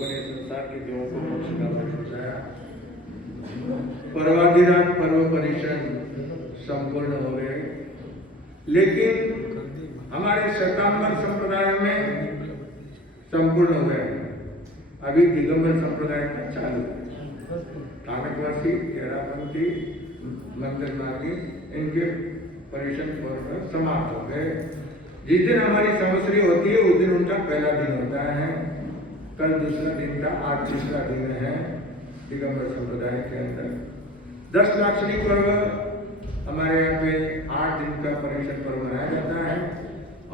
संसार के देवों को मोक्ष का वर बताया। पर्वाधिराज पर्व परिषद संपूर्ण हो गए, लेकिन हमारे श्वेतांबर संप्रदाय में संपूर्ण हो गए। अभी दिगंबर संप्रदाय का चालू है। कानकवासी, केरापंथी, मंदिर मार्गी, इनके परिषद पर्व समाप्त हो गए। जिस दिन हमारी संवत्सरी होती है उस दिन उनका पहला दिन होता है। कल दूसरा दिन था, आज तीसरा दिन है दिगंबर संप्रदाय के अंदर। 10 लाक्षणिक पर्व हमारे यहाँ पे 8 दिन का परिषद पर्व मनाया जाता है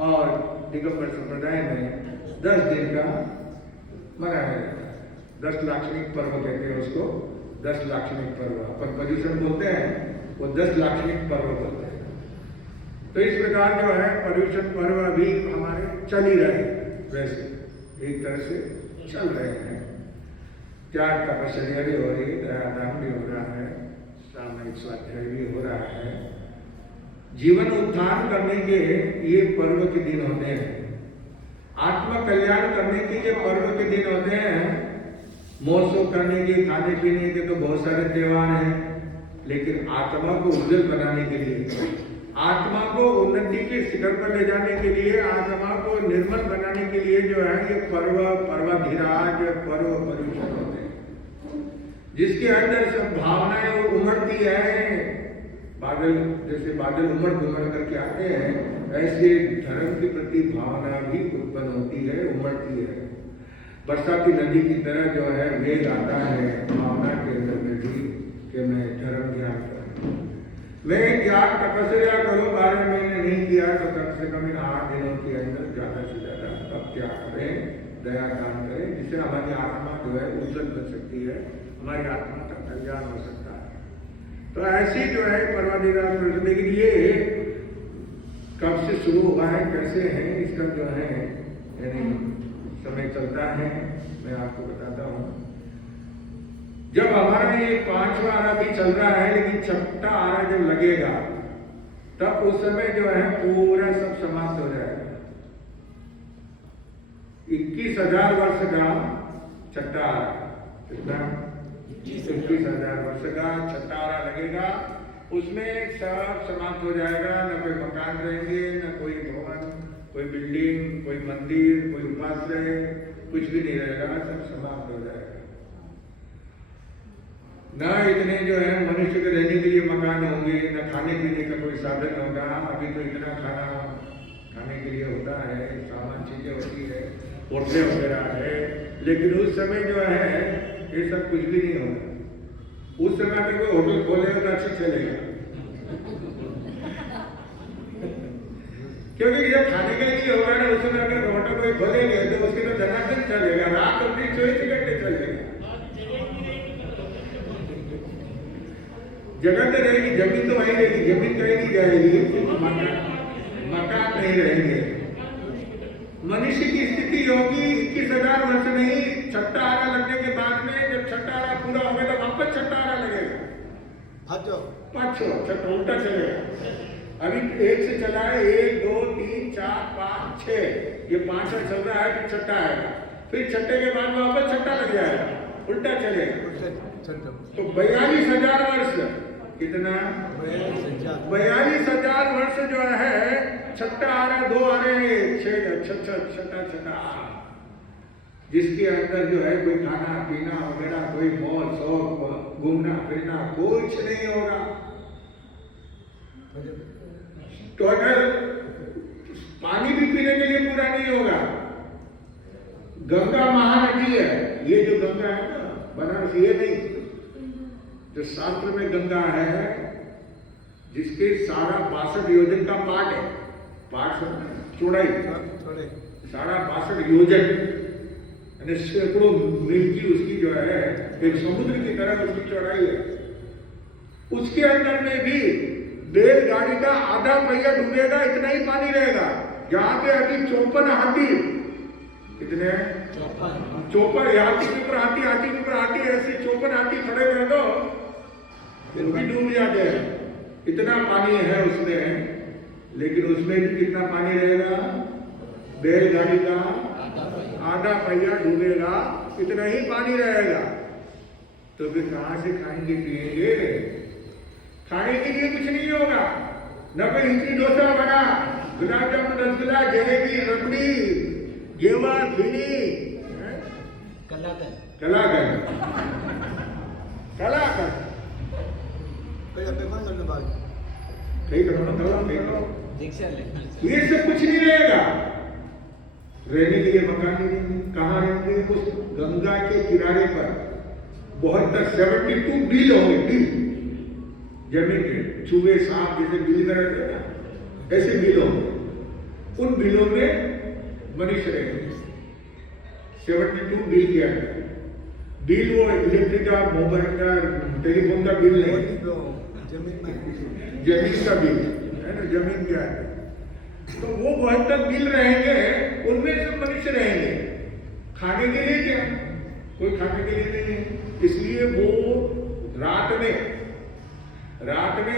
और दिगंबर संप्रदाय में 10 दिन का मनाया जाता है। 10 लाक्षणिक पर्व कहते हैं उसको, 10 लाक्षणिक पर्व। अपन पर्यूषण बोलते हैं, वो 10 लाक्षणिक पर्व बोलते हैं। तो इस प्रकार जो है पर्यूषण पर्व अभी हमारे चल ही रहे हैं, वैसे एक तरह से चल रहे हैं। त्याग तपस्या भी हो रही है, दयादान भी हो रहा है, सामयिक स्वाध्याय भी हो रहा है। जीवन उत्थान करने के ये पर्व के दिन होते हैं। आत्म कल्याण करने के ये पर्व के दिन होते हैं। मौसम करने के, खाने पीने के तो बहुत सारे त्योहार हैं, लेकिन आत्मा को उज्जवल बनाने के लिए, आत्मा को उन्नति के शिखर पर ले जाने के लिए, आत्मा को निर्मल बनाने के लिए जो है ये पर्व, पर्वाधिराज पर्व पर्यूषण होते हैं, जिसके अंदर सब भावनाएं उमड़ती है। बादल जैसे बादल उमड़ करके आते हैं, ऐसे धर्म के प्रति भावना भी उत्पन्न होती है, उमड़ती है। बरसाती नदी की तरह जो है वेग आता है भावना के अंदर में भी कि मैं धर्म ध्यान करूं, मैं क्या तपस्या करो। 12 महीने नहीं किया तो कम से कम इन 8 दिनों के अंदर ज्यादा से ज्यादा तब क्या करें, दया काम करें, जिससे हमारी आत्मा जो है उज्जवल बन सकती है, हमारी आत्मा का कल्याण हो सकता है। तो ऐसी जो है पर्वाधिराज परिषद, लेकिन ये कब से शुरू हुआ है, कैसे है, इसका जो है यानी समय चलता है, मैं आपको बताता हूँ। जब हमारा ये 5वां आरा भी चल रहा है, लेकिन 6ठा आरा जब लगेगा तब उस समय जो है पूरा सब समाप्त हो जाएगा। 21,000 वर्ष का 6ठा आरा, कितना 21,000 वर्ष का 6ठा आरा लगेगा। उसमें सब समाप्त हो जाएगा। न कोई मकान रहेंगे, न कोई भवन, कोई बिल्डिंग, कोई मंदिर, कोई उपाश्रय, कुछ भी नहीं रहेगा, सब समाप्त हो जाएगा। न इतने जो है मनुष्य के रहने के लिए मकान होंगे, न खाने पीने का कोई साधन होगा। अभी तो इतना खाना खाने के लिए होता है, सामान चीजें होती है, होटलें वगैरह है, लेकिन उस समय जो है ये सब कुछ भी नहीं होगा। उस समय अगर कोई होटल खोलेगा तो अच्छा चलेगा, क्योंकि जब खाने के लिए होगा ना, उस समय अगर होटल कोई खोलेंगे तो उसके तो धनाधन चलेगा, रात अपनी 24 घंटे चलेगा। जगह तो रहेगी, जमीन तो वही रहेगी, जमीन कहीं नहीं जाएगी, मकान नहीं रहेंगे। मनुष्य की स्थिति होगी 21,000 वर्ष नहीं, 6ठा आरा लगने के बाद में, जब 6ठा आरा पूरा हो गया तो वापस 6ठा आरा लगेगा। छठा उल्टा चलेगा। अभी 1 से चला है, 1, 2, 3, 4, 5, 6, ये 5 चल रहा है, फिर 6ठा आएगा, फिर 6ठे के बाद वापस 6ठा लग जाएगा, उल्टा चलेगा। तो 42,000 वर्ष, कितना 42,000 वर्ष जो है 6ठा आरा, 2 आरे, 6 आरा, जिसके अंदर जो है कोई खाना पीना वगैरह, कोई मौज शौक, घूमना फिरना कुछ नहीं होगा। तो अगर पानी भी पीने के लिए पूरा नहीं होगा। गंगा महानदी है, ये जो गंगा है ना बनारस, ये नहीं, जो शास्त्र में गंगा है, जिसके सारा 62 योजन का पाठ है, पाठ चौड़ाई 62 योजन, सैकड़ों मील की उसकी जो है एक समुद्र की तरह उसकी चौड़ाई है। उसके अंदर में भी बैलगाड़ी का आधा पहिया डूबेगा, इतना ही पानी रहेगा। जहां पे अभी 54 हाथी, कितने 54 हाथी के ऊपर हाथी, हाथी के ऊपर हाथी, ऐसे 54 हाथी खड़े रहे तो वो भी डूब जाते हैं, इतना पानी है उसमें। लेकिन उसमें भी कितना पानी रहेगा, बैलगाड़ी का आधा पहिया डूबेगा, इतना ही पानी रहेगा, तो फिर कहां से खाएंगे पिएंगे? खाने के लिए कुछ नहीं होगा, न कोई इडली डोसा बना, गुलाब जामुन रसगुल्ला जलेबी रबड़ी गेवा खीरी कलाकंद ये सब कुछ नहीं रहेगा। रहने के लिए मकान नहीं रहेंगे, कहाँ रहेंगे? उस गंगा के किनारे पर 72 बिल होंगे, बिल जमीन के चूहे सांप जैसे बिल में रहते हैं ना, ऐसे बिल होंगे। उन बिलों में मनुष्य रहेंगे। 72 बिल किया गया। बिल वो इलेक्ट्रिक का, मोबाइल का, टेलीफोन का बिल नहीं, जमीन का बिल है ना, जमीन क्या है। तो वो 72 बिल रहेंगे, उनमें सब मनुष्य रहेंगे। खाने के लिए क्या? कोई खाने के लिए नहीं है। इसलिए वो रात में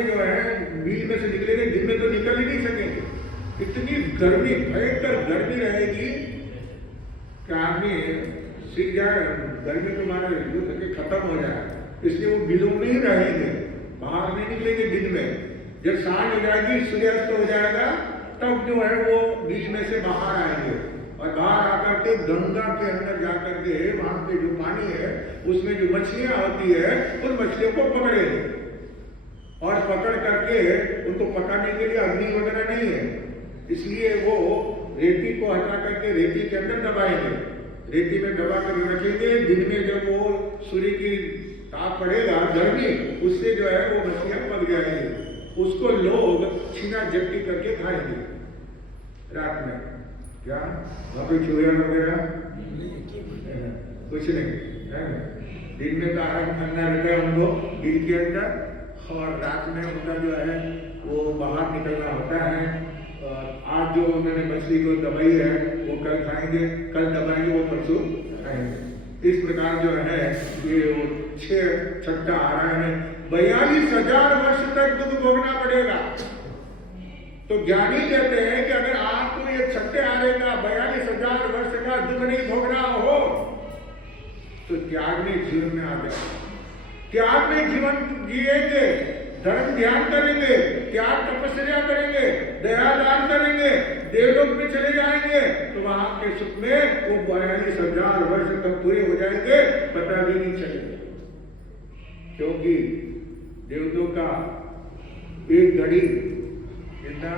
जो है बिल में से निकलेंगे, दिन में तो निकल ही नहीं सकेंगे। इतनी गर्मी, भयंकर गर्मी रहेगी कि आदमी सीख जाए, गर्मी तो मारे खत्म हो जाए। इसलिए वो बिलों में ही रहेंगे, बाहर नहीं निकलेंगे दिन में। जब सांझ हो जाएगी, सूर्यास्त हो जाएगा, तब जो है वो बिल में से बाहर आएंगे और बाहर आकर के गंगा के अंदर जाकर के वहां पे जो पानी है उसमें जो मछलियां होती है उन मछलियों को पकड़ेंगे और पकड़ करके उनको पकाने के लिए अग्नि वगैरह नहीं है, इसलिए वो रेती को हटा करके रेती के अंदर दबाएंगे, रेती में दबा कर रखेंगे। दिन में जब वो सूर्य की ताप पड़ेगा, गर्मी, उससे जो है वो मछलियां पक जाएंगी। उसको लोग छीना झपटी करके खाएंगे रात में। क्या वहां पे चूहे वगैरह कुछ नहीं है। दिन में तो आराम करना रहता है उनको दिन के अंदर, और रात में उनका जो है वो बाहर निकलना होता है। आज जो उन्होंने मछली को दबाई है वो कल खाएंगे, कल दबाएंगे वो परसों खाएंगे। इस प्रकार जो है ये 6 आ रहा है। 42,000 वर्ष तक दुख भोगना पड़ेगा। तो ज्ञानी कहते हैं कि अगर आपको ये 6 आ रहेगा, 42,000 वर्ष का दुख नहीं भोगना हो तो त्याग में जीवन में आ जाए। त्याग में जीवन जिएंगे, धर्म ध्यान करेंगे, त्याग तपस्या करेंगे, दया दान करेंगे, देवलोक में चले जाएंगे, तो वहां के सुख में वो 42,000 वर्ष तक पूरे हो जाएंगे, पता भी नहीं चलेगा। क्योंकि देवलोक का एक घड़ी जितना,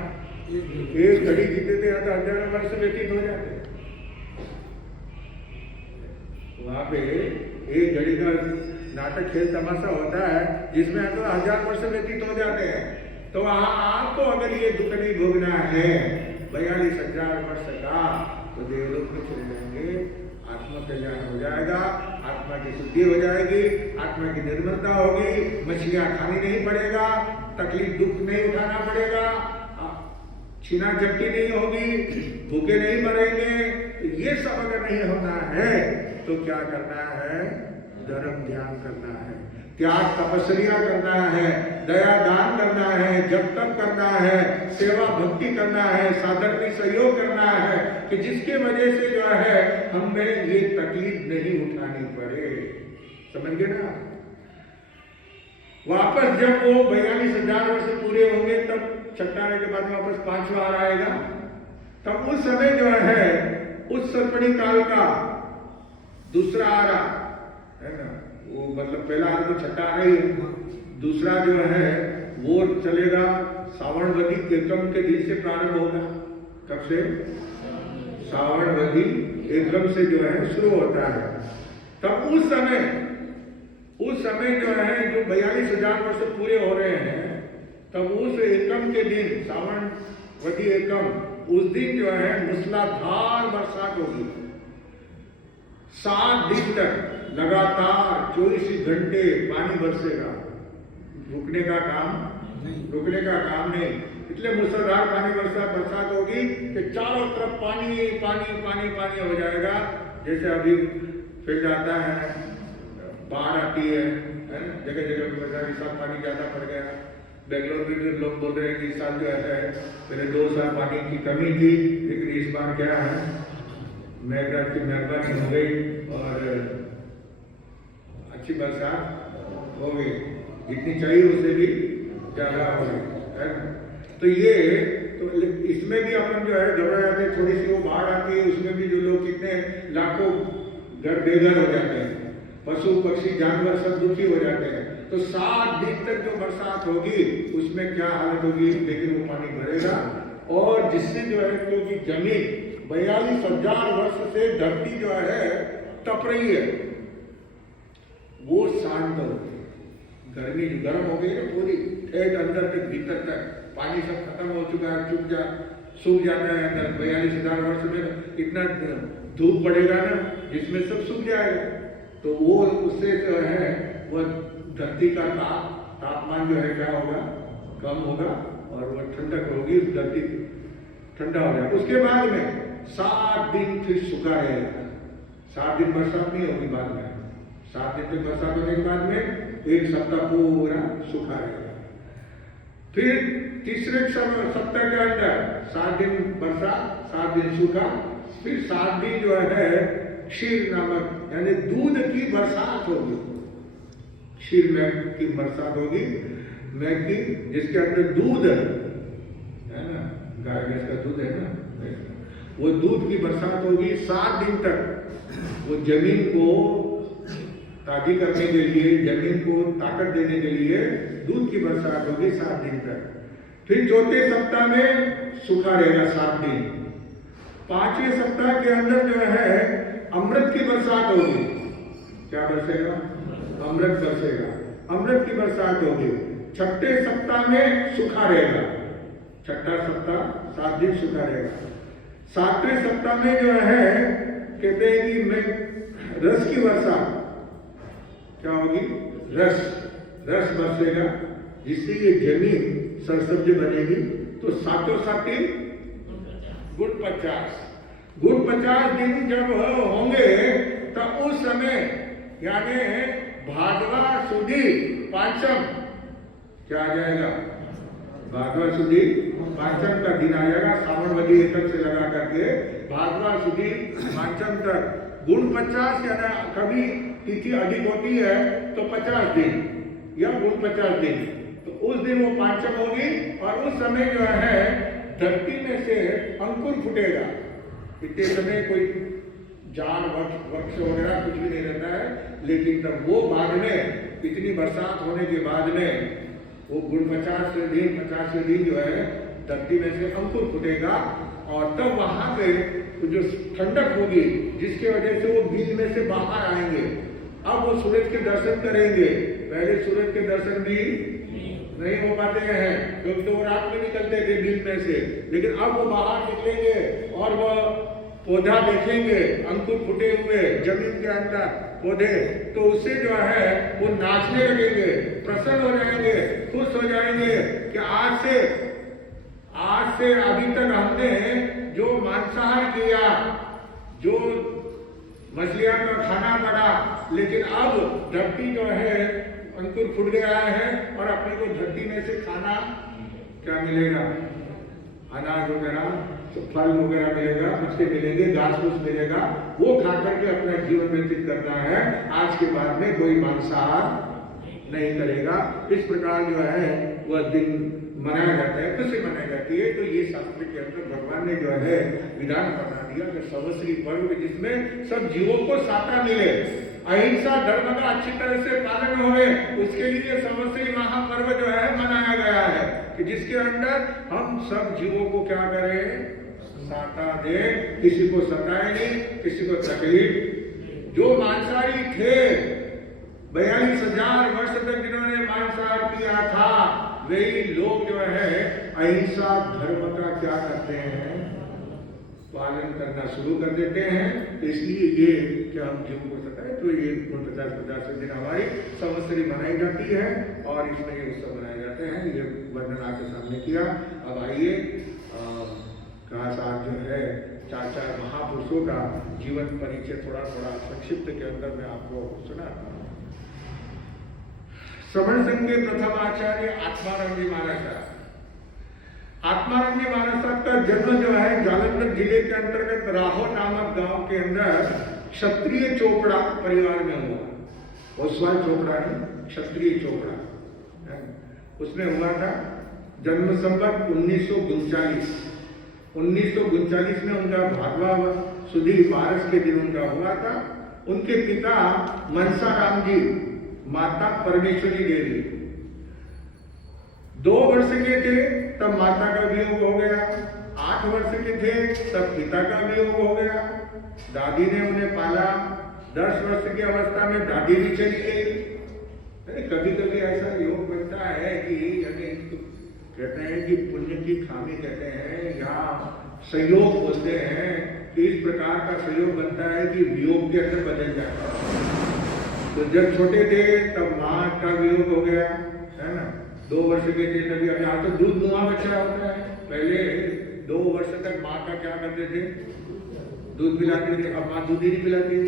एक घड़ी जीते थे तो 1000 वर्ष व्यतीत हो जाते। वहां पे एक घड़ी का नाटक खेल तमाशा होता है जिसमें तो 1000 वर्ष व्यतीत हो जाते हैं। तो वहां आपको अगर ये दुख नहीं भोगना है 42,000 वर्ष का, तो देवलोक में चले जाएंगे, आत्मा कल्याण हो जाएगा, आत्मा की शुद्धि हो जाएगी, आत्मा की निर्मलता होगी, मछलियां खानी नहीं पड़ेगा, तकलीफ दुख नहीं उठाना पड़ेगा, छीना झपटी नहीं होगी, भूखे नहीं मरेंगे। ये सब अगर नहीं होना है तो क्या करना है? धर्म ध्यान करना है, त्याग तपस्या करना है, दया दान करना है, जप तप करना है, सेवा भक्ति करना है, साधन में सहयोग करना है कि जिसके वजह से जो है हमें ये तकलीफ नहीं उठानी पड़े। समझ गए ना? वापस जब वो 42,000 वर्ष पूरे होंगे तब चट्टाने के बाद वापस 5वां आ आएगा। तब उस समय जो है उस सर्पणी काल का दूसरा आ रहा है ना, वो मतलब पहला आ तो 6 आ रही है, दूसरा जो है वो चलेगा सावणवदी एकम के दिन से प्रारंभ होगा। कब से? सावणवदी एकम से जो है शुरू होता है। तब उस समय जो है जो 42,000 वर्ष पूरे हो रहे हैं, तब उस एकम के दिन, सावणवदी एकम, उस दिन जो है मूसलाधार बरसात होगी। 7 दिन तक लगातार 24 घंटे पानी बरसेगा, रुकने का काम नहीं। इसलिए मूसलाधार पानी बरसात होगी कि चारों तरफ पानी पानी पानी पानी हो जाएगा। जैसे अभी फिर जाता है, बाढ़ आती है ना, जगह जगह पे इस साल पानी ज्यादा पड़ गया। बेंगलोर में भी लोग बोल रहे हैं कि इस साल जो है पहले 2 साल पानी की कमी थी, लेकिन इस बार क्या है, मेघराज की मेहरबानी हो गई, और अच्छी बरसात हो गई, जितनी चाहिए उससे भी ज़्यादा हो गई, है ना। तो ये तो इसमें भी अपन जो है घबरा जाते हैं, थोड़ी सी वो बाढ़ आती है, उसमें भी जो लोग कितने लाखों घर बेघर हो जाते हैं, पशु पक्षी जानवर सब दुखी हो जाते हैं। तो 7 दिन तक जो बरसात होगी उसमें क्या हालत होगी, लेकिन वो पानी भरेगा और जिससे जो है क्योंकि जमीन 42,000 वर्ष से धरती जो है तप रही है, वो शांत होगी। गर्मी गर्म हो गई है पूरी, ठेठ अंदर तक भीतर तक पानी सब खत्म हो चुका है, सूख जाता है अंदर। 42,000 वर्ष में इतना धूप पड़ेगा ना जिसमें सब सूख जाएगा, तो वो उससे जो है वह धरती का तापमान जो है क्या होगा, कम होगा और वह ठंडक होगी, धरती ठंडा हो जाएगा। उसके बाद में 7 दिन फिर सूखा रहेगा, 7 दिन बरसात नहीं होगी बाद में, 7 दिन तक बरसात होने के बाद में 1 सप्ताह पूरा सूखा रहेगा। फिर तीसरे सप्ताह के अंदर 7 दिन बरसात, 7 दिन सूखा, फिर 7 दिन जो है क्षीर नामक यानी दूध की बरसात होगी। क्षीर में की बरसात होगी, में की जिसके अंदर दूध है ना, गाय भैंस का दूध है ना, वो दूध की बरसात होगी। 7 दिन तक वो जमीन को ताज़ी करने के लिए, जमीन को ताकत देने के लिए दूध की बरसात होगी 7 दिन तक। फिर चौथे सप्ताह में सूखा रहेगा 7 दिन। 5वें सप्ताह के अंदर जो है अमृत की बरसात होगी। क्या बरसेगा? अमृत बरसेगा, अमृत की बरसात होगी। 6ठे सप्ताह में सूखा रहेगा, 6ठा सप्ताह 7 दिन सूखा रहेगा। 7वें सप्ताह में जो है कहते हैं कि मैं रस की बरसात क्या होगी, रस बरसेगा, जिससे ये जमीन सरसब्ज बनेगी। तो 7 गुण 50 दिन जब होंगे तब उस समय यानी भादवा सुदी पांचम क्या आ जाएगा, भादवा सुदी पांचम का दिन आ जाएगा। सावन वदी एकक से लगा करके भादवा सुदी पांचम तक गुण 50 यानी कभी तिथि अधिक होती है तो 50 दिन या गुण 50 दिन, तो उस दिन वो पांचम होगी और उस समय जो है धरती में से अंकुर फूटेगा। इतने समय कोई जान वृक्ष वगैरह कुछ भी नहीं रहता है, लेकिन तब वो बाद में इतनी बरसात होने के बाद में वो गुण 50 दिन जो है धरती में से अंकुर फूटेगा और तब वहां पे जो ठंडक होगी जिसकी वजह से वो बीज में से बाहर आएंगे। अब वो सूरज के दर्शन करेंगे, पहले सूरज के दर्शन भी नहीं हो पाते हैं क्योंकि तो वो रात में निकलते थे बीज में से, लेकिन अब वो बाहर निकलेंगे और वो पौधा देखेंगे, अंकुर फूटे हुए जमीन के अंदर पौधे, तो उससे जो है वो नाचने लगेंगे, प्रसन्न हो जाएंगे, खुश हो जाएंगे कि आज से अभी तक हमने जो मांसाहार किया, जो मछलियां का खाना पड़ा, लेकिन अब धरती जो है अंकुर फूट गया है और अपने को धरती में से खाना क्या मिलेगा, अनाज वगैरह, फल वगैरह मिलेगा, मछली मिलेंगे, घास फूस मिलेगा, वो खा करके अपना जीवन व्यतीत करना है। आज के बाद में कोई मांसाहार नहीं करेगा। इस प्रकार जो है वह दिन मनाया जाता है। कैसे मनाई जाती है? तो ये शास्त्र के अंदर भगवान ने जो है विधान बना दिया कि संवत्सरी पर्व जिसमें सब जीवों को साता मिले, अहिंसा धर्म का अच्छी तरह से पालन होवे, उसके लिए संवत्सरी महापर्व जो है मनाया गया है कि जिसके अंदर हम सब जीवों को क्या करें, साता दे, किसी को सताए नहीं, किसी को तकलीफ। जो मांसाहारी थे 42,000 वर्ष तक जिन्होंने मांसाहार किया था, वही लोग जो है अहिंसा धर्म का क्या करते हैं, पालन करना शुरू कर देते हैं। इसलिए ये कि हम जीवों को सताए, तो ये 50 दिन हमारी संवत्सरी मनाई जाती है और इसमें ये उत्सव मनाए जाते हैं। ये वर्णन आपके सामने किया। अब आइए कहा साथ जो है 4 महापुरुषों का जीवन परिचय थोड़ा संक्षिप्त के अंदर मैं आपको सुनाता हूँ। श्रवण संघ के प्रथम आचार्य आत्मानंदी महाराज। आत्मानंदी महाराज का जन्म जो है जालंधर जिले के अंतर्गत राहो नामक गांव के अंदर क्षत्रिय चोपड़ा परिवार में हुआ। ओसवाल चोपड़ा नहीं, क्षत्रिय चोपड़ा है। उसमें हुआ था जन्म संवत 1939। 1939 में उनका भागवा सुधी बारस के दिन उनका हुआ था। उनके पिता मनसाराम जी, माता परमेश्वरी देवी 2 वर्ष के थे तब माता का वियोग हो गया। 8 वर्ष के थे तब पिता का वियोग हो गया। दादी ने उन्हें पाला। 10 वर्ष की अवस्था में दादी भी चली गई। कभी कभी ऐसा योग बनता है कि कहते हैं कि पुण्य की खामी कहते हैं या संयोग बोलते हैं कि इस प्रकार का संयोग बनता है कि वियोग के अंदर बदल जाता है। तो जब छोटे थे तब माँ का वियोग हो गया, है ना। 2 वर्ष के थे तभी, अब यहाँ तो दूध नुआ बच्चा होता है। पहले 2 वर्ष तक माँ का क्या करते थे, दूध पिलाते थे। अब माँ दूध ही नहीं पिलाती है,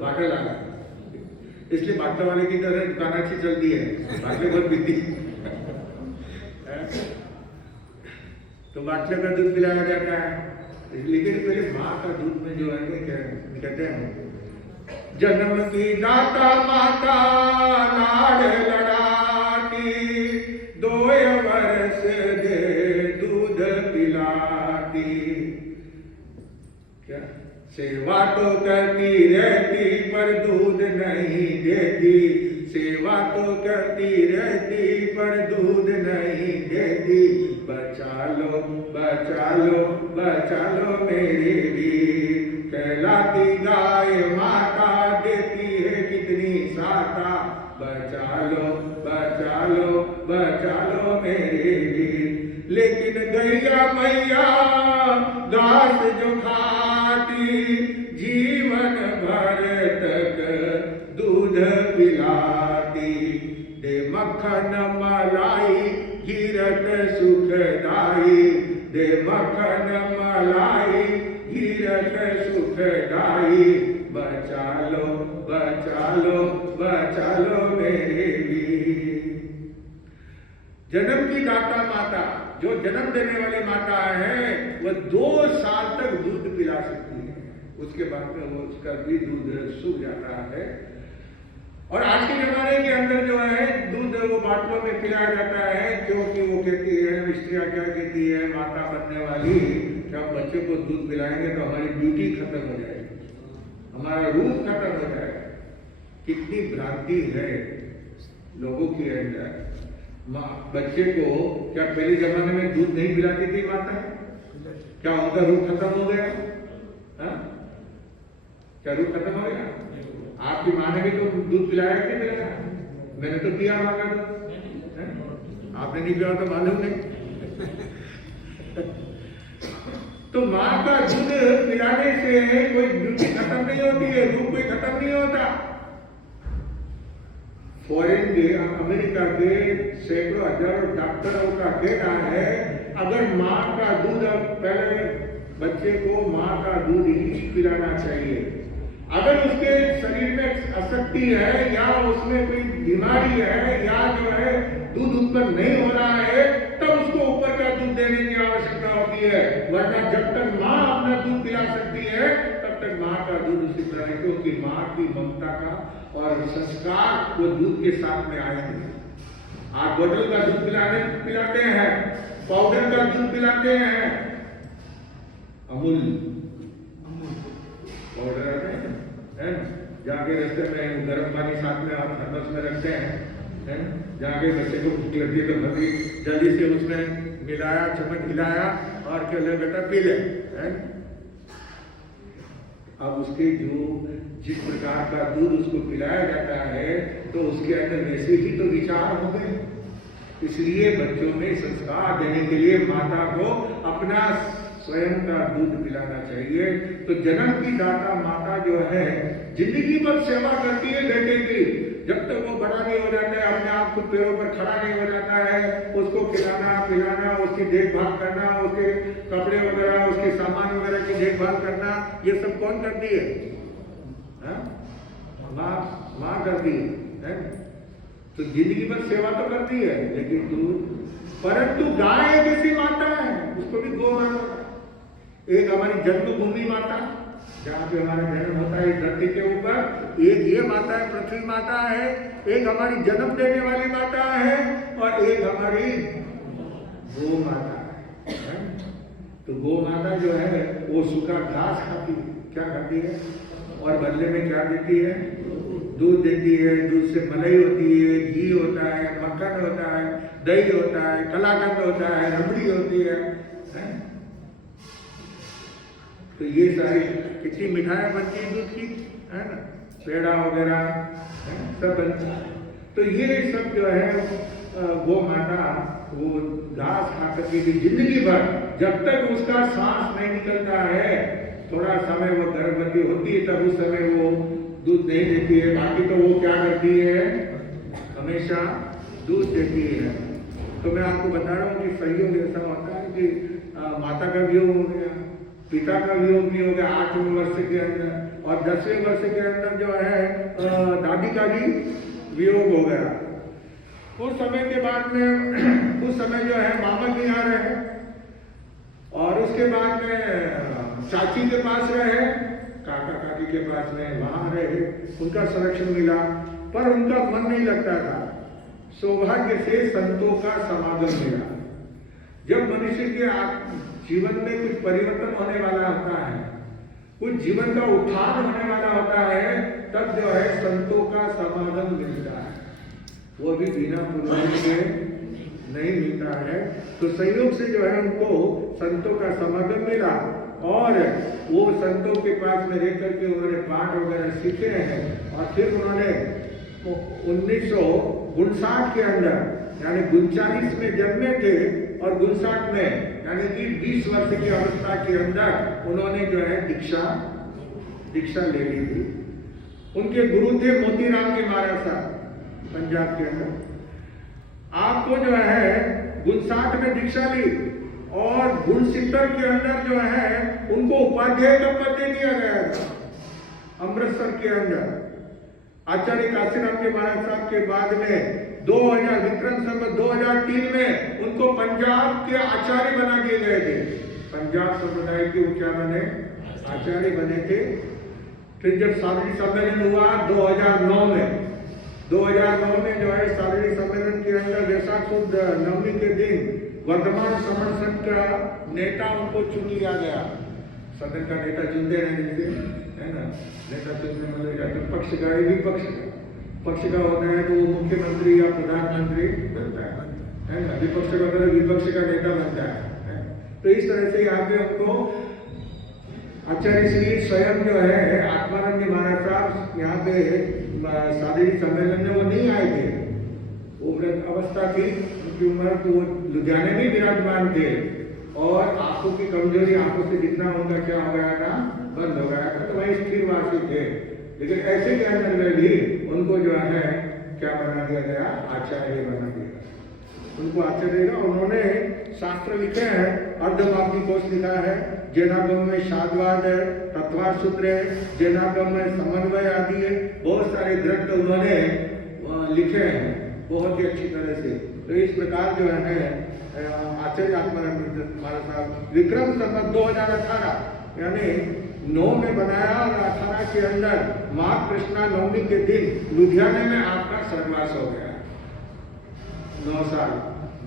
बाटल आ गया। इसलिए बाटला वाले की तरह दुकान अच्छी चलती है, बाटले बहुत बिकती है। तो बाटले का दूध पिलाया जाता है। लेकिन पहले माँ का दूध में जो है कहते हैं, जन्म की दाता माता लाड लड़ाती, 2 वर्ष दे दूध पिलाती। क्या सेवा तो करती रहती पर दूध नहीं देती, सेवा तो करती रहती पर दूध नहीं देती। बचा लो बचा लो बचा लो मेरी वीर, कहलाती गाय माता देती है कितनी साता। बचा लो बचा लो बचा लो मेरे वीर। लेकिन गैया मैया घास जो खाती, जीवन भर तक दूध पिलाती। दे मक्खन मलाई गिरत सुखदाई, दे मक्खन मलाई गिरत सुखदाई। बचा लो बचा लो बचा लो मेरे वीर। जन्म की दाता माता, जो जन्म देने वाली माता है, वह 2 साल तक दूध पिला सकती है। उसके बाद में वो उसका भी दूध सूख जाता है। और आज के जमाने के अंदर जो है दूध वो बाटलों में पिलाया जाता है, क्योंकि वो कहती है, स्त्रियां क्या कहती है, माता बनने वाली, कि हम बच्चे को दूध पिलाएंगे तो हमारी ब्यूटी खत्म हो जाएगी, हमारा रूप खत्म हो जाएगा। कितनी भ्रांति है लोगों के अंदर। बच्चे को क्या पहले जमाने में दूध नहीं पिलाती थी माता? क्या उनका रूप खत्म हो गया? हा? क्या रूप खत्म हो गया? आपकी माँ ने भी तो दूध पिलाया कि नहीं पिलाया? मैंने तो पिया माँ का दूध, आपने नहीं पिया तो मालूम नहीं। तो माँ का दूध पिलाने से कोई ब्यूटी खत्म नहीं होती है, रूप कोई खत्म नहीं होता। फॉरेन के, अमेरिका के सैकड़ों हजारों डॉक्टरों का कहना है, अगर माँ का दूध, पहले बच्चे को माँ का दूध ही पिलाना चाहिए। अगर उसके शरीर में अशक्ति है या उसमें कोई बीमारी है या जो है दूध उत्पन्न नहीं हो रहा है, तब उसको ऊपर का दूध देने की आवश्यकता होती है। वरना जब तक माँ अपना दूध पिला सकती है तब तक माँ का दूध उसी पिलाए, क्योंकि माँ की ममता का और संस्कार वो दूध के साथ में आएंगे। आप बोतल का दूध पिलाते हैं, पाउडर का दूध पिलाते हैं, अमूल पाउडर आते हैं, जाके रास्ते में गर्म पानी साथ में आप थर्मस में रखते हैं, जाके बच्चे को भूख लगती है तो भभी जल्दी से उसमें मिलाया, चम्मच हिलाया और क्या ले बेटा पी ले। अब उसके जो जिस प्रकार का दूध उसको पिलाया जाता है तो उसके अंदर वैसे ही तो विचार हो गए। इसलिए बच्चों में संस्कार देने के लिए माता को अपना स्वयं का दूध पिलाना चाहिए। तो जन्म की दाता माता जो है जिंदगी भर सेवा करती है बेटे की, जब तक वो बड़ा नहीं हो जाता है, अपने आप खुद पैरों पर खड़ा नहीं हो जाता है, उसको खिलाना पिलाना, उसकी देखभाल करना, उसके कपड़े वगैरह, उसके सामान वगैरह की देखभाल करना, ये सब कौन करती है? माँ करती है। तो जिंदगी भर सेवा तो करती है, लेकिन दूध, परंतु गाय जैसी माता है, उसको भी गौ माता, एक हमारी जन्मभूमि माता, जहाँ पे हमारा जन्म होता है इस धरती के ऊपर, एक ये माता है, पृथ्वी माता है, एक हमारी जन्म देने वाली माता है, और एक हमारी गौ माता है। तो गौ माता जो है वो सूखा घास खाती है, क्या खाती है, और बदले में क्या देती है, दूध देती है। दूध से मलाई होती है, घी होता है, मक्खन होता है, दही होता है, कलाकंद होता है, रबड़ी होती है। तो ये सारी कितनी मिठाइयाँ बनती है दूध की, है ना, पेड़ा वगैरह सब बनता है। तो ये सब जो है गौ माता वो घास खा करके जिंदगी भर, जब तक उसका सांस नहीं निकलता है, थोड़ा समय वो गर्भवती होती है तब उस समय वो दूध नहीं देती है, बाकी तो वो क्या करती है, हमेशा दूध देती है। तो मैं आपको बता रहा हूँ कि संयोग ऐसा होता है कि माता का वियोग हो गया, पिता का वियोग भी हो गया 8वें वर्ष के अंदर, और 10वें वर्ष के अंदर जो है दादी का भी वियोग हो गया। उस समय के बाद में उस समय जो है मामा के यहाँ रहे, और उसके बाद में चाची के पास रहे, काका काकी के पास में वहां रहे, उनका संरक्षण मिला, पर उनका मन नहीं लगता था। सौभाग्य से संतों का समागम मिला। जब मनुष्य के जीवन में कुछ परिवर्तन होने वाला होता है, कुछ जीवन का उत्थान होने वाला होता है, तब जो है संतों का समागम मिलता है, वो भी बिना पुण्य के नहीं मिलता है। तो संयोग से जो है उनको संतों का समागम मिला, और वो संतों के पास में रह करके उन्होंने पाठ वगैरह सीखे हैं, और फिर उन्होंने 1959 के अंदर, यानी 39 में जन्मे थे और 59 में, यानी कि 20 वर्ष की अवस्था के अंदर उन्होंने जो है दीक्षा ले ली थी। उनके गुरु थे मोतीराम के महाराज साहब, पंजाब के अंदर। आपको जो है 59 में दीक्षा ली, और 69 के अंदर जो है उनको उपाध्याय का पद दे दिया गया था अमृतसर के अंदर। आचार्य काशीराम के महाराज साहब के बाद में 2000 विक्रम संवत 2003 में उनको पंजाब के आचार्य बना दिए गए थे। पंजाब संप्रदाय के वो क्या बने, आचार्य बने थे। फिर जब सादरी सम्मेलन हुआ 2009 में जो है सादरी सम्मेलन के अंदर वैशाख सुद नवमी के दिन वर्धमान समण संघ का नेता उनको चुन लिया गया। सदन का नेता चुनते हैं जैसे, है ना, नेता चुनने मतलब जाते पक्ष का ही पक्ष का होता है तो वो मुख्यमंत्री या प्रधानमंत्री बनता है ना, विपक्ष का होता है विपक्ष का नेता बनता है। तो इस तरह से यहाँ पे हमको आचार्य श्री स्वयं जो है आत्मानंद महाराज साहब यहाँ पे सादरी सम्मेलन में वो नहीं आए थे, वो वृद्ध अवस्था थी उनकी उम्र, तो वो लुधियाने में विराजमान थे, और आंखों की कमजोरी, आंखों से दिखना उनका क्या हो गया था, बंद हो गया था, तो वही स्थिरवासी थे। लेकिन ऐसे के अंदर में भी उनको जो है क्या बना दिया गया, आचार्य बना दिया। उनको आचार्य, उन्होंने शास्त्र लिखे हैं, अर्धवादी कोश लिखा है, जैनागम में शादवाद है, तत्वार सूत्र है, जैनागम में समन्वय आदि है, बहुत सारे ग्रंथ उन्होंने लिखे हैं बहुत ही अच्छी तरह से। तो इस प्रकार जो है आचार्य आत्मानंद महाराज साहब विक्रम संवत 2018 यानी 9 में बनाया, और 18 के अंदर माघ कृष्णा नवमी के दिन लुधियाने में आपका सर्वास हो गया। 9 साल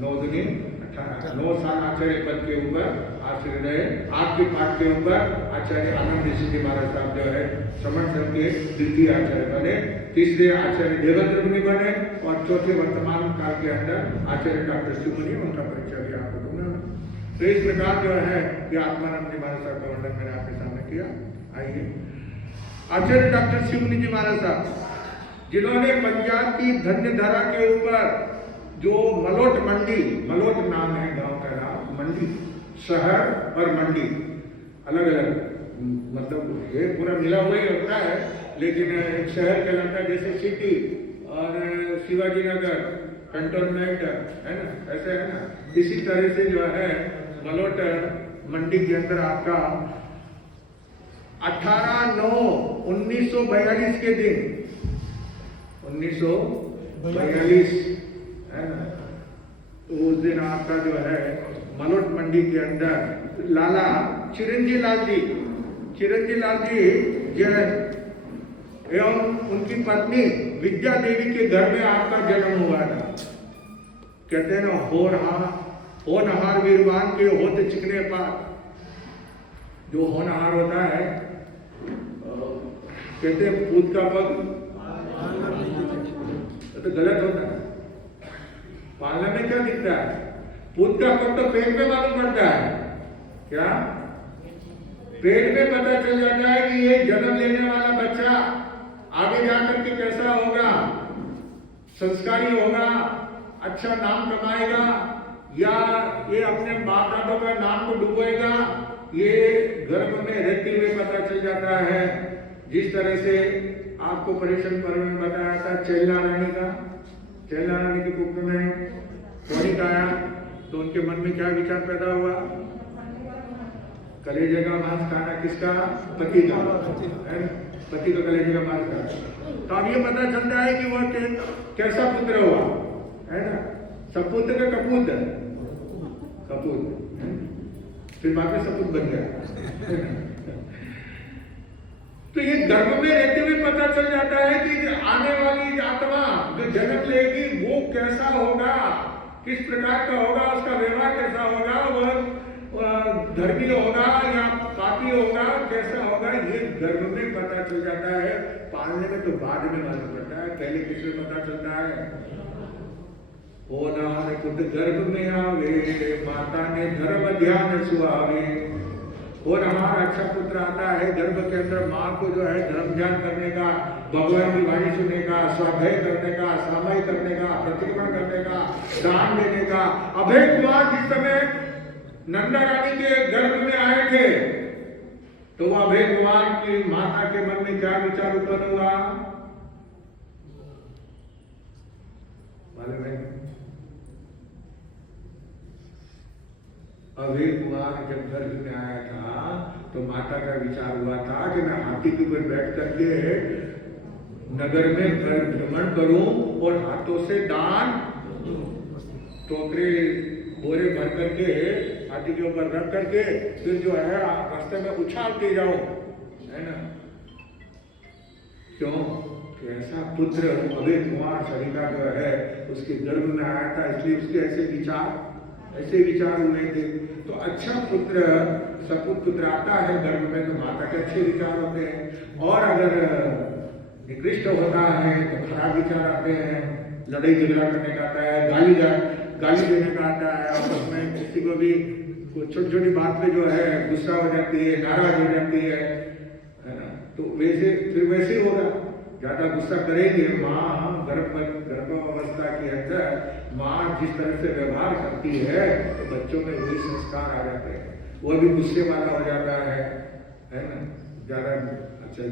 9 दुनी 18, 9 साल आचार्य पद के ऊपर आश्रय रहे। आपके पाठ के ऊपर आचार्य आनंद ऋषि जी महाराज साहब जो है समण संघ के द्वितीय आचार्य बने, तीसरे आचार्य देवेंद्र मुनि बने, और चौथे वर्तमान काल के अंदर आचार्य डॉक्टर शिव मुनि, उनका परिचय भी आपको दूंगा। तो इस प्रकार जो है कि आत्मानंद महाराज साहब का वर्णन मैंने आपके सामने किया। आइए, आचार्य डॉक्टर शिव मुनि जी महाराज साहब जिन्होंने पंजाब की धन्यधारा के ऊपर जो मलोट मंडी, मलोट नाम है गांव का नाम, मंडी शहर और मंडी अलग अलग, मतलब ये पूरा मिला हुआ ही होता है, लेकिन एक शहर कहलाता है जैसे सिटी और शिवाजी नगर कंटोनमेंट है ना, ऐसे है ना। इसी तरह से जो है मलोट मंडी के अंदर आपका 18/9/1942 के दिन 1942 है ना, तो उस दिन आपका जो है मलोट मंडी के अंदर लाला चिरंजी लाल जी जैन एवं उनकी पत्नी विद्या देवी के घर में आपका जन्म हुआ था। कहते हैं ना, होनहार वीरवान के होते चिकने पात। जो होनहार होता है, कहते हैं पूत का पग तो गलत होता है। पालने में क्या दिखता है? पूत का पग तो पेट में मालूम पड़ता है। क्या पेट में पता चल जाता है कि ये जन्म लेने वाला बच्चा आगे जाकर के कैसा होगा, संस्कारी होगा, अच्छा नाम कमाएगा, या ये अपने बाप दादों का नाम को डुबोएगा। ये गर्भ में रहते हुए पता चल जाता है। जिस तरह से आपको परीक्षण पर्व में बताया था चेल्ला रानी के पुत्र में कौड़ी आया तो उनके मन में क्या विचार पैदा हुआ? कलेजे का मांस खाना किसका? पति का। पति का कलेजे का मांस खाना। तो अब ये पता चलता है कि वह कैसा पुत्र हुआ, है ना? सपुत्र का कपूत, फिर बाद में सपुत बन गया। तो ये गर्भ में रहते हुए पता चल जाता है कि आने वाली आत्मा जो जन्म लेगी वो कैसा होगा, किस प्रकार का होगा, उसका व्यवहार कैसा होगा, वह धर्मी होगा या पापी होगा, कैसा होगा, ये गर्भ में पता चल जाता है। पालने में तो बाद में मालूम पड़ता है, पहले किसमें पता चलता है? होनहार खुद गर्भ में आवे, माता ने गर्भ ध्यान सुहावे। होनहार अच्छा पुत्र आता है गर्भ के अंदर, माँ को जो है धर्म ध्यान करने का, भगवान की वाणी सुनने का, स्वाध्याय करने का, सामाई करने का, प्रतिक्रमण करने का, दान देने का। अभय कुमार जिस समय नंदा रानी के गर्भ में आए थे तो वह अभय कुमार की माता के मन में क्या विचार उत्पन्न हुआ मालूम है? अभय कुमार जब गर्भ में आया था तो माता का विचार हुआ था कि मैं हाथी के ऊपर बैठ करके नगर में भ्रमण करूं और हाथों से दान टोकरे बोरे भर करके हाथी के ऊपर रख करके फिर जो है रास्ते में उछालते जाओ, है ना? क्यों? ऐसा पुत्र अभय कुमार सरिता जो है उसके गर्भ में आया था, इसलिए उसके ऐसे विचार हुए थे। तो अच्छा पुत्र सपूत पुत्र आता है गर्भ में तो माता के अच्छे विचार होते हैं, और अगर निकृष्ट होता है तो खराब विचार आते हैं, लड़ाई झगड़ा करने का आता है, गाली देने का आता है, और उसमें किसी को भी छोटी छोटी बात पे जो है गुस्सा हो जाती है, नाराज हो जाती है ना? तो वैसे ही होगा। ज्यादा गुस्सा करेंगे माँ गर्भावस्था के अंदर माँ जिस तरह से व्यवहार करती है तो बच्चों में वही संस्कार आ जाते हैं, वह भी गुस्से वाला हो जाता है ना? ज्यादा अच्छा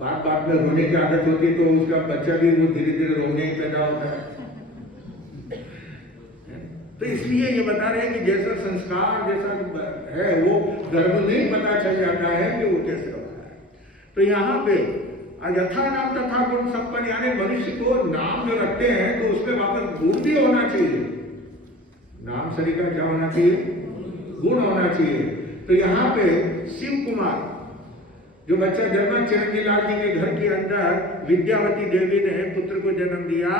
बात में रोने की आदत होती है तो उसका बच्चा भी वो धीरे धीरे रोने ही पैदा होता है। तो इसलिए ये बता रहे हैं कि जैसा संस्कार जैसा है वो गर्भ में ही पता चल जाता है कि वो कैसे होता है। तो यहाँ पे यथा नाम तथा गुण संपन्न, यानी मनुष्य को नाम जो रखते हैं तो उसमें वापस गुण भी होना चाहिए। नाम सरी का क्या होना चाहिए? गुण होना चाहिए। तो यहाँ पे शिव कुमार जो बच्चा जन्मा चिरंजी लाल जी के घर के अंदर विद्यावती देवी ने पुत्र को जन्म दिया,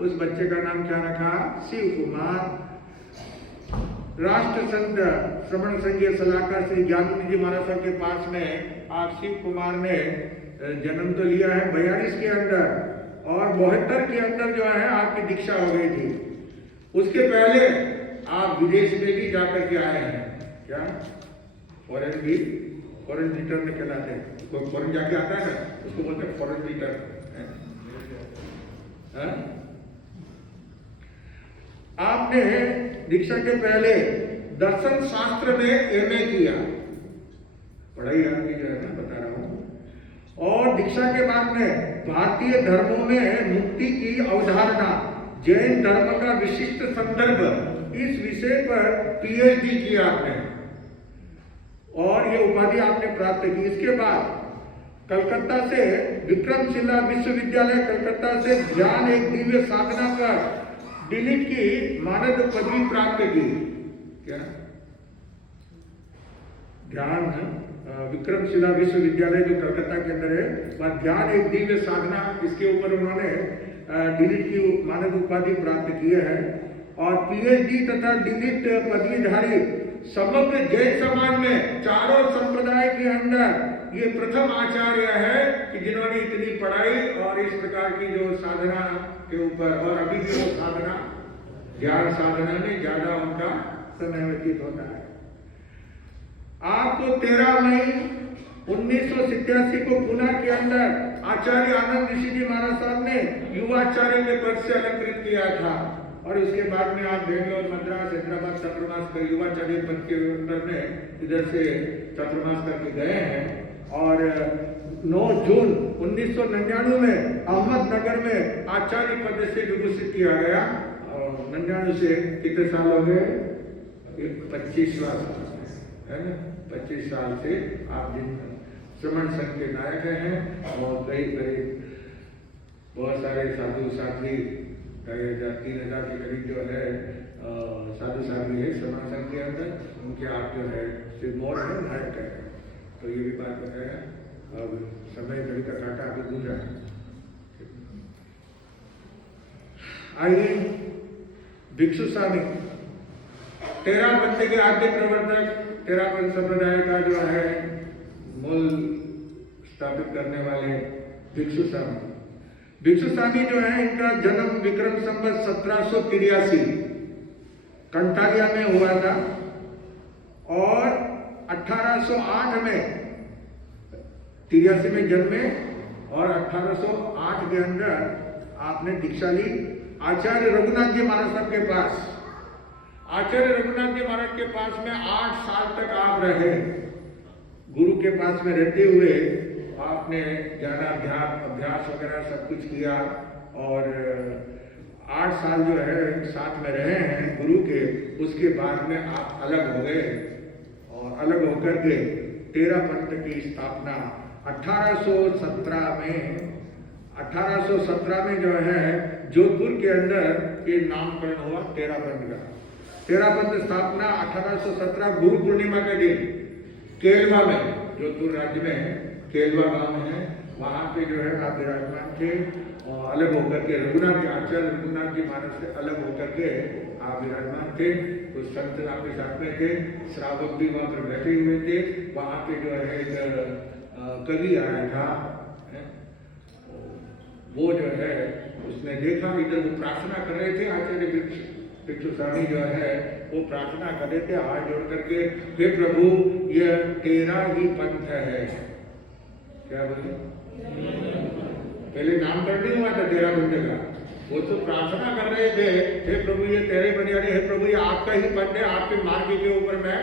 उस बच्चे का नाम क्या रखा? शिव कुमार। राष्ट्र संत श्रवण संघीय सलाहकार श्री ज्ञानमुनि जी महाराज के पास में आप शिव कुमार ने जन्म तो लिया है 42 के अंदर, और 72 के अंदर जो है आपकी दीक्षा हो गई थी। उसके पहले आप विदेश में भी जाकर के आए हैं। क्या? फॉरेन रिटर्न में कहलाते हैं। कोई फॉरेन जाके आता है ना उसको बोलते हैं फॉरेन रिटर्न। आपने दीक्षा के पहले दर्शन शास्त्र में एमए किया, पढ़ाई आपकी जो है ना बता रहा हूं, और दीक्षा के बाद में भारतीय धर्मों में मुक्ति की अवधारणा, जैन धर्म का विशिष्ट संदर्भ, इस विषय पर पीएचडी किया आपने और ये उपाधि आपने प्राप्त की। इसके बाद कलकत्ता से विक्रमशिला विश्वविद्यालय कलकत्ता से ज्ञान एक दिव्य साधना पर डिलीट की मानद पदवी प्राप्त की। क्या? ध्यान विक्रमशिला विश्वविद्यालय जो कलकत्ता के अंदर है, वहाँ ध्यान एक दिव्य साधना, इसके ऊपर उन्होंने डीलिट की मानद उपाधि प्राप्त की है। और पीएचडी तथा डीलिट पदवीधारी समग्र जैन समाज में चारों संप्रदाय के अंदर ये प्रथम आचार्य है कि जिन्होंने इतनी पढ़ाई और इस प्रकार की जो साधना के ऊपर, और अभी भी वो साधना ज्ञान साधना में ज्यादा उनका समय व्यतीत होता है। आपको 13 मई 1987 को पुणे के अंदर आचार्य आनंद ऋषि जी महाराज साहब ने युवाचार्य के पद से अलंकृत किया था, और उसके बाद में आप बेंगलोर, मद्रास, हैदराबाद चतुर्मास का युवाचार्य पद के अंदर में इधर से चतुर्मास करके गए हैं। और 9 जून 1999 में अहमदनगर में आचार्य पद से विभूषित किया गया। और 99 से कितने साल हो गए? 25वां साल है ना। 25 साल से आप जिन श्रमण संघ के नायक हैं, और कई बहुत सारे साधु साध्वी 3,000 के करीब जो है साधु साध्वी है श्रमण संघ के अंदर, उनके आप जो है सिरमौर है, नायक है। तो ये भी बात बताया। अब समय घड़ी का कांटा अभी गुजरा है। आइए भिक्षु स्वामी तेरापंथ के आद्य प्रवर्तक, तेरापंथ संप्रदाय का जो है मूल स्थापित करने वाले भिक्षु स्वामी। भिक्षु स्वामी जो है, इनका जन्म विक्रम संवत 1783 कंटालिया में हुआ था, और 1808 में 83 में जन्मे, और 1808 के अंदर आपने दीक्षा ली आचार्य रघुनाथ जी महाराज साहब के पास। आचार्य रघुनाथ जी महाराज के पास में 8 साल तक आप रहे। गुरु के पास में रहते हुए आपने अभ्यास वगैरह सब कुछ किया, और 8 साल जो है साथ में रहे हैं गुरु के। उसके बाद में आप अलग हो गए, और अलग होकर के तेरापंथ की स्थापना 1817 में जो है जोधपुर के अंदर ये नामकरण हुआ तेरापंथ का। तेरापंथ स्थापना 1817 गुरु पूर्णिमा के दिन केलवा में, जोधपुर राज्य में केलवा गांव है, वहाँ पे जो है आप विराजमान थे, और अलग होकर के आचार्य रघुनाथ जी महाराज से अलग होकर के आप विराजमान थे। कुछ संत आपके साथ में थे, श्रावक भी वहाँ पर बैठे हुए थे। वहाँ पे जो है एक कवि आया था, वो जो है उसने देखा इधर वो प्रार्थना कर रहे थे। आचार्य भिक्षु स्वामी जो है वो प्रार्थना कर रहे थे हाथ जोड़ करके, हे प्रभु ये तेरा ही पंथ है। क्या बोले? पहले नामकरण नहीं हुआ था तेरा पंथ का, वो तो प्रार्थना कर रहे थे, हे प्रभु ये तेरे बनियारी, हे प्रभु ये आपका ही पंथ है, आपके मार्ग के ऊपर मैं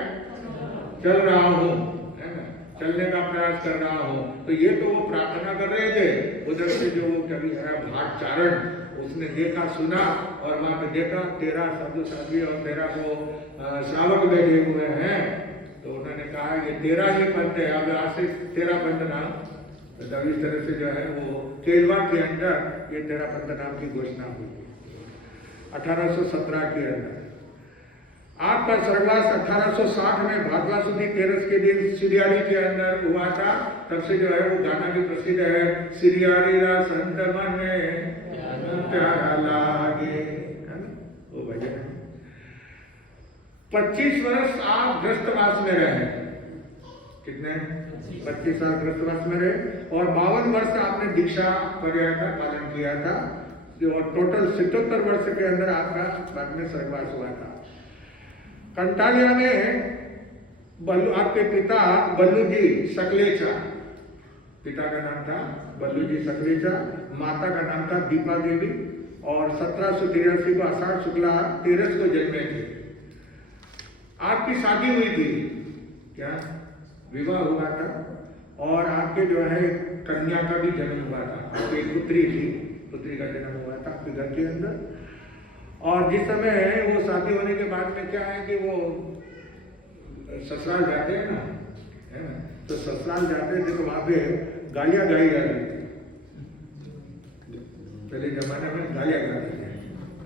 चल रहा हूँ, है ना, चलने का प्रयास कर रहा हूँ। तो ये तो वो प्रार्थना कर रहे थे। उधर से जो कभी है भाट चारण, उसने देखा सुना, और वहां पे देखा 13 साधु साध्वी और 13 को श्रावक बैठे हुए हैं। तो उन्होंने कहा ये 13 ही पंथ है, अब आज से 13 पंथ नाम। तो इस तरह से जो है वो केलवा के अंदर ये 13 पंथ नाम की घोषणा हुई 1817 के अंदर। आपका स्वर्गवास 1860 में भाद्रवा सुदी 13 के दिन सिरियारी के अंदर हुआ था। तब से जो है वो गाना भी प्रसिद्ध है, सिरियारी रा संत मन में प्यारा लागे, है ना वो भजन। 25 वर्ष आप गृहस्थवास में रहे। कितने? 25 साल गृहस्थवास में रहे, और 52 वर्ष आपने दीक्षा मर्यादा का पालन किया था, और टोटल 77 वर्ष के अंदर आपका बाद में स्वर्गवास हुआ था। कंटालिया में आपके पिता बल्लू जी सकलेचा, पिता का नाम था बल्लू जी सकलेचा, माता का नाम था दीपा देवी, और 1783 को आषाढ़ शुक्ला 13 को जन्मे थे। आपकी शादी हुई थी, क्या विवाह हुआ था, और आपके जो है कन्या का भी जन्म हुआ था। आपकी एक पुत्री थी, पुत्री का जन्म हुआ था आपके घर के अंदर। और जिस समय वो शादी होने के बाद में क्या है कि वो ससुराल जाते हैं ना, है ना, तो ससुराल जाते थे तो वहाँ पे गालियाँ गाई जाती थी। पहले जमाने में गालियाँ गाते थे,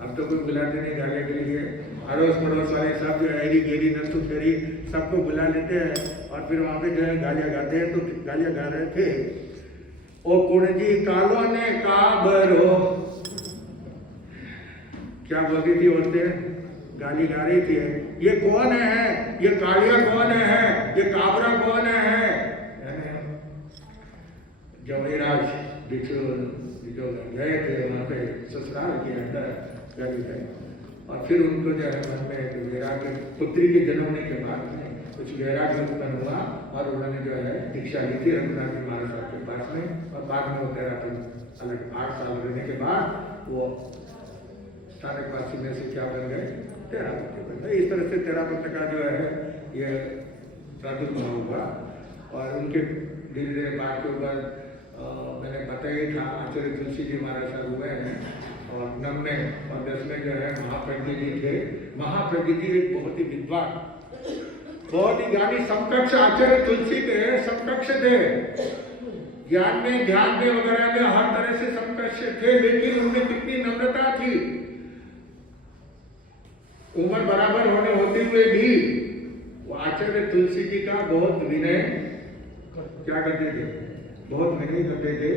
अब हम तो कोई बुलाते नहीं गालियाँ के लिए, अड़ोस पड़ोस वाले सब जो है एरी गेरी नंसू फेरी सबको बुला लेते हैं और फिर वहाँ पे जो है गालियाँ गाते हैं। तो गालियाँ गा रहे थे, ओ कुणजी कालो ने काबरो, क्या बोलती थी औरतें? गाली गा रही थी, ये कौन है, ये कालिया कौन है, ये काबरा कौन है। जमीराज भिक्षु जो गए थे वहाँ पे ससुराल के अंदर गए और फिर उनको जो है मन में वैराग्य, पुत्री के जन्मने के बाद कुछ वैराग्य उत्पन्न हुआ और उन्होंने जो है दीक्षा ली थी रघुनाथ जी महाराज साहब के पास में। और बाद में वो तेरापन अलग 8 साल रहने के बाद वो स्थानकवासी में से क्या बन गए? तेरापंथ बन गए। इस तरह से तेरापंथ का जो है ये प्रादुर्भाव हुआ। और उनके धीरे धीरे बाद के ऊपर मैंने बताया था आचार्य तुलसी जी महाराज साहब हुए हैं और 9 और 10 में जो है महाप्रज्ञ जी थे। महाप्रज्ञ जी एक बहुत ही विद्वान, बहुत ही ज्ञानी, समकक्ष आचार्य तुलसी के समकक्ष थे। ज्ञान में, ध्यान में वगैरह में हर तरह से समकक्ष थे, लेकिन उनमें कितनी नम्रता थी। उम्र बराबर होने होते हुए भी वो आचार्य तुलसी जी का बहुत विनय क्या करते थे, बहुत विनय करते थे।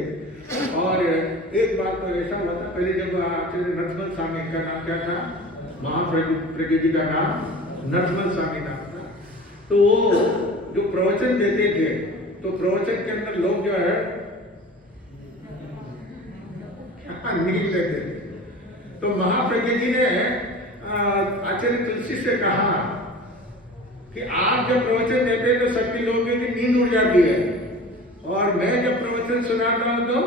और एक बात तो ऐसा हुआ था, पहले जब आचार्य नरसिम्हा स्वामी का नाम क्या था, महाप्रज्ञ जी का नाम नरसिम्हा स्वामी नाम था, तो वो जो प्रवचन देते थे तो प्रवचन के अंदर लोग जो है नींद लेते थे। तो महाप्रज्ञ जी ने आचार्य तुलसी से कहा कि आप जब प्रवचन देते हैं तो सभी लोगों की नींद उड़ जाती है और मैं जब प्रवचन सुनाता हूं तो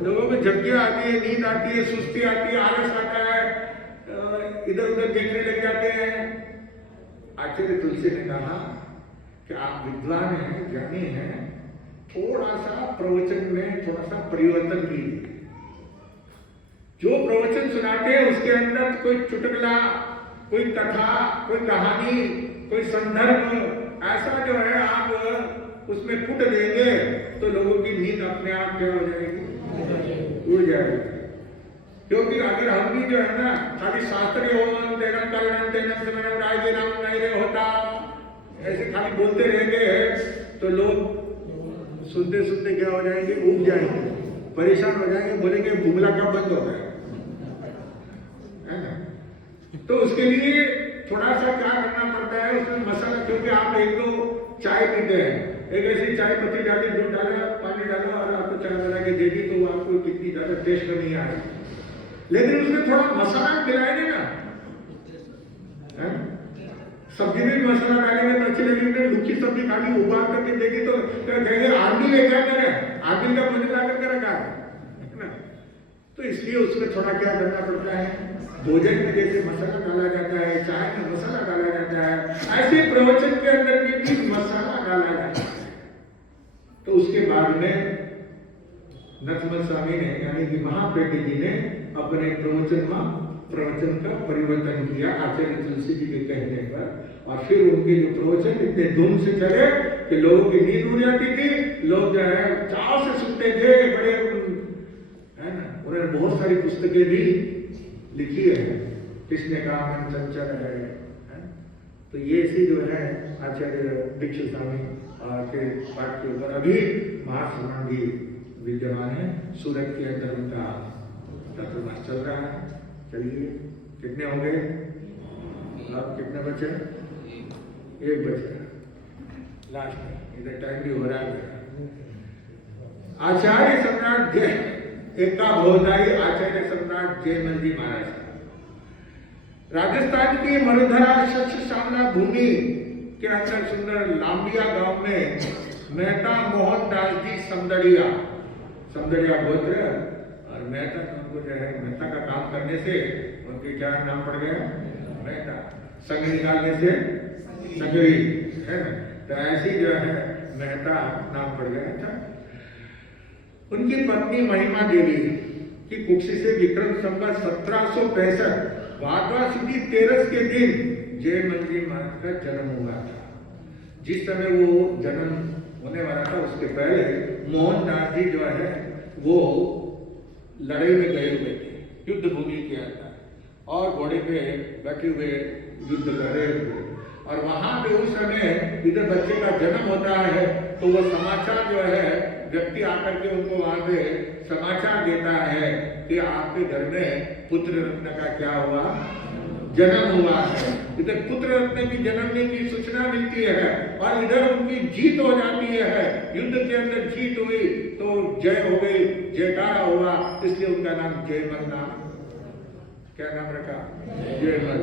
लोगों में झपकियां आती है, नींद आती है, सुस्ती आती है, आलस आता है, इधर उधर देखने लग जाते हैं। आचार्य तुलसी ने कहा कि आप विद्वान हैं, ज्ञानी हैं, थोड़ा सा प्रवचन में थोड़ा सा परिवर्तन कीजिए। जो प्रवचन सुनाते हैं उसके अंदर कोई चुटकुला, कोई कथा, कोई कहानी, कोई संदर्भ ऐसा जो है आप उसमें पुट देंगे तो लोगों की नींद अपने आप क्या हो जाएगी, उड़ जाएगी। क्योंकि अगर हम भी जो है ना खाली शास्त्रीय ओम तेनम करणम तेनम समनम राय नाम नहीं रहे होता, ऐसे खाली बोलते रहेंगे तो लोग सुनते सुनते क्या हो जाएंगे, उब जाएंगे, परेशान हो जाएंगे, बोलेंगे बुगला कब बंद हो गया, है ना। तो उसके लिए थोड़ा सा क्या करना पड़ता है उसमें मसाला, क्योंकि आप एक दो चाय पीते हैं, एक ऐसी चाय पत्ती डाली, दूध डाला, पानी डालो और आपको चाय बना के दे दी तो आपको कितनी ज्यादा टेस्ट नहीं आ रही, लेकिन उसमें थोड़ा मसाला मिलाएंगे ना, सब्जी में मसाला डालेंगे तो अच्छी लगेगी। लुच्ची सब्जी खाली उबाल करके देगी तो कहेंगे आदमी ले क्या करे, आदमी का भोजन ला करके रखा है ना। तो इसलिए उसमें थोड़ा क्या करना पड़ता है, भोजन में जैसे मसाला डाला जाता है, चाय में मसाला डाला जाता है, ऐसे प्रवचन के अंदर में भी मसाला डाला जाता है। तो उसके बाद में नरसिम्हा स्वामी ने यानी कि महाप्रज्ञ जी ने अपने प्रवचन का परिवर्तन किया आचार्य तुलसी जी के कहने पर। और फिर उनके जो प्रवचन इतने धूम से चले कि लोगों की नींद उड़ जाती थी, लोग जो है चाव से सुनते थे, बड़े है ना। उन्होंने बहुत सारी पुस्तकें भी लिखी है, कृष्ण का मन चंचल है। तो ये ऐसी जो है आचार्य भिक्षु स्वामी के पाठ के ऊपर अभी महासमाधि विद्यमान है। सूरत के अंदर उनका चतुर्मास चल रहा है। चलिए कितने हो गए, अब कितने बचे, एक बचे लास्ट में, इधर टाइम भी हो रहा है। आचार्य सम्राट जय एक का भोदाई आचार्य सम्राट जयमल जी महाराज राजस्थान की मरुधरा शस्य श्यामला भूमि के अंदर सुंदर लांबिया गांव में मेहता मोहनदास जी समदड़िया गोत्र और मेहता उनको जो है मेहता का काम करने से उनके क्या नाम पड़ गया, मेहता। संग निकालने से संगरी, है ना। तो ऐसी जो है मेहता नाम पड़ गया था। उनकी पत्नी महिमा देवी की कुक्षी से विक्रम संवत 1765 भाद्रवा सुदी 13 के दिन जयमल जी महाराज का जन्म हुआ था। जिस समय वो जन्म होने वाला था उसके पहले मोहनदास जी जो है वो लड़ाई में गए हुए थे, युद्ध भूमि किया था। और घोड़े पे बैठे हुए युद्ध कर रहे थे। और वहां पे उस समय इधर बच्चे का जन्म होता है, तो वो समाचार जो है व्यक्ति आकर के उनको वहां पे समाचार देता है कि आपके घर में पुत्र रत्न का क्या हुआ, जन्म हुआ है। इधर पुत्र रत्न की जन्मने की सूचना मिलती है और इधर उनकी जीत हो जाती है। युद्ध के अंदर जीत हुई तो जय हो गई, जयकारा हुआ, इसलिए उनका नाम जयमल नाम, क्या नाम रखा, जयमल।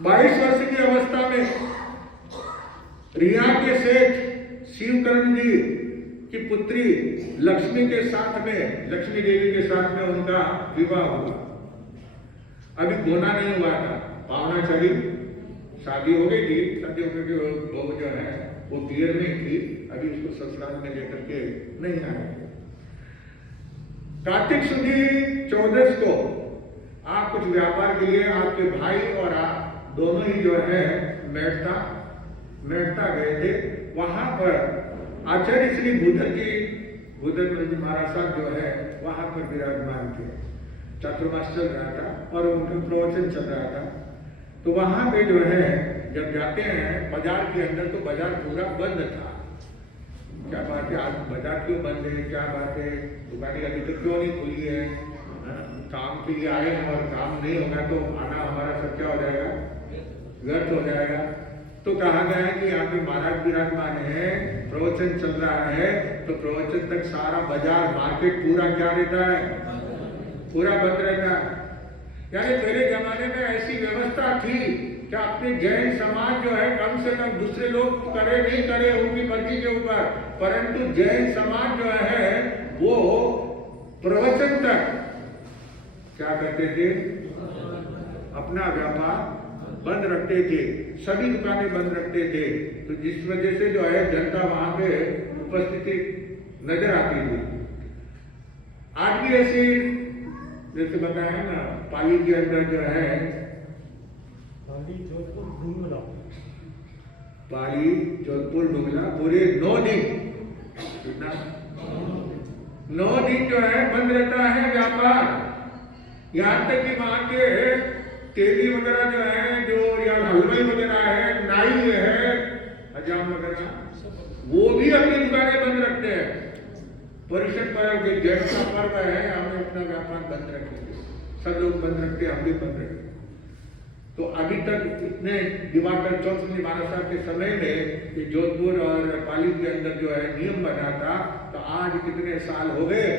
22 वर्ष की अवस्था में रिया के सेठ शिवकरण जी की पुत्री लक्ष्मी के साथ में, लक्ष्मी देवी के साथ में उनका विवाह हुआ। अभी गोना नहीं हुआ था, पावना चली, शादी हो गई थी। शादी होकर के बहू जो है वो पियर में थी, अभी उसको ससुराल में लेकर के नहीं आए। कार्तिक शुक्ल 14 को आप कुछ व्यापार के लिए आपके भाई और आप दोनों ही जो है मेड़ता गए थे। वहां पर आचार्य श्री बुधन जी महाराज साहब जो है वहां पर विराजमान थे। चातुर्मास चल रहा था और उनका प्रवचन चल रहा था। तो वहां पे जो है जब जाते हैं बाजार के अंदर, तो बाजार पूरा बंद था। क्या बात है, आज बाजार क्यों बंद है, क्या बात है, दुकानें अभी तक क्यों नहीं खुली है, काम के लिए आए हैं और काम नहीं होगा तो आना हमारा सब क्या हो जाएगा, व्यर्थ हो जाएगा। तो कहा गया है कि यहाँ पे महाराज विराजमान है, प्रवचन चल रहा है, तो प्रवचन तक सारा बाजार मार्केट पूरा क्या रहता है, पूरा बंद रहता है। यानी पहले जमाने में ऐसी व्यवस्था थी कि अपने जैन समाज जो है कम से कम दूसरे लोग करे नहीं करे उनकी मर्जी के ऊपर, परंतु जैन समाज जो है वो प्रवचन तक क्या करते थे, अपना व्यापार बंद रखते थे, सभी दुकानें बंद रखते थे। तो जिस वजह से जो है जनता वहां पे उपस्थिति नजर आती थी। आज भी ऐसी, जैसे बताया ना, पाली के अंदर जो है पाली जोधपुर डुमला पूरे 9 दिन, कितना 9 दिन जो है बंद रहता है व्यापार। यहाँ तक कि वहां के तेली वगैरह जो है, जो या हलवाई वगैरह है, नाई है, हजाम वगैरह, वो भी अपनी दुकानें बंद रखते हैं। परिषद पर्व के जैन का पर्व है, हमें अपना व्यापार बंद रखेंगे, सब लोग बंद रखते, हम भी बंद रखेंगे। तो अभी तक इतने दिवाकर चौधरी महाराज साहब के समय में जोधपुर और पाली के अंदर जो है नियम बना था, तो आज कितने साल हो गए,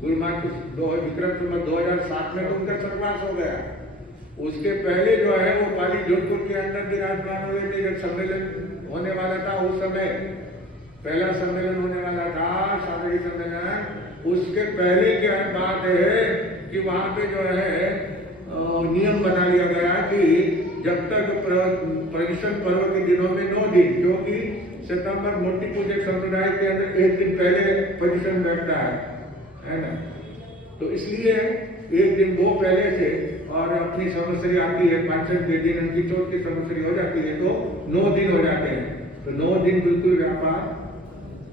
गुरुमा विक्रम संवत 2007 में तो उनका सर्वास हो गया। उसके पहले जो है वो पाली जोधपुर के अंदर विराजमान हुए थे। जब सम्मेलन होने वाला था उस समय, पहला सम्मेलन होने वाला था, शादी सम्मेलन, उसके पहले क्या बात है कि वहां पे जो है नियम बना लिया गया कि जब तक प्रदूषण पर्व के दिनों में 9 दिन, क्योंकि सितंबर मोटी पूजक समुदाय के अंदर 1 दिन पहले प्रदूषण बैठता है ना, तो इसलिए 1 दिन वो पहले से, और अपनी संवत्सरी आती है 5 के दिन, उनकी चौथ की संवत्सरी हो जाती है तो 9 दिन हो जाते हैं। तो 9 दिन बिल्कुल व्यापार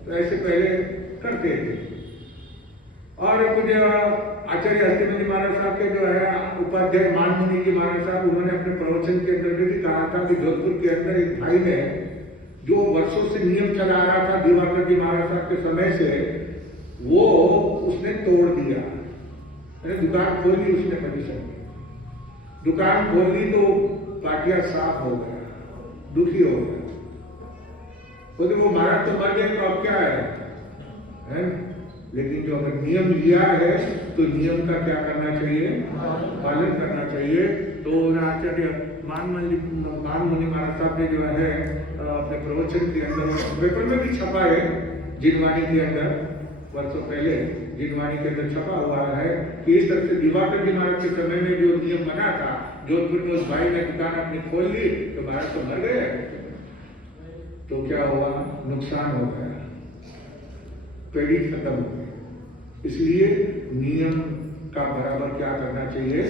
तो ऐसे पहले करते थे। और कुछ आचार्य हस्तिमती महाराज साहब के जो है उपाध्याय मानमुनि जी महाराज साहब, उन्होंने अपने प्रवचन के अंदर भी कहा था कि जोधपुर के अंदर एक भाई ने जो वर्षों से नियम चला रहा था दिवाकर जी महाराज साहब के समय से, वो उसने तोड़ दिया। दुकान खोल ली उसने, परिषद दुकान खोल ली तो पाटिया साफ हो गया, दुखी हो गया। तो वो महाराज तो मर गए, तो अब क्या है? लेकिन जो अगर नियम लिया है तो नियम का क्या करना चाहिए, पालन करना चाहिए। तो आचार्य मानमुनि महाराज साहब ने जो है अपने प्रवचन के अंदर पेपर में भी छपा है, जिनवाणी के अंदर, वर्षों पहले जिनवाणी के अंदर छपा हुआ है कि इस तरह से दिवाकर जी महाराज के समय में जो नियम बना था, जोधपुर में उस भाई ने दुकान अपनी खोल ली तो महाराज तो मर गए, तो क्या हुआ, नुकसान हो गया, पेड़ी खत्म हो गई। इसलिए नियम का बराबर क्या करना चाहिए,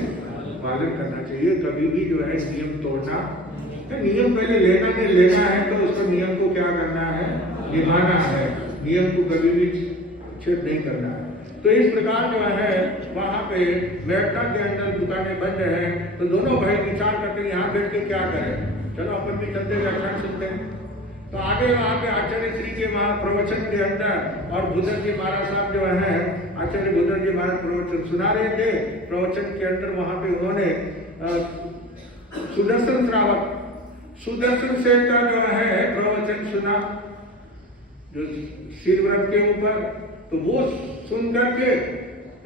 पालन करना चाहिए। कभी भी जो है नियम तोड़ना, नियम पहले लेना है तो उसको नियम को क्या करना है, निभाना है। नियम को कभी भी छेद नहीं करना है। तो इस प्रकार जो है वहाँ पे मेहता के अंदर दुकानें बंद हैं, तो दोनों भाई विचार करते हैं यहाँ बैठ के क्या करें, चलो अपन भी चलते व्याख्यान सुनते हैं। तो आगे वहाँ पे आचार्य श्री के वहाँ प्रवचन के अंदर और बुद्धर जी महाराज साहब जो है आचार्य बुद्धर जी महाराज प्रवचन सुना रहे थे। प्रवचन के अंदर वहाँ पे उन्होंने सुदर्शन श्रावक सुदर्शन सेन का जो है प्रवचन सुना जो शिव व्रत के ऊपर, तो वो सुन करके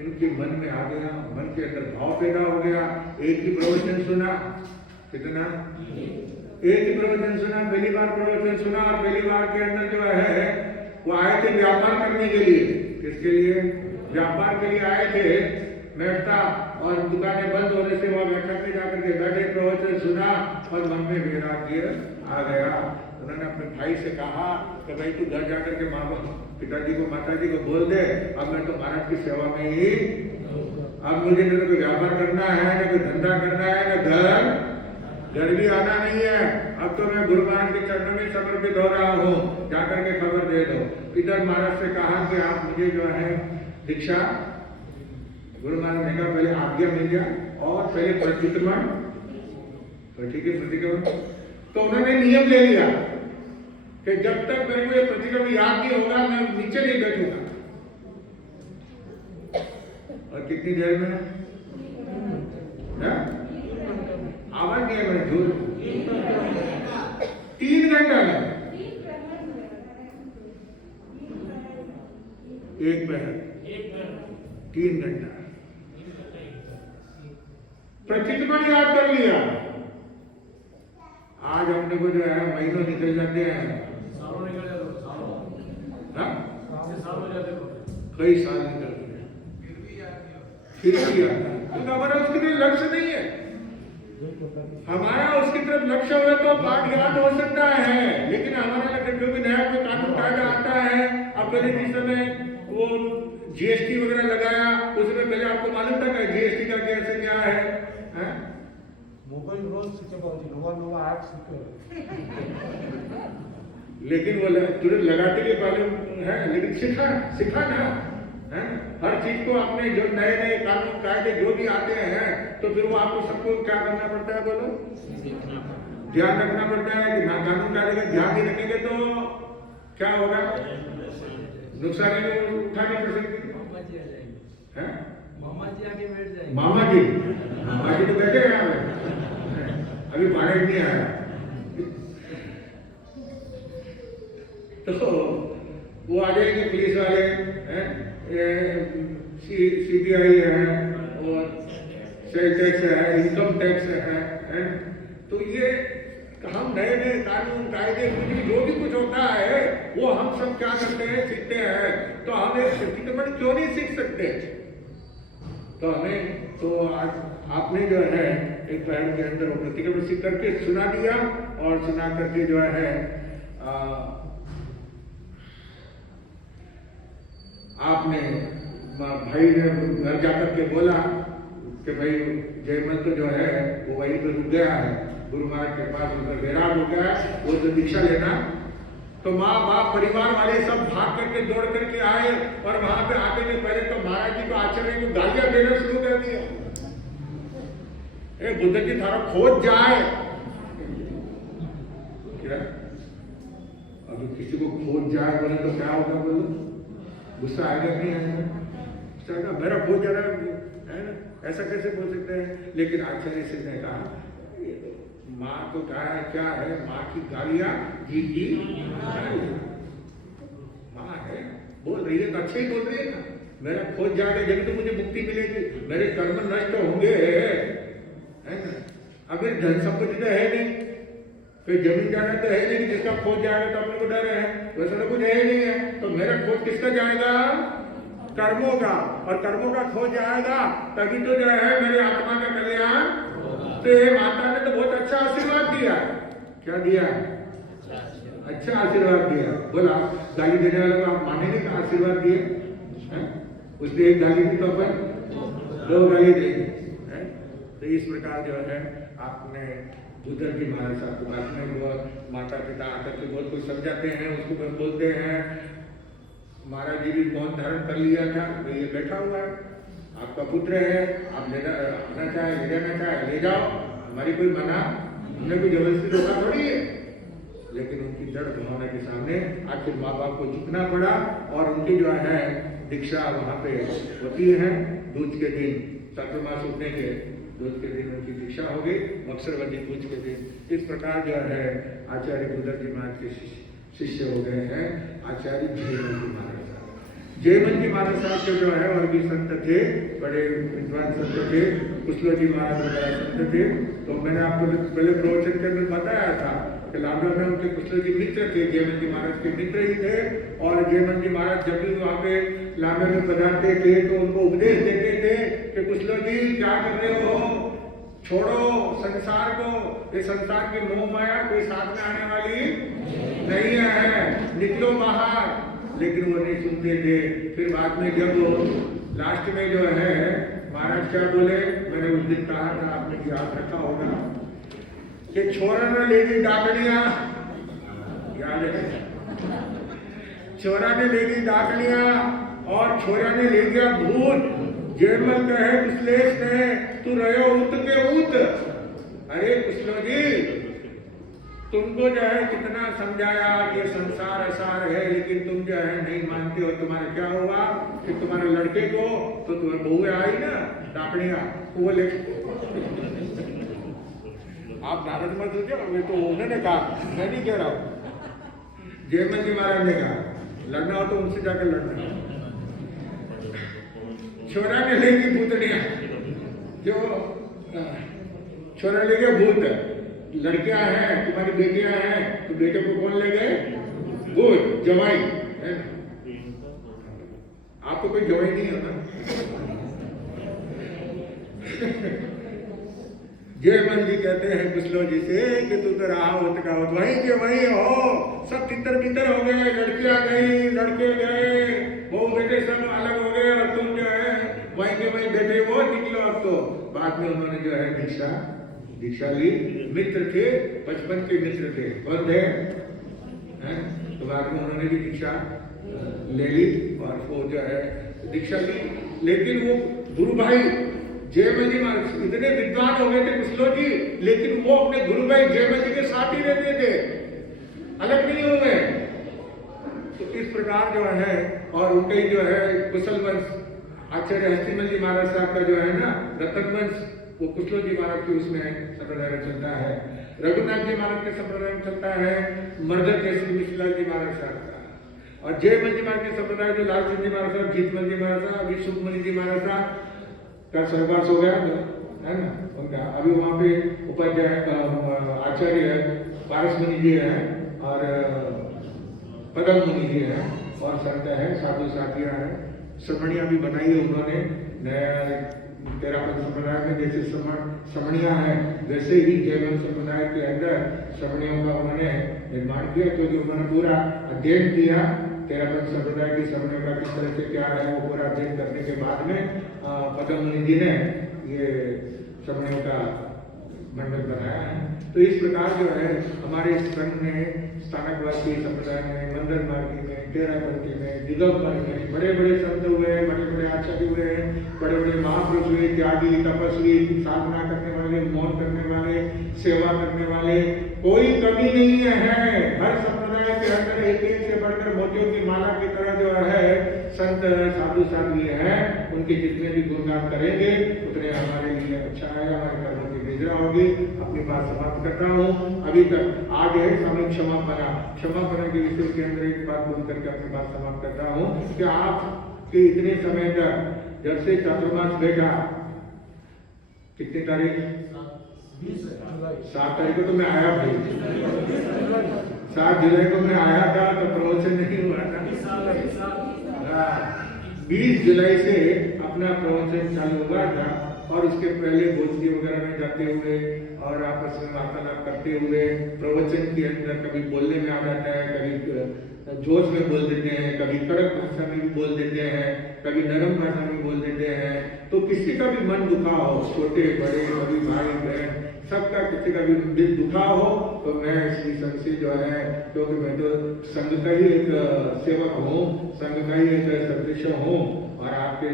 इनके मन में आ गया, मन के अंदर भाव पैदा हो गया। एक ही प्रवचन सुना, कितना एक ही प्रवचन सुना, पहली बार प्रवचन सुना और पहली बार के अंदर जो है वो आए थे व्यापार करने के लिए। किसके लिए? व्यापार के लिए आए थे मेहता, और दुकानें बंद होने से वह व्याख्या में जाकर के बैठे, प्रवचन सुना और मन में वैराग्य आ गया। उन्होंने अपने भाई से कहा कि भाई तू घर जाकर के माँ पिताजी को माताजी को बोल दे, अब मैं तो महाराज की सेवा में ही, अब मुझे न तो कोई व्यापार करना है, न कोई धंधा करना है, न घर भी आना नहीं है, अब तो मैं गुरु महाराज के चरणों में समर्पित हो रहा हूँ, जाकर के खबर दे दो। इधर महाराज से कहा कि आप मुझे जो है दीक्षा, गुरु महाराज ने कहा पहले आज्ञा मिल जाए और पहले प्रतिक्रमण, तो ठीक है प्रतिक्रमण। तो उन्होंने नियम ले लिया कि जब तक मेरे को ये प्रतिक्रमण याद नहीं होगा मैं नीचे नहीं बैठूंगा। और कितनी देर में आवाज नहीं है, मैं झूठ 3 घंटा लगा, एक पहर 3 घंटा प्रतिक्रमण याद कर लिया। आज हमने को जो है महीनों निकल जाते हैं, कई साल निकल गए, फिर भी आता है, क्योंकि हमारा उसके लिए लक्ष्य नहीं है। हमारा उसकी तरफ लक्ष्य हुआ तो पाठ याद हो सकता है, लेकिन हमारा लक्ष्य जो भी नया कोई कानून कायदा आता है, अब पहले जिस समय वो जीएसटी वगैरह लगाया उसमें पहले आपको मालूम था कि जीएसटी का कैसे क्या है? मोबाइल रोज नवा ऐप सीखे, लेकिन वो तुरंत लगाते के पहले है, लेकिन सिखा ना है। हर चीज को अपने जो नए नए कानून कायदे जो भी आते हैं तो फिर वो आपको सबको क्या करना पड़ता है, बोलो ध्यान रखना पड़ता है कि ना कानून कायदे का ध्यान नहीं रखेंगे तो क्या होगा, नुकसान उठाने पड़ सकती है। मामा जी आगे बैठ जाएंगे। मामा जी तो बैठे हैं यहाँ पे, अभी बाहर नहीं आया। तो वो आ जाएंगे पुलिस वाले हैं, सीबीआई है और सेल टैक्स है, इनकम टैक्स है। तो ये हम नए नए कानून कायदे जो भी कुछ होता है वो हम सब क्या करते हैं, सीखते हैं। तो हम एक प्रतिक्रमण क्यों नहीं सीख सकते? तो हमें तो आज आपने जो है एक पहल के अंदर प्रतिक्रमण सीख करके सुना दिया, और सुना करके जो है आपने भाई ने घर जाकर के बोला कि भाई जयमल तो जो है वो वहीं पे रुक गया है, गुरु महाराज के पास उधर वैराग हो गया है, वो तो दीक्षा लेना। तो माँ बाप परिवार वाले सब भाग करके दौड़ करके आए, और वहां पे आते ने पहले तो महाराज जी को आचार्य को गालियां देना शुरू कर दिया। बुद्ध जी थारा खोज जाए क्या? अभी किसी को खोज जाए बोले तो क्या होगा, बोलो गुस्सा आएगा नहीं आएगा? मेरा खोज जा रहा है ना, ऐसा कैसे बोल सकते हैं? लेकिन आचार्य सिंह ने कहा माँ तो क्या है, माँ की गालियां जी की माँ है, बोल रही है तो अच्छे ही बोल रही है ना। मेरा खोज जाएगा जब तो मुझे मुक्ति मिलेगी, मेरे कर्म नष्ट होंगे, है ना। अब मेरी धन संपत्ति तो है नहीं, कोई जमीन जाना तो है नहीं जिसका खोज जाएगा तो अपने को डर है, वैसा तो कुछ है ही नहीं है। तो मेरा खोज किसका जाएगा? कर्मों का, और कर्मों का खोज जाएगा तभी तो जो है मेरे आत्मा का कल्याण। तो ये माता ने तो बहुत अच्छा आशीर्वाद दिया। क्या दिया? अच्छा आशीर्वाद दिया। बोला गाली देने वाले को आप मानेंगे का आशीर्वाद दिए? उसने एक गाली दी तो अपन 2 गाली देंगे। तो इस प्रकार जो है आपने बुद्धर जी महाराज साहब को बात में वो माता पिता आकर के बहुत कुछ समझाते हैं, उसको बोलते हैं महाराज जी भी मौन धारण कर लिया था, तो ये बैठा हुआ है, आपका पुत्र है, आप आना चाहे ले जाना चाहे ले जाओ, हमारी कोई मना, हमने कोई जबरदस्ती रोका थोड़ी है। लेकिन उनकी दृढ़ भावना के सामने आखिर माँ बाप को झुकना पड़ा और उनकी जो है दीक्षा वहाँ पे होती है। दूज के दिन चातुर्मास उठने के दूज के दिन उनकी दीक्षा हो गई, मक्सरवती दूज के दिन। इस प्रकार जो है आचार्य गुदर जी महाराज के शिष्य हो गए हैं आचार्य जयमल जी महाराज साहब। जयमल जी महाराज साहब के जो है और भी संत थे, बड़े विद्वान संत थे, कुशल जी महाराज वगैरह संत थे। तो मैंने आपको पहले प्रवचन के अंदर बताया था कि लाडवा में उनके कुशल जी मित्र थे, जयमल जी महाराज के मित्र ही थे। और जयमल जी महाराज जब भी वहाँ पे लाडवा में पधारते थे तो उनको उपदेश देते थे कि कुशल जी क्या कर रहे हो, छोड़ो संसार को, ये संसार की मोह माया कोई साथ में आने वाली नहीं है, निकलो बाहर। लेकिन वो नहीं सुनते थे। फिर बाद में जब लास्ट में जो है महाराज क्या बोले, मैंने उस दिन कहा था, आपने याद रखा होगा कि छोरा ने लेगी डाकनियां, याद है, छोरा ने लेगी डाकनियां और छोरा ने ले गया भूत। जयमल कहे कुशलेश ने तू रहो उत के उत। अरे कुशलो जी, तुमको जो है कितना समझाया कि संसार असार है, लेकिन तुम जो है नहीं मानते हो। तुम्हारा क्या हुआ कि तुम्हारे लड़के को तो तुम्हें बहू आई ना डाकनियां, वो ले आप नाराज मत हो जाओ, ये तो उन्होंने कहा, मैं नहीं कह रहा हूं। जयमल जी महाराज ने कहा लड़ना हो तो उनसे जाकर लड़ना। छोरा ने लेगी भूतनिया, जो छोरा ले गया भूत, लड़कियां हैं तुम्हारी बेटियां हैं, तो बेटे को कौन ले गए, भूत जवाई है ना। आपको कोई जवाई नहीं है ना। जयमल जी कहते हैं कुशलो जी से कि तू तो रहा होत का होत, वहीं के वहीं हो, सब तितर बितर हो गए, लड़कियां गई लड़के गए, वो बेटे सब अलग हो गए और तुम जो है वहीं के वहीं बैठे वो निकलो। अब तो बाद में उन्होंने जो है दीक्षा ली। मित्र थे, बचपन के मित्र थे, कौन थे, तो बाद में उन्होंने भी दीक्षा ले ली और वो जो है दीक्षा ली। लेकिन वो गुरु भाई जयमल जी महाराज इतने विद्वान हो गए थे कुशलो जी, लेकिन वो अपने गुरु भाई जयमल जी के साथ ही रहते थे, अलग नहीं हो गए। तो इस प्रकार जो है और उनके जो है कुशल वंश आचार्य हस्तिमल जी महाराज साहब का जो है ना रतन वंश, वो कुशलो जी महाराज के उसमें संप्रदाय में चलता है। रघुनाथ जी महाराज के संप्रदाय में चलता है मर्दर केसरी मिश्रलाल जी महाराज साहब का। और जयमल जी महाराज के संप्रदाय जो लाल सिंह जी महाराज साहब, जीतमल जी महाराज साहब, अभी सुखमणि जी महाराज साहब का सहवास हो गया है ना उनका। अभी वहाँ पे उपाध्याय आचार्य पारसमुनि जी है और पदम मुनि जी है और संत है, साधु साथिया है। श्रमणियाँ भी बनाई है उन्होंने नया तेरापन संप्रदाय में, जैसे श्रमणियाँ है वैसे ही जयमल संप्रदाय के अंदर श्रमणियों का उन्होंने निर्माण किया, क्योंकि उन्होंने पूरा अध्ययन किया तेरापन संप्रदाय की श्रमणियों का किस तरह से क्या है, वो पूरा अध्ययन करने के बाद में पदम मुनि जी ने ये श्रमणियों का मंडल बनाया है। तो इस प्रकार जो है हमारे संघ ने स्थानकवासी संप्रदाय में, मंदिर मार्गी में, तेरापंथी में, दिगंबर में बड़े बड़े संत हुए, बड़े बड़े आचार्य हुए, बड़े बड़े महापुरुष हुए, त्यागी तपस्वी, साधना करने वाले, मौन करने वाले, सेवा करने वाले, कोई कमी नहीं है। हर संप्रदाय के अंदर एक एक से बढ़कर मोतियों की माला की तरह जो है संत साधु साधु हैं, उनके जितने भी गुणगान करेंगे उतने हमारे लिए अच्छा है, हमारे कर्मों की निजरा होगी। अपनी बात समाप्त करता हूँ। अभी तक आगे समय क्षमापना के विषय के अंदर एक बात बोल करके अपनी बात समाप्त करता हूँ कि आपके इतने समय तक जब से चातुर्मास बैठा, कितनी तारीख, 7 तारीख को तो मैं आया भाई, 7 जुलाई को मैं आया था तो प्रवचन नहीं हुआ था। 20 जुलाई से अपना प्रवचन चालू हुआ था और उसके पहले गोष्ठी वगैरह में जाते हुए और आपस में वार्तालाप करते हुए प्रवचन के अंदर कभी बोलने में आ जाता है, कभी जोश में बोल देते हैं, कभी कड़क भाषा में भी बोल देते हैं, कभी नरम भाषा में बोल देते हैं। तो किसी का भी मन दुखा हो, छोटे बड़े, कभी भाई बहन, सबका किसी का भी दिल दुखा हो तो मैं श्री संघ से जो है, क्योंकि मैं तो संघ का ही एक सेवक हूँ, संघ का ही एक सदस्य हूँ, और आपके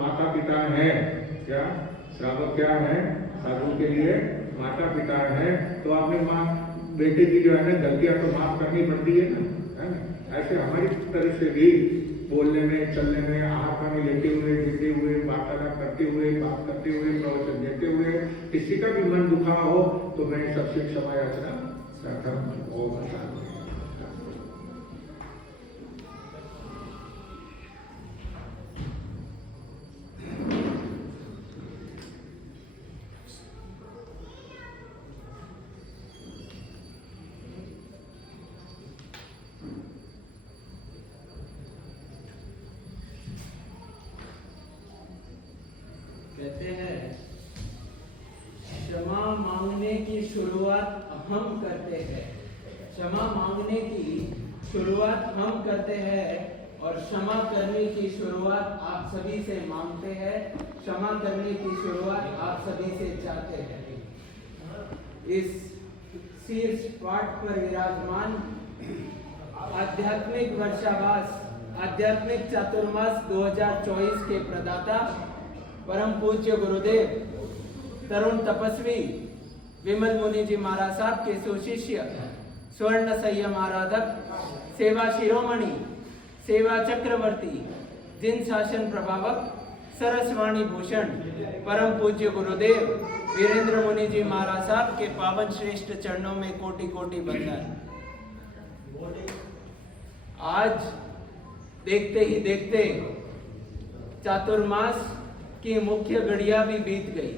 माता पिता हैं, क्या श्रावक क्या है, साधु के लिए माता पिता है, तो आपने माँ बेटे की जो है ना गलतियाँ तो माफ करनी पड़ती है ना। ऐसे हमारी तरफ से भी बोलने में, चलने में, आहार पानी लेते हुए, देते हुए, वार्तालाप करते हुए, बात करते हुए, प्रवचन देते हुए किसी का भी मन दुखा हो तो मैं सबसे क्षमा याचना करता हूँ। ओम शांति। कहते हैं क्षमा मांगने की शुरुआत हम करते हैं, क्षमा मांगने की शुरुआत हम करते हैं और क्षमा करने की शुरुआत आप सभी से मांगते हैं, क्षमा करने की शुरुआत आप सभी से चाहते हैं। इस शीर्ष पाठ पर विराजमान आध्यात्मिक वर्षावास, आध्यात्मिक चातुर्मास 2024 के प्रदाता परम पूज्य गुरुदेव तरुण तपस्वी विमल मुनि जी महाराज साहब के सुशिष्य स्वर्ण संयम आराधक, सेवा शिरोमणि, सेवा चक्रवर्ती, जिन शासन प्रभावक, सरसवाणी भूषण परम पूज्य गुरुदेव वीरेंद्र मुनि जी महाराज साहब के पावन श्रेष्ठ चरणों में कोटि कोटि बंदन। आज देखते ही देखते चातुर्मास की मुख्य घड़ियां भी बीत गई।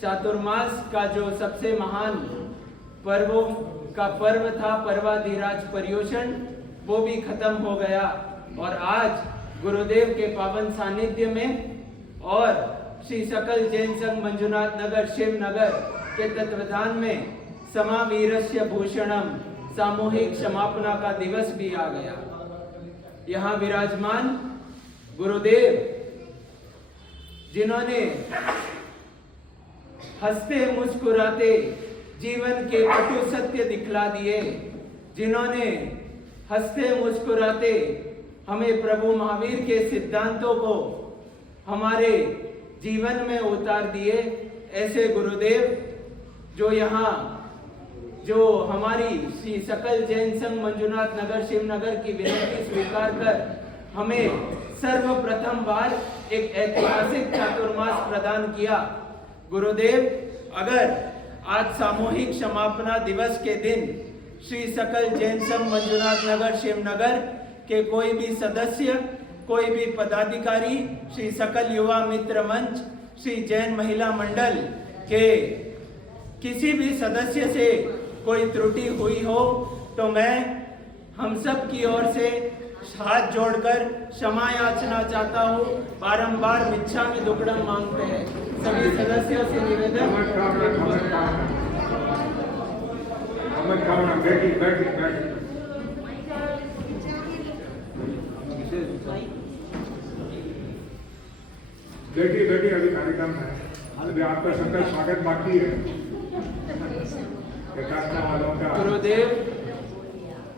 चातुर्मास का जो सबसे महान पर्वों का पर्व था पर्वाधिराज पर्युषण, वो भी खत्म हो गया और आज गुरुदेव के पावन सानिध्य में और श्री सकल जैन संघ मंजुनाथ नगर शिव नगर के तत्वाधान में समावीरस्य भूषणम सामूहिक समापना का दिवस भी आ गया। यहाँ विराजमान गुरुदेव जिन्होंने हंसते मुस्कुराते जीवन के कटु सत्य दिखला दिए, जिन्होंने हंसते मुस्कुराते हमें प्रभु महावीर के सिद्धांतों को हमारे जीवन में उतार दिए, ऐसे गुरुदेव जो यहाँ जो हमारी श्री सकल जैन संघ मंजुनाथ नगर शिवनगर की विनती स्वीकार कर हमें सर्वप्रथम बार एक ऐतिहासिक चातुर्मास प्रदान किया। गुरुदेव, अगर आज सामूहिक समापना दिवस के दिन श्री सकल जैन संघ मंजुनाथ नगर शिवनगर के कोई भी सदस्य, कोई भी पदाधिकारी, श्री सकल युवा मित्र मंच, श्री जैन महिला मंडल के किसी भी सदस्य से कोई त्रुटि हुई हो तो मैं हम सब की ओर से हाथ जोड़कर क्षमा याचना चाहता हूँ। बारंबार मिच्छामि दुक्कडम मांगते हैं। सभी सदस्यों से निवेदन। बेटी अभी कार्यक्रम है, अभी आपका सबका स्वागत बाकी है। वालों का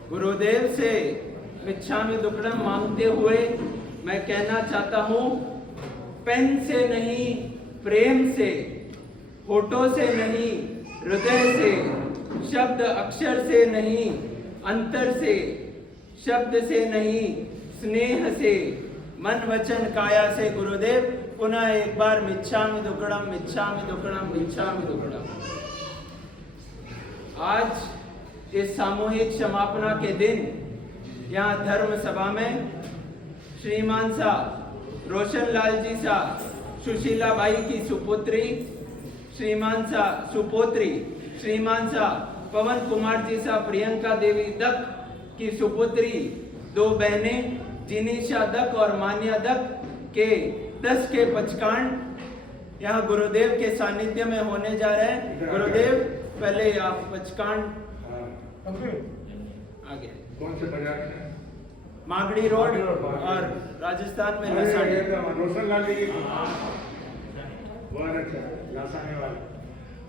गुरुदेव से मिच्छामि दुक्कडम मांगते हुए मैं कहना चाहता हूँ, पेन से नहीं प्रेम से, होठों से नहीं हृदय से, शब्द अक्षर से नहीं अंतर से, शब्द से नहीं स्नेह से, मन वचन काया से गुरुदेव पुनः एक बार मिच्छामि दुक्कडम, मिच्छामि दुक्कडम, मिच्छामि दुक्कडम। आज इस सामूहिक समापना के दिन यहाँ धर्म सभा में श्रीमान सा रोशन लाल जी सा सुशीला बाई की सुपुत्री, श्रीमान सा सुपोत्री, श्रीमान सा पवन कुमार जी सा प्रियंका देवी दत्त की सुपुत्री, दो बहनें जिनीशा दत्त और मान्या दत्त के 10 के पचकांड यहाँ गुरुदेव के सानिध्य में होने जा रहे हैं। गुरुदेव पहले आप पचकांड आगे कौन से बाजार में? मागड़ी रोड और राजस्थान में रोशन लाल जी बहुत अच्छा लासाने वाले।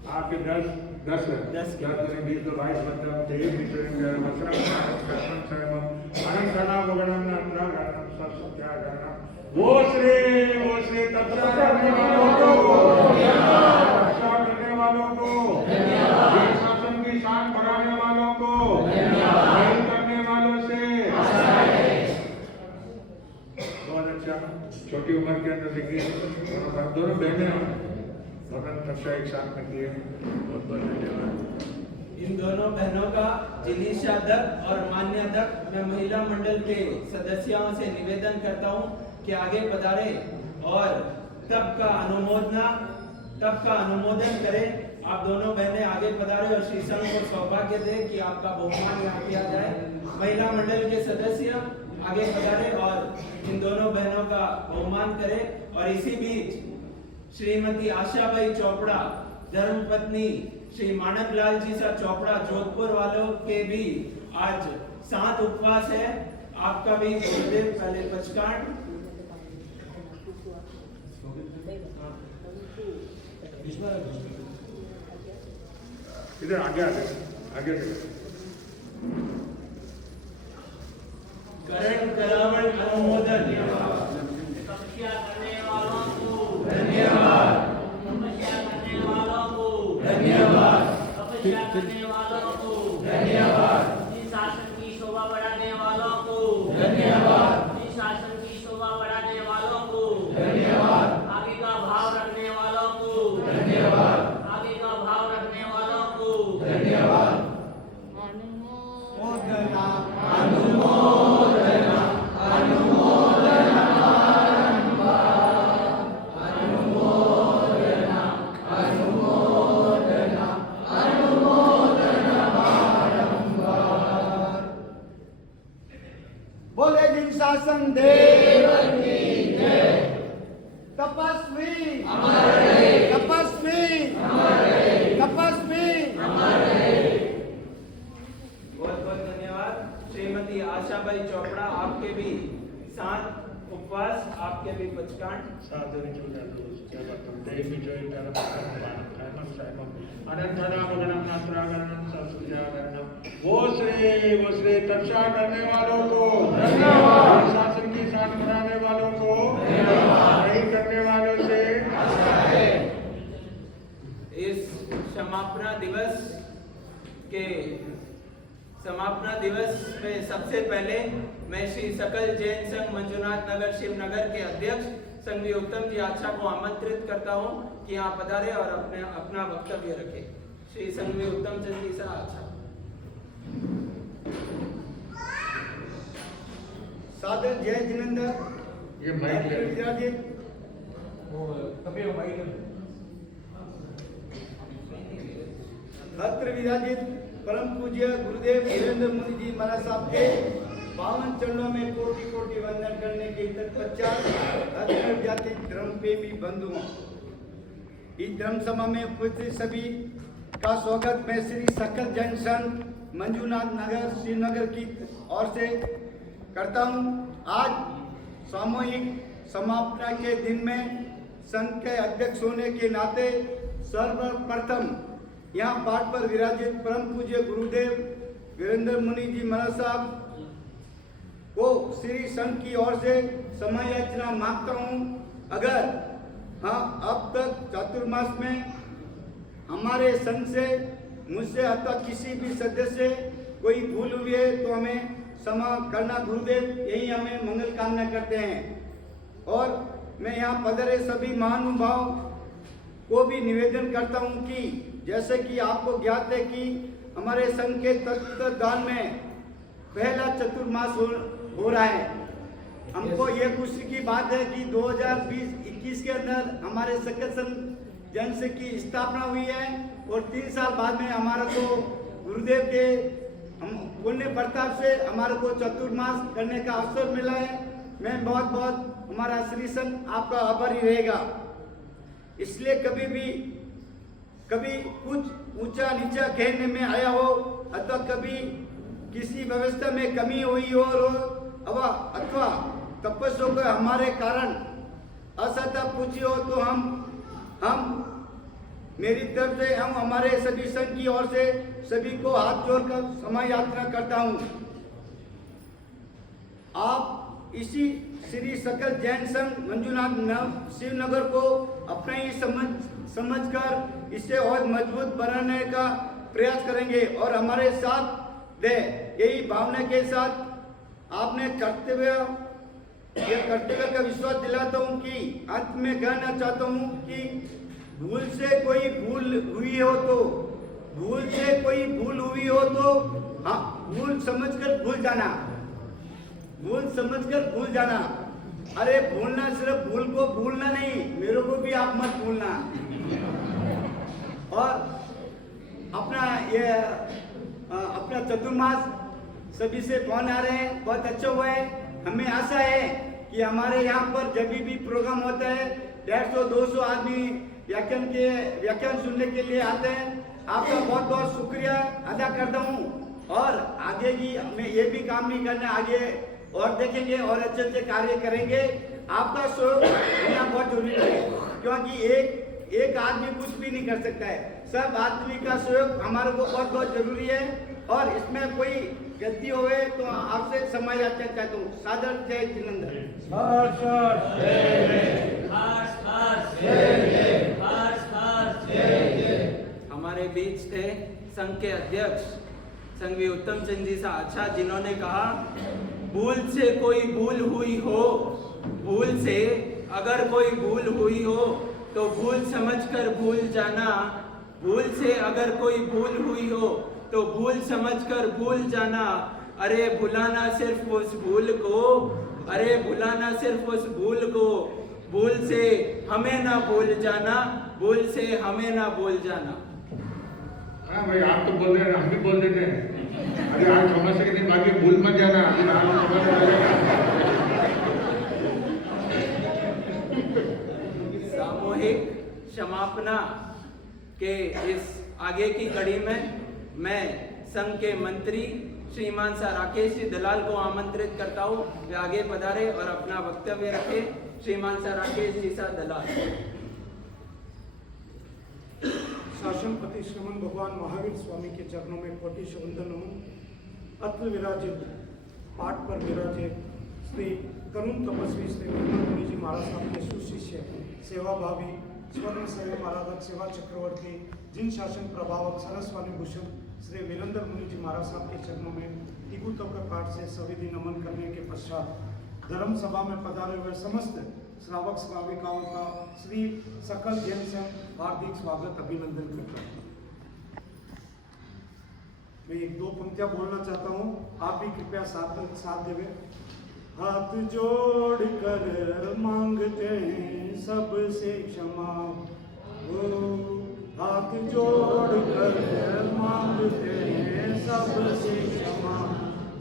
आपके 10 दुनी 20 तो 22 बंदे ते विषय मसरम अनंतना भगवान नात्रा गणम सत्या गणम वो श्री तत्व करने वालों को रक्षा करने वालों को शासन की शान बढ़ाने वालों को करने वालों से बहुत अच्छा। छोटी उम्र के अंदर देखिए दोनों बहनें भगवान कक्षा एक साथ में किए। बहुत बहुत धन्यवाद। इन दोनों बहनों का जिलीशा अध्यक्ष और मान्य अध्यक्ष मैं महिला मंडल के सदस्यों से निवेदन करता हूं कि आगे पधारे और तब का अनुमोदन करें। आप दोनों बहनें आगे पधारे और श्री संघ को सौभाग्य दे कि आपका बहुमान यहाँ किया जाए। महिला मंडल के सदस्य आगे पधारे और इन दोनों बहनों का बहुमान करें। और इसी बीच श्रीमती आशाबाई चोपड़ा धर्मपत्नी श्री मानक लाल जी सा चोपड़ा जोधपुर वालों के भी आज 7 उपवास है। आपका भी गुरुदेव पहले पचकांड इधर आगे करण करावण अनुमोदन। तपस्या करने वालों को धन्यवाद। तपस्या करने वालों को धन्यवाद। तपस्या करने वालों को धन्यवाद। इस शासन की शोभा बढ़ाने वालों को धन्यवाद। इस शासन की शोभा बढ़ाने वालों को धन्यवाद। आगे का भाव रखने वालों को धन्यवाद। आगे का भाव रखने वालों को धन्यवाद। बोले जिन शासन देव की जय। तपस्वी तपस्वी तपस्वी बहुत बहुत धन्यवाद। श्रीमती आशाबाई चोपड़ा आपके भी 7 उपवास, आपके भी पचकांड। साधुरी चूजा क्या बात देव विजय अनंतना भगवान नात्रा गणम सत्या गणम वो श्री तपस्या करने वालों को धन्यवाद। शासन की शान बनाने वालों को धन्यवाद। नहीं करने वालों से इस समापना दिवस में सबसे पहले मैं श्री सकल जैन संघ मंजुनाथ नगर शिवनगर के अध्यक्ष संघवी उत्तम जी आचा को आमंत्रित करता हूं कि यहाँ पधारे और अपना वक्तव्य रखें। श्री संघवी उत्तम चंद जी सा आचा। सादर जय जिनेंद्र ये माइक ले विराजित अत्र विराजित परम पूज्य गुरुदेव वीरेंद्र मुनि जी महाराज साहब के पावन चरणों में कोटि कोटि वंदन करने के तत्पश्चात अग्र जाति धर्म प्रेमी बंधुओं, इस धर्म सभा में उपस्थित सभी का स्वागत मैं श्री सकल जैन संघ मंजुनाथ नगर श्रीनगर की ओर से करता हूं। आज सामूहिक समापना के दिन में संघ के अध्यक्ष होने के नाते सर्वप्रथम यहाँ पाठ पर विराजित परम पूज्य गुरुदेव वीरेंद्र मुनि जी महाराज साहब को श्री संघ की ओर से समय याचना मांगता हूँ। अगर अब तक चातुर्मास में हमारे संघ से मुझसे अथवा किसी भी सदस्य से कोई भूल हुई है तो हमें क्षमा करना गुरुदेव, यही हमें मंगल कामना करते हैं। और मैं यहाँ पधारे सभी महानुभाव को भी निवेदन करता हूँ कि जैसे कि आपको ज्ञात है कि हमारे संघ के तत्वदान में पहला चतुर्मास हो रहा है। हमको ये खुशी की बात है कि 2020-21 के अंदर हमारे सकल संघ जन संघ की स्थापना हुई है और 3 साल बाद में हमारा को गुरुदेव के हम पुण्य प्रताप से हमारे को चतुर्मास करने का अवसर मिला है। मैं बहुत बहुत हमारा श्री संघ आपका आभारी रहेगा। इसलिए कभी कुछ ऊंचा नीचा कहने में आया हो अथवा कभी किसी व्यवस्था में कमी हुई हो अथवा तपस्या को हमारे कारण असत्य पूछी हो तो हम मेरी तरफ से हम हमारे सभी संघ की ओर से सभी को हाथ जोड़कर क्षमा याचना करता हूँ। आप इसी श्री सकल जैन संघ मंजुनाथ शिवनगर को अपना ही समझकर इसे और मजबूत बनाने का प्रयास करेंगे और हमारे साथ दे। यही भावना के साथ आपने कर्तव्य का विश्वास दिलाता हूँ कि अंत में कहना चाहता हूँ कि भूल से कोई भूल हुई हो तो हाँ भूल समझकर भूल जाना। अरे भूलना सिर्फ भूल को भूलना नहीं, मेरे को भी आप मत भूलना। और अपना चतुर्मास सभी से फोन आ रहे हैं, बहुत अच्छा हुआ है। हमें आशा है कि हमारे यहाँ पर जब भी प्रोग्राम होता है 150-200 आदमी व्याख्यान सुनने के लिए आते हैं। आपका बहुत बहुत शुक्रिया अदा करता हूँ और आगे भी हमें ये भी काम नहीं करना, आगे और देखेंगे और अच्छे अच्छे कार्य करेंगे। आपका सहयोग होना बहुत जरूरी है क्योंकि एक आदमी कुछ भी नहीं कर सकता है, सब आदमी का सहयोग हमारे को बहुत बहुत जरूरी है। और इसमें कोई गलती होवे तो आपसे क्षमा याचना चाहता हूँ। सादर जय जिनेंद्र। हमारे बीच थे संघ के अध्यक्ष संघवी उत्तम चंद जी सा अच्छा, जिन्होंने कहा भूल से कोई भूल हुई हो, भूल से अगर कोई भूल हुई हो तो भूल समझकर भूल जाना। भूल से अगर कोई भूल हुई हो तो भूल समझकर भूल जाना। अरे भुलाना सिर्फ उस भूल को, अरे भुलाना सिर्फ उस भूल को, भूल से हमें ना भूल जाना, भूल से हमें ना भूल जाना। हाँ भाई, आप तो बोल रहे हैं, हम भी बोल देते हैं। अरे आज समझ के दिन बाकी भूल मत जाना, फिर आप समझ सामूहिक क्षमापना के इस आगे की कड़ी में मैं संघ के मंत्री श्रीमान सा राकेश जी दलाल को आमंत्रित करता हूँ, वे आगे पधारे और अपना वक्तव्य रखे। श्रीमान सा राकेश जी सा दलाल। शासनपति श्रीमन भगवान महावीर स्वामी के चरणों में कोटि वंदन हूँ। अत्र विराजित पाठ पर विराजित श्री करुण तपस्वी श्री मुनि जी महाराज साहब के सुशिष्य सेवाभावी स्वर्ण सेवा आराधक सेवा चक्रवर्ती जिन शासन प्रभावक सरस्वामी भूषण श्री वीरेंद्र मुनि जी महाराज साहब के चरणों में टिकू तक पाठ से सविधि नमन करने के पश्चात धर्म सभा में पधारे हुए समस्त श्रावक श्राविकाओं का श्री सकल जैन संघ हार्दिक स्वागत अभिनंदन करता हूँ। मैं एक दो पंक्तियां बोलना चाहता हूँ, आप भी कृपया साथ देवे। हाथ जोड़ कर मांगते हैं सबसे क्षमा, हाथ जोड़ कर मांगते हैं सबसे क्षमा,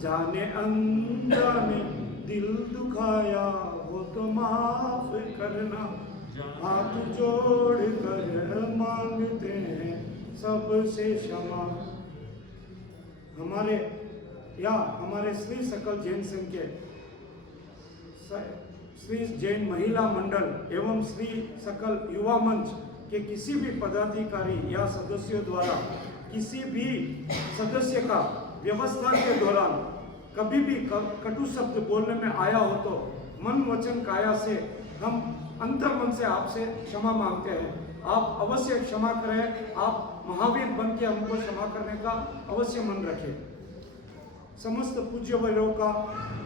जाने अनजाने दिल दुखाया हो तो माफ करना। हाथ जोड़ कर मांगते हैं सबसे क्षमा। हमारे श्री सकल जैन संघ के श्री जैन महिला मंडल एवं श्री सकल युवा मंच के किसी भी पदाधिकारी या सदस्यों द्वारा किसी भी सदस्य का व्यवस्था के दौरान कभी भी कटु शब्द बोलने में आया हो तो मन वचन काया से हम अंतर्मन से आपसे क्षमा मांगते हैं। आप अवश्य क्षमा करें, आप महावीर बन के हमको क्षमा करने का अवश्य मन रखें। समस्त पूज्य वर्यों का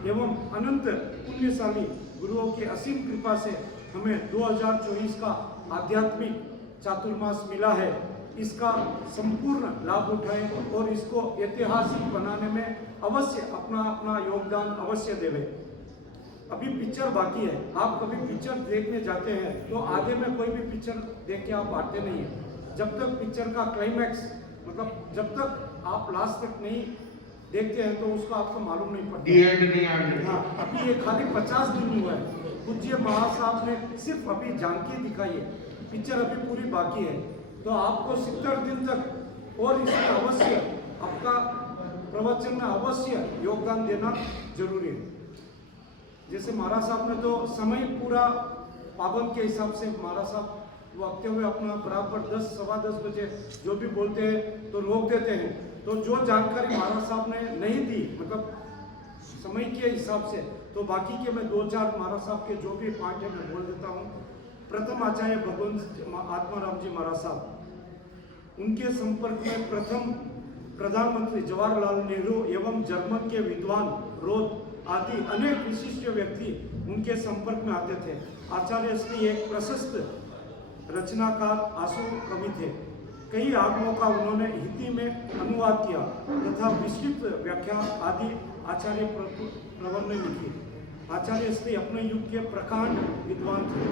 एवं अनंत पुण्यशाली गुरुओं की असीम कृपा से हमें 2024 का आध्यात्मिक चातुर्मास मिला है। इसका संपूर्ण लाभ उठाएं और इसको ऐतिहासिक बनाने में अवश्य अपना योगदान अवश्य देवें। अभी पिक्चर बाकी है, आप कभी पिक्चर देखने जाते हैं तो आगे में कोई भी पिक्चर देख के आप आते नहीं है। जब तक पिक्चर का क्लाइमैक्स मतलब जब तक आप लास्ट तक नहीं देखते हैं तो उसका आपको मालूम नहीं पड़ता। हाँ, अभी ये खाली 50 दिन हुआ है। पूज्य महाराज साहब ने सिर्फ अभी झांकी दिखाई है, पिक्चर अभी पूरी बाकी है। तो आपको 70 दिन तक और इसमें अवश्य आपका प्रवचन में अवश्य योगदान देना जरूरी है। जैसे महाराज साहब ने तो समय पूरा पाबंद के हिसाब से महाराज साहब वक्ते हुए अपना बराबर 10 सवा 10 बजे जो भी बोलते हैं तो रोक देते हैं। तो जो जानकारी महाराज साहब ने नहीं दी, मतलब समय के हिसाब से, तो बाकी के मैं 2-4 महाराज साहब के जो भी पॉइंट है मैं बोल देता हूँ। प्रथम आचार्य भगवंत आत्माराम जी महाराज साहब, उनके संपर्क में प्रथम प्रधानमंत्री जवाहरलाल नेहरू एवं जर्मन के विद्वान रोद आदि अनेक विशिष्ट व्यक्ति उनके संपर्क में आते थे। आचार्य श्री एक प्रशस्त रचनाकार आशु कवि थे। कई आगमों का उन्होंने हिंदी में अनुवाद किया तथा विस्तृत व्याख्या आदि आचार्य प्रवर ने लिखी। आचार्य श्री अपने युग के प्रकांड विद्वान थे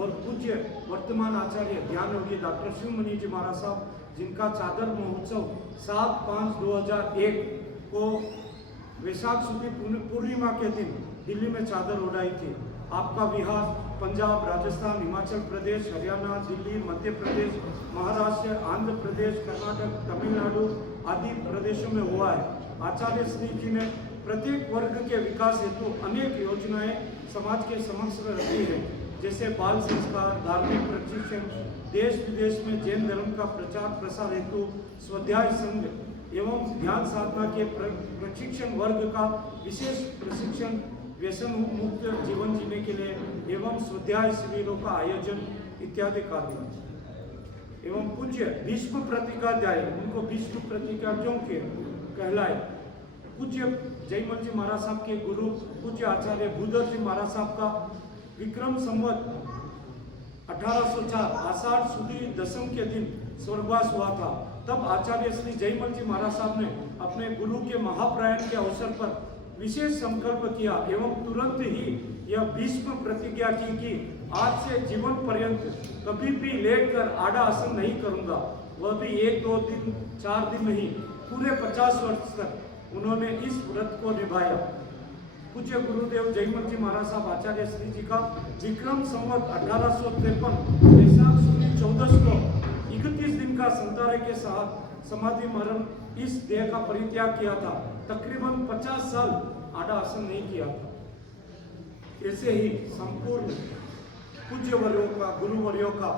और पूज्य वर्तमान आचार्य ध्यान योगी डॉक्टर शिवमणि जी महाराज साहब, जिनका चादर महोत्सव 7/5/2001 को वैशाख सुदी पूर्णिमा के दिन दिल्ली में चादर उड़ाई थी। आपका विहार पंजाब, राजस्थान, हिमाचल प्रदेश, हरियाणा, दिल्ली, मध्य प्रदेश, महाराष्ट्र, आंध्र प्रदेश, कर्नाटक, तमिलनाडु आदि प्रदेशों में हुआ है। आचार्य श्री जी ने प्रत्येक वर्ग के विकास हेतु अनेक योजनाएं समाज के समक्ष रखी है, जैसे बाल संस्कार, धार्मिक प्रशिक्षण, देश विदेश में जैन धर्म का प्रचार प्रसार हेतु स्वाध्याय संघ एवं ध्यान साधना के प्रशिक्षण वर्ग का विशेष प्रशिक्षण, व्यसन मुक्त जीवन जीने के लिए एवं स्वाध्याय शिविरों का आयोजन इत्यादि कार्य। एवं पूज्य भीष्म प्रतिज्ञाध्याय, उनको भीष्म प्रतिज्ञा क्यों कहलाए, पूज्य जयमल जी महाराज साहब के गुरु पूज्य आचार्य भूधर जी महाराज साहब का विक्रम संवत 1804 आषाढ़ सुदी दशम के दिन स्वर्गवास हुआ था। तब आचार्य श्री जयमल जी महाराज साहब ने अपने गुरु के महाप्रयाण के अवसर पर विशेष संकल्प किया एवं तुरंत ही यह भीष्म प्रतिज्ञा की कि आज से जीवन पर्यंत कभी भी लेटकर आड़ा आसन नहीं करूंगा, वह भी 1-2 दिन 4 दिन नहीं, पूरे 50 वर्ष तक उन्होंने इस व्रत को निभाया। पूज्य गुरुदेव जयमल जी महाराज साहब आचार्य श्री जी का विक्रम संवत 1853 वैशाख सुदी 14 को 31 दिन का संतारे के साथ समाधि मरण इस देह का परित्याग किया था। तकरीबन 50 साल आड़ा आसन नहीं किया था। ऐसे ही संपूर्ण पूज्य वर्यों का, गुरुवर्यों का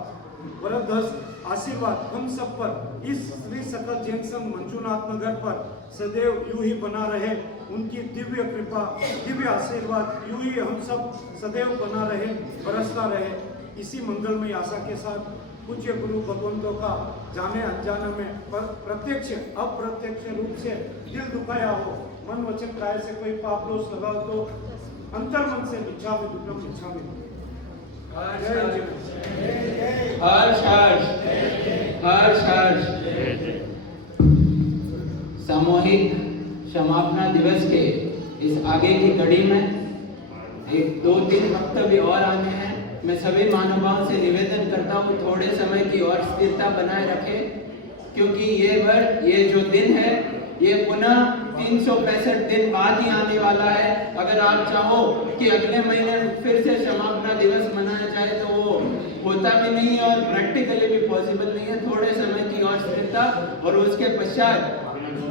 वरदहस्त आशीर्वाद हम सब पर, इस श्री सकल जैन संघ मंजूनाथ नगर पर सदैव यूं ही बना रहे। उनकी दिव्य कृपा, दिव्य आशीर्वाद यूं ही हम सब सदैव बना रहे, बरसता रहे। इसी मंगलमय आशा के साथ पूज्य गुरु भगवंतों का जाने अनजाने में प्रत्यक्ष अप्रत्यक्ष रूप से दिल दुखाया हो, मन वचन काया से कोई पाप दोष लगा हो तो अंतर मन से मिच्छामि दुक्कड़म मिच्छामि। सामूहिक समापना दिवस के इस आगे की कड़ी में 1-2-3 वक्तव्य और आने हैं। मैं सभी महानुभावों से निवेदन करता हूँ थोड़े समय की और स्थिरता बनाए रखें, क्योंकि ये जो दिन है ये पुनः 365 दिन बाद ही आने वाला है। अगर आप चाहो कि अगले महीने फिर से समापना दिवस मनाया जाए तो वो होता भी नहीं और प्रैक्टिकली भी पॉसिबल नहीं है। थोड़े समय की और स्थिरता, और उसके पश्चात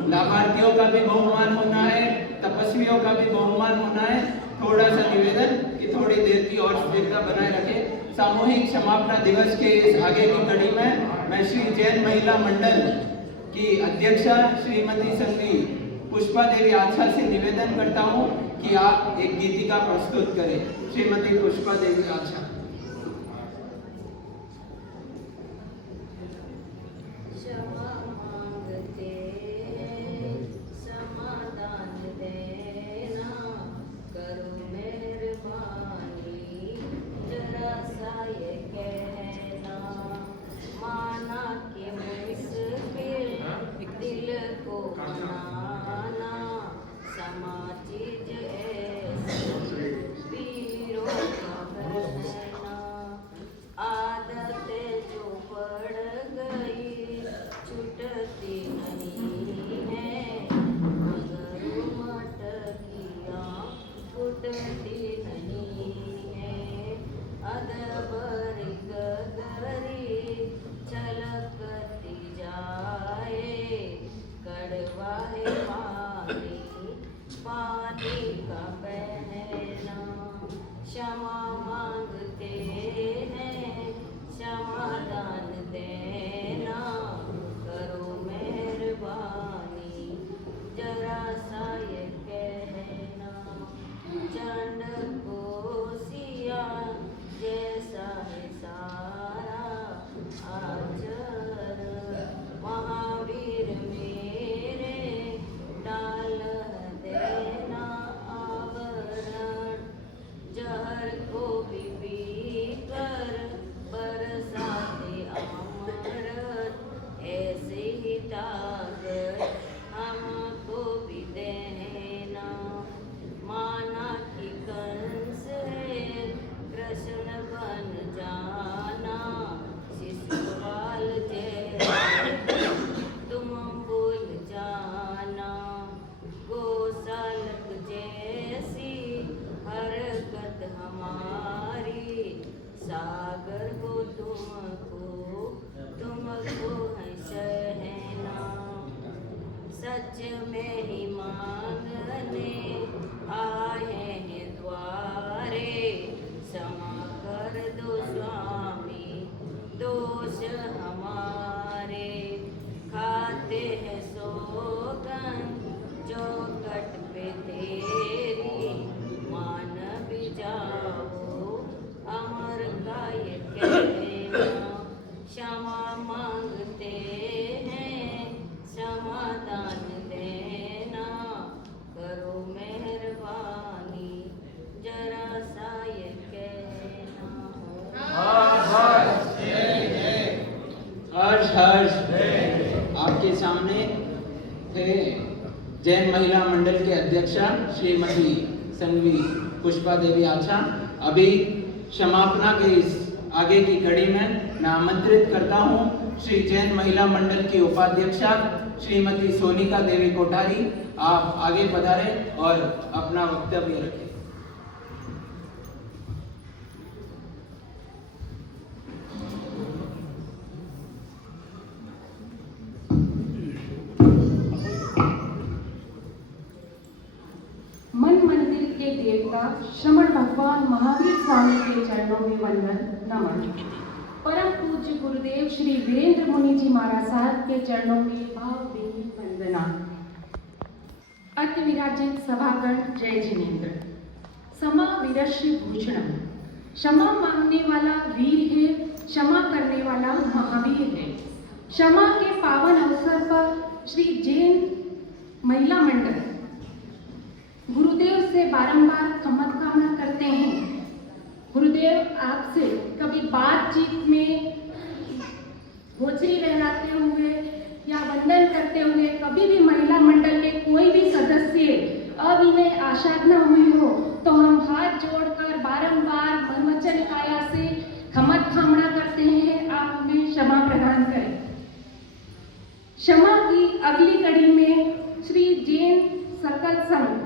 लाभार्थियों का भी बहुमान होना है, तपस्वियों का भी बहुमान होना है। थोड़ा सा निवेदन कि थोड़ी देर की और स्थिरता बनाए रखें। सामूहिक समापना दिवस के इस आगे की कड़ी में मैं श्री जैन महिला मंडल की अध्यक्षा श्रीमती संगी पुष्पा देवी आचा से निवेदन करता हूं कि आप एक गीतिका प्रस्तुत करें। श्रीमती पुष्पा देवी आचा। क्षमा मांगते हैं, क्षमा हर्ष। आपके सामने थे जैन महिला मंडल के अध्यक्षा श्रीमती संघवी पुष्पा देवी आचा। अभी समापना के इस आगे की कड़ी में मैं आमंत्रित करता हूं श्री जैन महिला मंडल की उपाध्यक्षा श्रीमती सोनिका देवी कोठारी। आप आगे पधारें और अपना वक्तव्य रखें। मन मंदिर के देवता श्रवण भगवान महावीर स्वामी के चरणों में वंदन नमन। परम पूज्य गुरुदेव श्री वीरेंद्र मुनि जी महाराज साहब के चरणों में भावभीनी वंदना। अति विराजित सभागण जय जिनेन्द्र। समा वीरश्री भूषणम। क्षमा मांगने वाला वीर है, क्षमा करने वाला महावीर है। क्षमा के पावन अवसर पर श्री जैन महिला मंडल गुरुदेव से बारंबार क्षमा कामना करते हैं। गुरुदेव आपसे कभी बातचीत में भोजरी लहराते हुए या वंदन करते हुए कभी भी महिला मंडल के कोई भी सदस्य अविनय आशादना हुई हो तो हम हाथ जोड़कर बारंबार मनवचन काया से क्षमा कामना करते हैं। आप हमें क्षमा प्रदान करें। क्षमा की अगली कड़ी में श्री जैन सकल संघ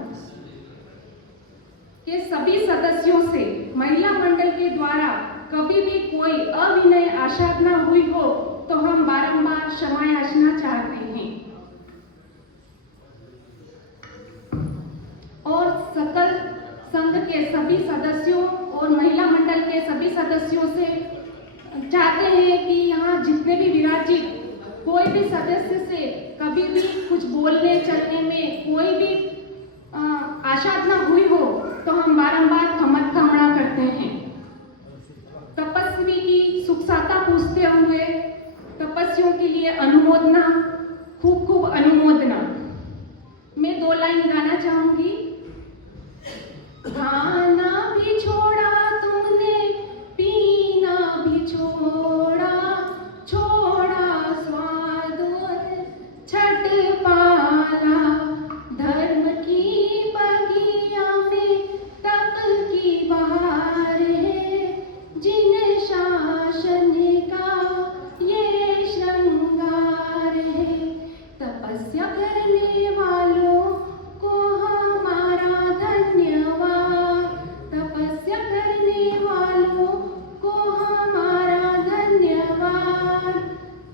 के सभी सदस्यों से महिला मंडल के द्वारा कभी भी कोई अविनय आशादना हुई हो तो हम बारंबार क्षमा याचना चाहते हैं। और सकल संघ के सभी सदस्यों और महिला मंडल के सभी सदस्यों से चाहते हैं कि यहाँ जितने भी विराजित कोई भी सदस्य से कभी भी कुछ बोलने चलने में कोई भी आशादना हुई हो तो हम बारंबार क्षमा कामना करते हैं। तपस्वी की सुख साता पूछते हुए तपस्वियों के लिए अनुमोदना, खूब खूब अनुमोदना। मैं 2 लाइन गाना चाहूंगी। खाना भी छोड़ा तुमने, पीना भी छोड़ा, छोड़ा स्वाद छठ पाला, धर्म की बगिया में तप की बहार है, जिन शासन का ये श्रृंगार है। तपस्या करने वालों को हमारा धन्यवाद, तपस्या करने वालों को हमारा धन्यवाद।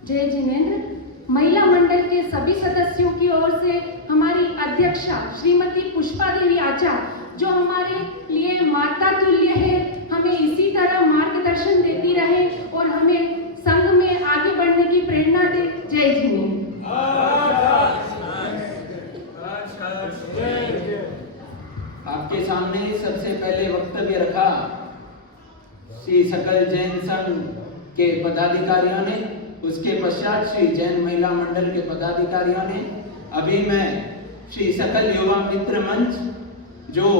जय जिनेन्द्र। महिला मंडल के सभी सदस्यों की ओर से हमारी अध्यक्षा श्रीमती पुष्पा देवी आचार्य जो हमारे लिए माता तुल्य है, हमें इसी तरह मार्गदर्शन देती रहे और हमें संघ में आगे बढ़ने की प्रेरणा दे। जय जिनेन्द्र। आपके सामने सबसे पहले वक्तव्य रखा श्री सकल जैन संघ के पदाधिकारियों ने, उसके पश्चात श्री जैन महिला मंडल के पदाधिकारियों ने। अभी मैं श्री सकल युवा मित्र मंच जो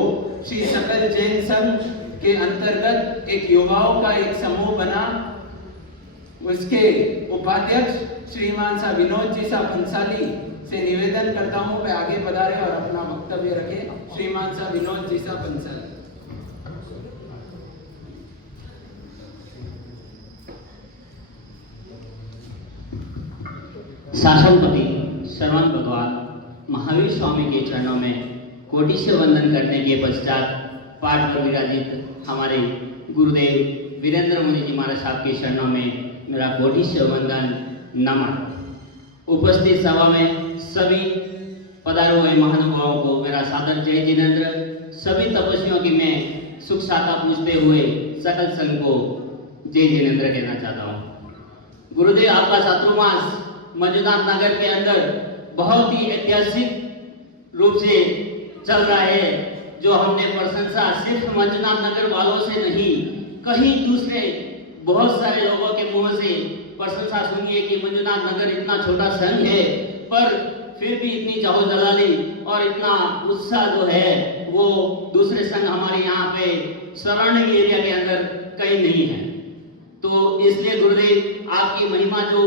श्री सकल जैन संघ के अंतर्गत एक युवाओं का एक समूह बना, उसके उपाध्यक्ष श्रीमान सा विनोद जी सा भंसाली से निवेदन करता हूं वे आगे पधारे और अपना वक्तव्य रखे। श्रीमान सा विनोद जी सा भंसाली। शासनपति श्रवण भगवान महावीर स्वामी के चरणों में कोटि से वंदन करने के पश्चात पाठ पर विराजित हमारे गुरुदेव वीरेंद्र मुनि जी महाराज साहब के चरणों में मेरा कोटि से वंदन नमन। उपस्थित सभा में सभी पधारे हुए महानुभावों को मेरा सादर जय जिनेन्द्र। सभी तपस्वियों की मैं सुख साता पूछते हुए सकल संघ को जय जिनेन्द्र कहना चाहता हूँ। गुरुदेव आपका शत्रुमास मंजुनाथ नगर के अंदर बहुत ही ऐतिहासिक रूप से चल रहा है, जो हमने प्रशंसा सिर्फ मंजुनाथ नगर वालों से नहीं, कहीं दूसरे बहुत सारे लोगों के मुंह से प्रशंसा सुनिए कि मंजुनाथ नगर इतना छोटा संघ है पर फिर भी इतनी जाहो जलाली और इतना उत्साह जो है वो दूसरे संघ हमारे यहाँ पे सराउंडिंग एरिया के अंदर कहीं नहीं है। तो इसलिए गुरुदेव आपकी महिमा जो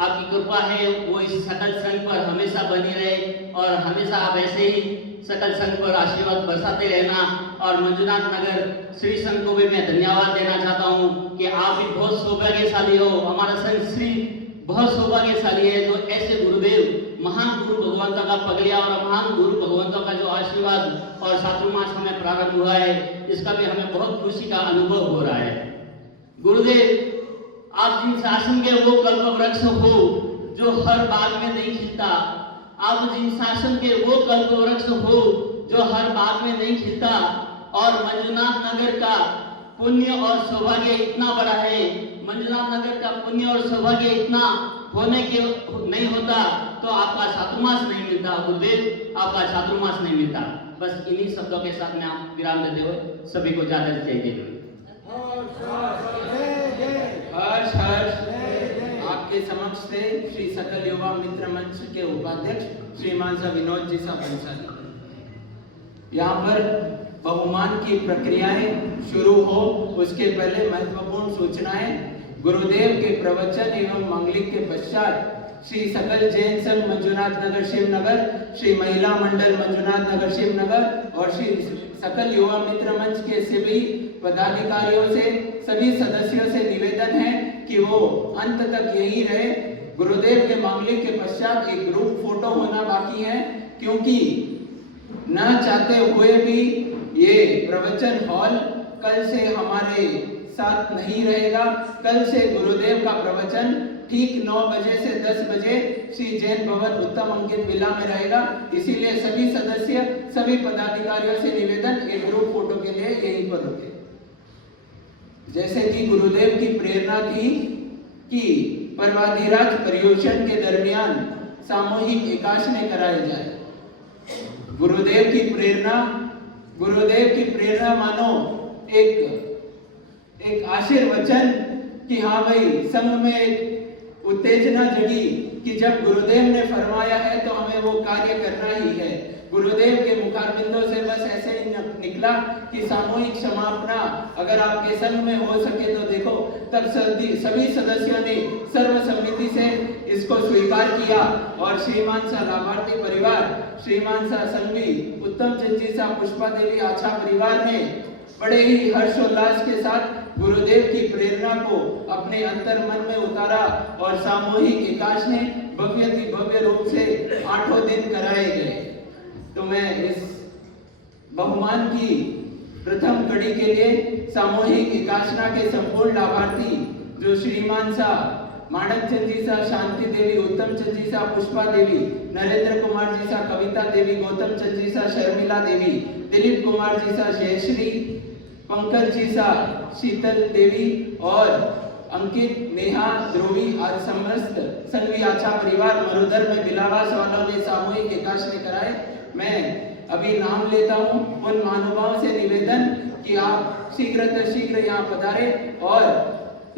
आपकी कृपा है वो इस सकल संघ पर हमेशा बनी रहे और हमेशा आप ऐसे ही सकल संघ पर आशीर्वाद बरसाते रहना। और मंजुनाथ नगर श्री संघ को भी मैं धन्यवाद देना चाहता हूँ कि आप भी बहुत सौभाग्यशाली हो। हमारा संघ श्री बहुत सौभाग्यशाली है जो ऐसे गुरुदेव महान गुरु भगवंतों का पगलिया और महान गुरु भगवंतों का जो आशीर्वाद और चातुर्मास हमें प्रारंभ हुआ है, इसका भी हमें बहुत खुशी का अनुभव हो रहा है। गुरुदेव, आप जिन शासन के वो कल्प वृक्ष हो जो हर बाग में नहीं खिलता, आप जिन शासन के वो कल्प वृक्ष हो जो हर बाग में नहीं खिलता, और मंजुनाथ नगर का पुण्य और सौभाग्य इतना बड़ा है, मंजुनाथ नगर का पुण्य और सौभाग्य इतना होने के नहीं होता तो आपका चातुर्मास नहीं मिलता। गुरुदेव, आपका चातुर्मास नहीं मिलता। बस इन्हीं शब्दों के साथ में आप विराम देते हुए सभी को ज्यादा जय जय। हर्ष हर्ष। आपके समक्ष से श्री सकल युवा मित्र मंच के उपाध्यक्ष श्रीमान सा विनोद जी सा बंसाली। यहाँ पर बहुमान की प्रक्रियाएं शुरू हो उसके पहले महत्वपूर्ण सूचनाएं। गुरुदेव के प्रवचन एवं मांगलिक के पश्चात श्री सकल जैन संघ मंजुनाथ नगर शिवनगर, श्री महिला मंडल मंजुनाथ नगर शिवनगर और श्री सकल युवा मित्र मंच के सभी पदाधिकारियों से, सभी सदस्यों से निवेदन है कि वो अंत तक यही रहे। गुरुदेव के मांगलिक के पश्चात एक ग्रुप फोटो होना बाकी है, क्योंकि न चाहते हुए भी ये प्रवचन हॉल कल से हमारे साथ नहीं रहेगा। कल से गुरुदेव का प्रवचन ठीक 9 बजे से 10 बजे श्री जैन भवन उत्तम अंकित विला में रहेगा। इसीलिए सभी सदस्य, सभी पदाधिकारियों से निवेदन एक ग्रुप फोटो के लिए यहीं पर रुके। जैसे कि गुरुदेव की प्रेरणा थी कि पर्वाधिराज पर्युषण के दरमियान सामूहिक एकाशने कराए जाए। गुरुदेव की प्रेरणा मानो एक आशीर्वचन कि हाँ भाई संघ में एक उत्तेजना जगी कि जब गुरुदेव ने फरमाया है तो हमें वो कार्य करना ही है। गुरुदेव के मुखारबिंदों से बस ऐसे ही निकला कि सामूहिक समापना अगर आपके संघ में हो सके तो देखो। तब सभी सदस्यों ने सर्वसम्मति से इसको स्वीकार किया और श्रीमान सा लाभार्थी परिवार, श्रीमान सा संघवी उत्तम चंद जी सा पुष्पा देवी आछा परिवार ने बड़े ही हर्षोल्लास के साथ गुरुदेव की प्रेरणा को अपने अंतर मन में उतारा और सामूहिक एकाशने भव्य रूप से 8 दिन कराए गए। तो मैं इस बहुमान की प्रथम कड़ी के लिए सामूहिक एकाशना के संपूर्ण लाभार्थी जो श्रीमान सा माणक चंद जी सा, शांति देवी, उत्तम चंद जी सा, पुष्पा देवी, नरेंद्र कुमार जी सा, कविता देवी, गौतम चंद जी सा, शर्मिला देवी, दिलीप कुमार जी सा, जयश्री, पंकज जी सा, शीतल देवी और अंकित, नेहा, ध्रुवी आदि समस्त संघवी आछा परिवार मरुधर में बिलावास वालों ने सामूहिक एकाशने कराए। मैं अभी नाम लेता हूं। उन महानुभावों से निवेदन कि आप शीघ्र यहाँ पधारे और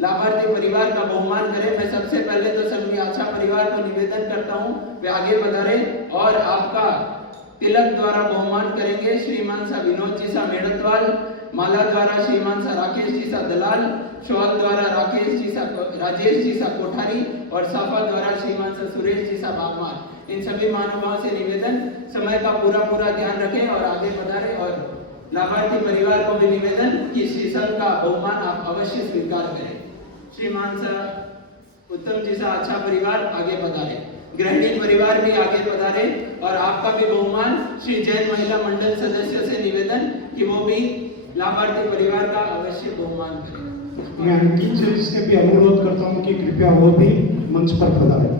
लाभार्थी परिवार का बहुमान करें। मैं सबसे पहले तो संघवी आछा परिवार को निवेदन करता हूं वे आगे पधारे और आपका तिलक द्वारा बहुमान करेंगे श्रीमान सा विनोद जी सा मेड़तवाल, माला द्वारा श्रीमान सा राकेश जी सा दलाल, शॉल द्वारा राजेश जी सा कोठारी और साफा द्वारा श्रीमान सा सुरेश जी सा बागमार। इन सभी महानुभावों से निवेदन समय का पूरा ध्यान रखें और आगे बढ़ाएं और लाभार्थी परिवार को भी निवेदन कि श्री संघ का बहुमान आप अवश्य स्वीकार करें। श्रीमान सा उत्तम जी सा अच्छा परिवार आगे बढ़ाएं, गृहिणी परिवार भी आगे बढ़ाएं और आपका भी बहुमान श्री जैन महिला मंडल सदस्यों से निवेदन कि वो भी लाभार्थी परिवार का अवश्य बहुमान करें। मैं अंकित जी से भी अनुरोध करता हूं कि कृपया वो भी मंच पर पधारें।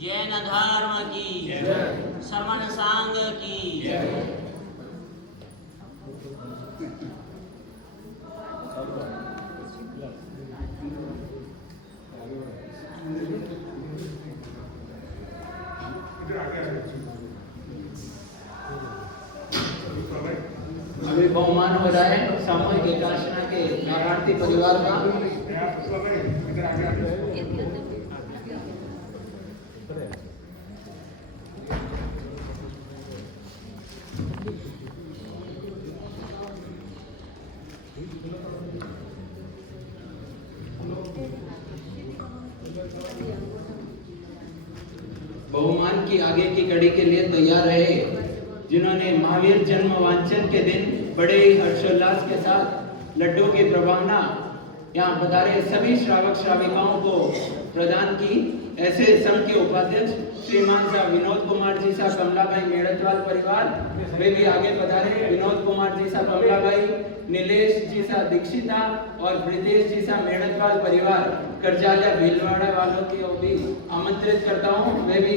जैन धर्म की समन सांग की अभी बहुमान हो रहा है सामूहिक एकादशना के लाभार्थी परिवार का। बहुमान की आगे की कड़ी के लिए तैयार रहे जिन्होंने महावीर जन्म वांचन के दिन बड़े ही हर्षोल्लास के साथ लड्डू की प्रभावना यहाँ पधारे सभी श्रावक श्राविकाओं को प्रदान की। ऐसे संघ के उपाध्यक्ष श्रीमान साहब विनोद कुमार जी साहब कमलाबाई मेड़तवाल परिवार वे भी आगे पधारे। विनोद कुमार जी साहब कमलाबाई, नीलेश जी साहब दीक्षिता और ब्रिजेश जी साहब मेड़तवाल परिवार करजालिया भीलवाड़ा वालों को भी आमंत्रित करता हूँ, वे भी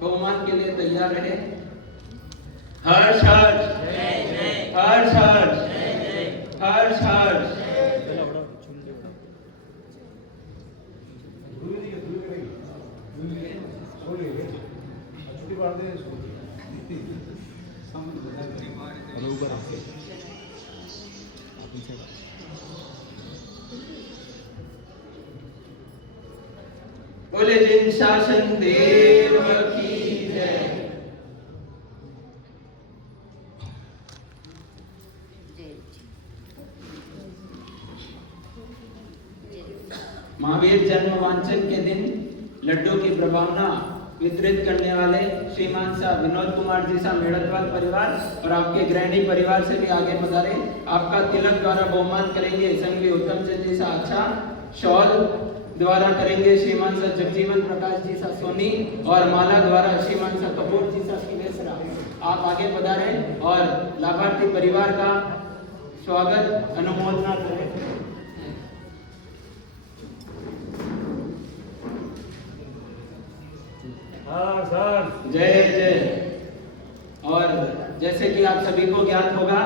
बहुमान के लिए तैयार रहे। हर्ष हर्ष हर्ष हर्ष हर्ष हर्ष। बोले जिन शासन देव की जय। महावीर जन्म वांचन के दिन लड्डू की प्रभावना वितरित करने वाले श्रीमान साहब विनोद कुमार जी साहब मेड़तवाल परिवार और आपके गृहिणी परिवार से भी आगे पधारे। आपका तिलक द्वारा बहुमान करेंगे संघवी उत्तम चंद जी साहब अच्छा, शॉल द्वारा करेंगे श्रीमान साहब जगजीवन प्रकाश जी साहब सोनी और माला द्वारा श्रीमान साहब कपूर जी साहब किलेसरा। आप आगे पधारे और लाभार्थी परिवार का स्वागत अनुमोदना करें। जय जय। और जैसे कि आप सभी को ज्ञात होगा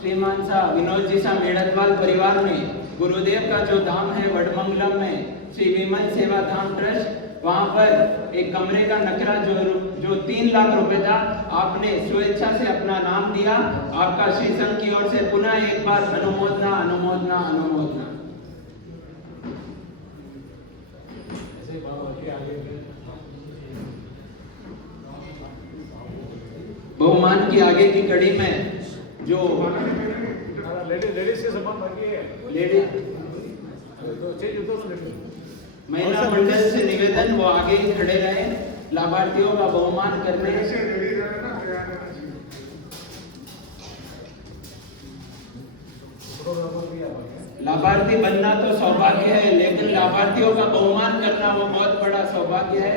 श्रीमान साहब विनोद जी साहब मेड़तवाल परिवार में गुरुदेव का जो धाम है वडमंगलम में श्री विमल सेवा धाम ट्रस्ट, वहां पर एक कमरे का नखरा जो 3 लाख रुपए था, आपने स्वेच्छा से अपना नाम दिया। आपका श्री संघ की ओर से पुनः एक बार अनुमोदना अनुमोदना अनुमोदना। बहुमान की आगे की कड़ी में जो महिला मंडल से निवेदन वो आगे ही खड़े रहे लाभार्थियों का बहुमान करने। लाभार्थी बनना तो सौभाग्य है, लेकिन लाभार्थियों का बहुमान करना वो बहुत बड़ा सौभाग्य है।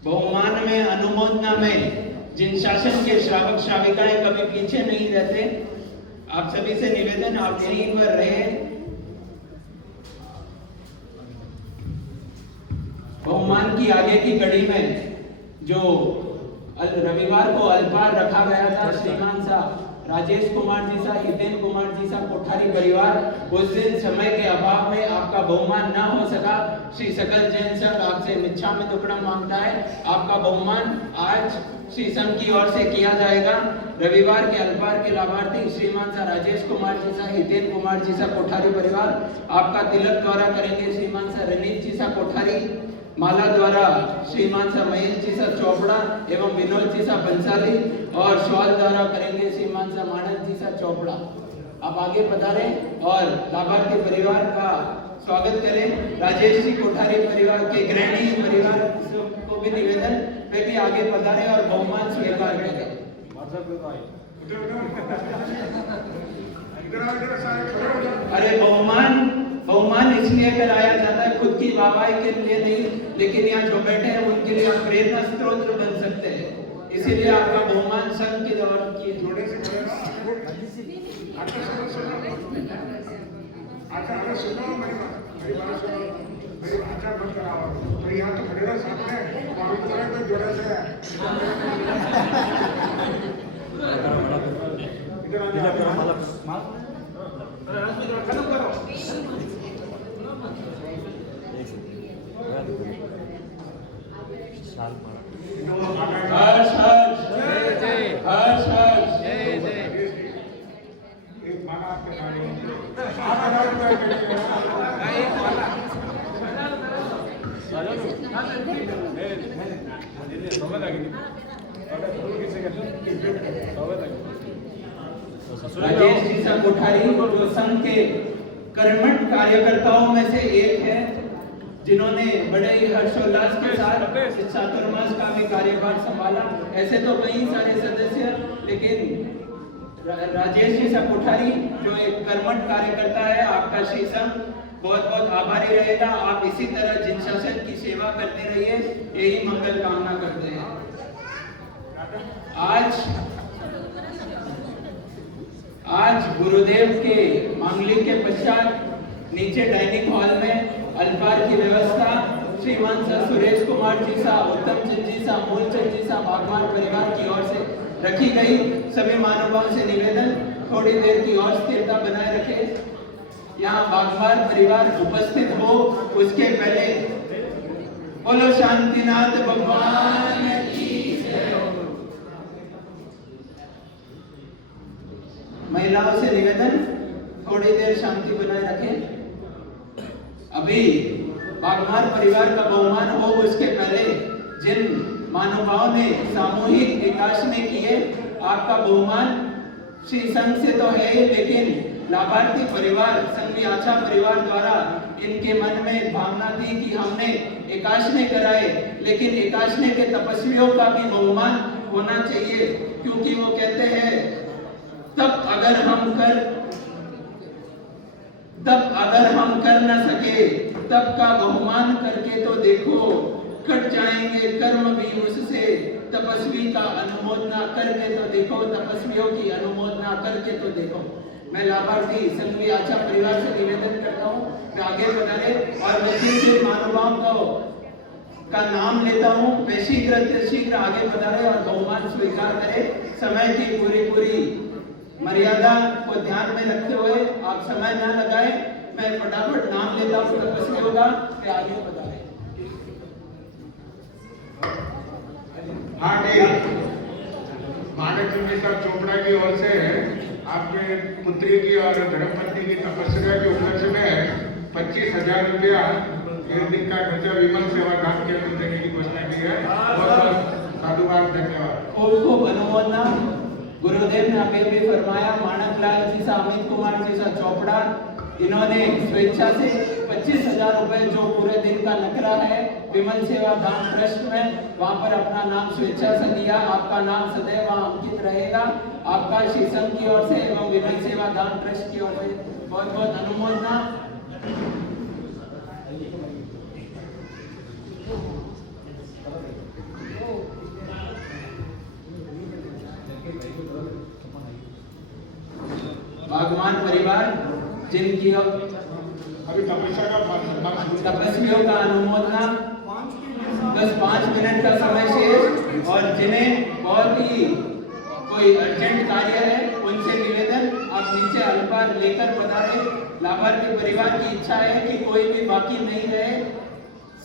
बहुमान में अनुमोदना में जिन शासन के श्रावक श्राविकाएं कभी पीछे नहीं रहते, आप सभी से निवेदन आप यहीं पर रहे। बहुमान की आगे की कड़ी में जो रविवार को अल्पार रखा गया था श्रीमान साहब राजेश कुमार जी साहब, हितेन कुमार जी साहब कोठारी परिवार, उस दिन समय के अभाव में आपका बहुमान न हो सका। श्री सकल जैन संघ आपसे मिच्छा में दुक्कड़ा मांगता है। आपका बहुमान आज श्री संघ की ओर से किया जाएगा। रविवार के अल्पार के लाभार्थी श्रीमान साहब राजेश कुमार जी साहब, हितेन कुमार जी साहब कोठारी परिवार, आपका तिलक द्वारा करेंगे श्रीमान साहब रनीत जी साहब कोठारी, माला द्वारा श्रीमान साहब महेश जी साहब चोपड़ा एवं विनोद जी साहब बंसाली, और शॉल द्वारा करेंगे श्रीमान साहब मानस जी साहब चोपड़ा। आप आगे पधारे और लाभार्थी परिवार का स्वागत करें। राजेश जी कोठारी परिवार के गृहिणी परिवार को भी निवेदन, वे भी आगे पधारे और बहुमान स्वीकार करें। अरे बहुमान इसलिए कराया जाता है, खुद की वाहवाही के लिए नहीं, लेकिन यहाँ जो बैठे हैं उनके लिए आप प्रेरणा स्रोत बन सकते हैं। इसीलिए आपका बहुमान संघ की ओर की जोड़े से बोलेगा। अच्छा सुनो मेरी बात सुनो, मेरी भाषा मत कराओ। तो यहाँ तो खड़े रहो सामने, और ऊपर है तो जोड़े से इधर आ जाओ। खत्म करो। हर्ष हर्ष जय जय, हर्ष हर्ष जय जय। एक माला आपके नाम सारा रुपए के एक माला राजेश जी सा कोठारी जो संघ के कर्मठ कार्यकर्ताओं में से एक है, जिन्होंने बड़े ही हर्षोल्लास के साथ इस चातुर्मास का भी कार्यभार संभाला। ऐसे तो कई सारे सदस्य, लेकिन राजेश जी सा कोठारी जो एक कर्मठ कार्यकर्ता है, आपका श्री संघ बहुत बहुत आभारी रहेगा। आप इसी तरह जिन शासन की सेवा करते रहिए, यही मंगल कामना करते हैं। आज गुरुदेव के मांगलिक के पश्चात नीचे डाइनिंग हॉल में अल्पार की व्यवस्था श्रीमान सर सुरेश कुमार जी सा, उत्तम चंद जी सा, मूलचंद जी सा, बागवान परिवार की ओर से रखी गई। सभी महानुभावों से निवेदन, थोड़ी देर की और स्थिरता बनाए रखें। यहाँ बागवान परिवार उपस्थित हो, उसके पहले बोलो शांतिनाथ भगवान की जय। महिलाओं से निवेदन, थोड़ी देर शांति बनाए रखें। अभी बागवान परिवार का बहुमान हो, उसके पहले जिन महानुभावों ने सामूहिक एकादशी किए, आपका बहुमान श्री संघ से तो है ही, लेकिन लाभार्थी परिवार संघ आचा परिवार द्वारा इनके मन में भावना थी कि हमने एकादशी कराए, लेकिन एकादशी के तपस्वियों का भी बहुमान होना चाहिए, क्योंकि वो कहते हैं तब अगर हम कर न सके, तब का बहुमान करके तो देखो, कट जाएंगे कर्म भी उससे, तपस्वी का अनुमोदना करके तो देखो, तपस्वियों की अनुमोदना करके तो देखो। मैं लाभार्थी संघ आचा परिवार से निवेदन करता हूँ कि आगे बढ़ाए, और मैं जिन महानुभावों का नाम लेता हूँ, मैं शीघ्र आगे बढ़ाए और बहुमान स्वीकार करे। समय की पूरी मर्यादा को ध्यान में रखते हुए आप समय न लगाए। मैं फटाफट नाम लेता हूँ, तपस्वी होगा कि आगे बताए। हाँ ठीक, मानक चंद्रिका चोपड़ा की ओर से आपके पुत्री की और धर्मपत्नी की तपस्या के उपलक्ष्य में 25,000 रुपया एक दिन का खर्चा विमल सेवा दान के अंदर देने की घोषणा की है। बहुत साधुवाद, धन्यवाद। खूब अनुमोदना। गुरुदेव ने अभी भी फरमाया, माणक लाल जी सा, अमित कुमार जी सा चोपड़ा, इन्होंने स्वेच्छा से 25,000 रुपए जो पूरे दिन का नकला है विमल सेवा दान ट्रस्ट में, वहां पर अपना नाम स्वेच्छा से दिया। आपका नाम सदैव वहां अंकित रहेगा। आपका श्री संघ की ओर से एवं विमल सेवा दान ट्रस्ट की ओर से बहुत बहुत अनुमोदना। बागवान परिवार जिनकी अभी तपस्वियों का अनुमोदना, बस 5 मिनट का समय शेष, और जिन्हें बहुत ही कोई अर्जेंट कार्य है उनसे निवेदन, आप नीचे अल्पार लेकर पधारे। लाभार्थी परिवार की इच्छा है कि कोई भी बाकी नहीं रहे,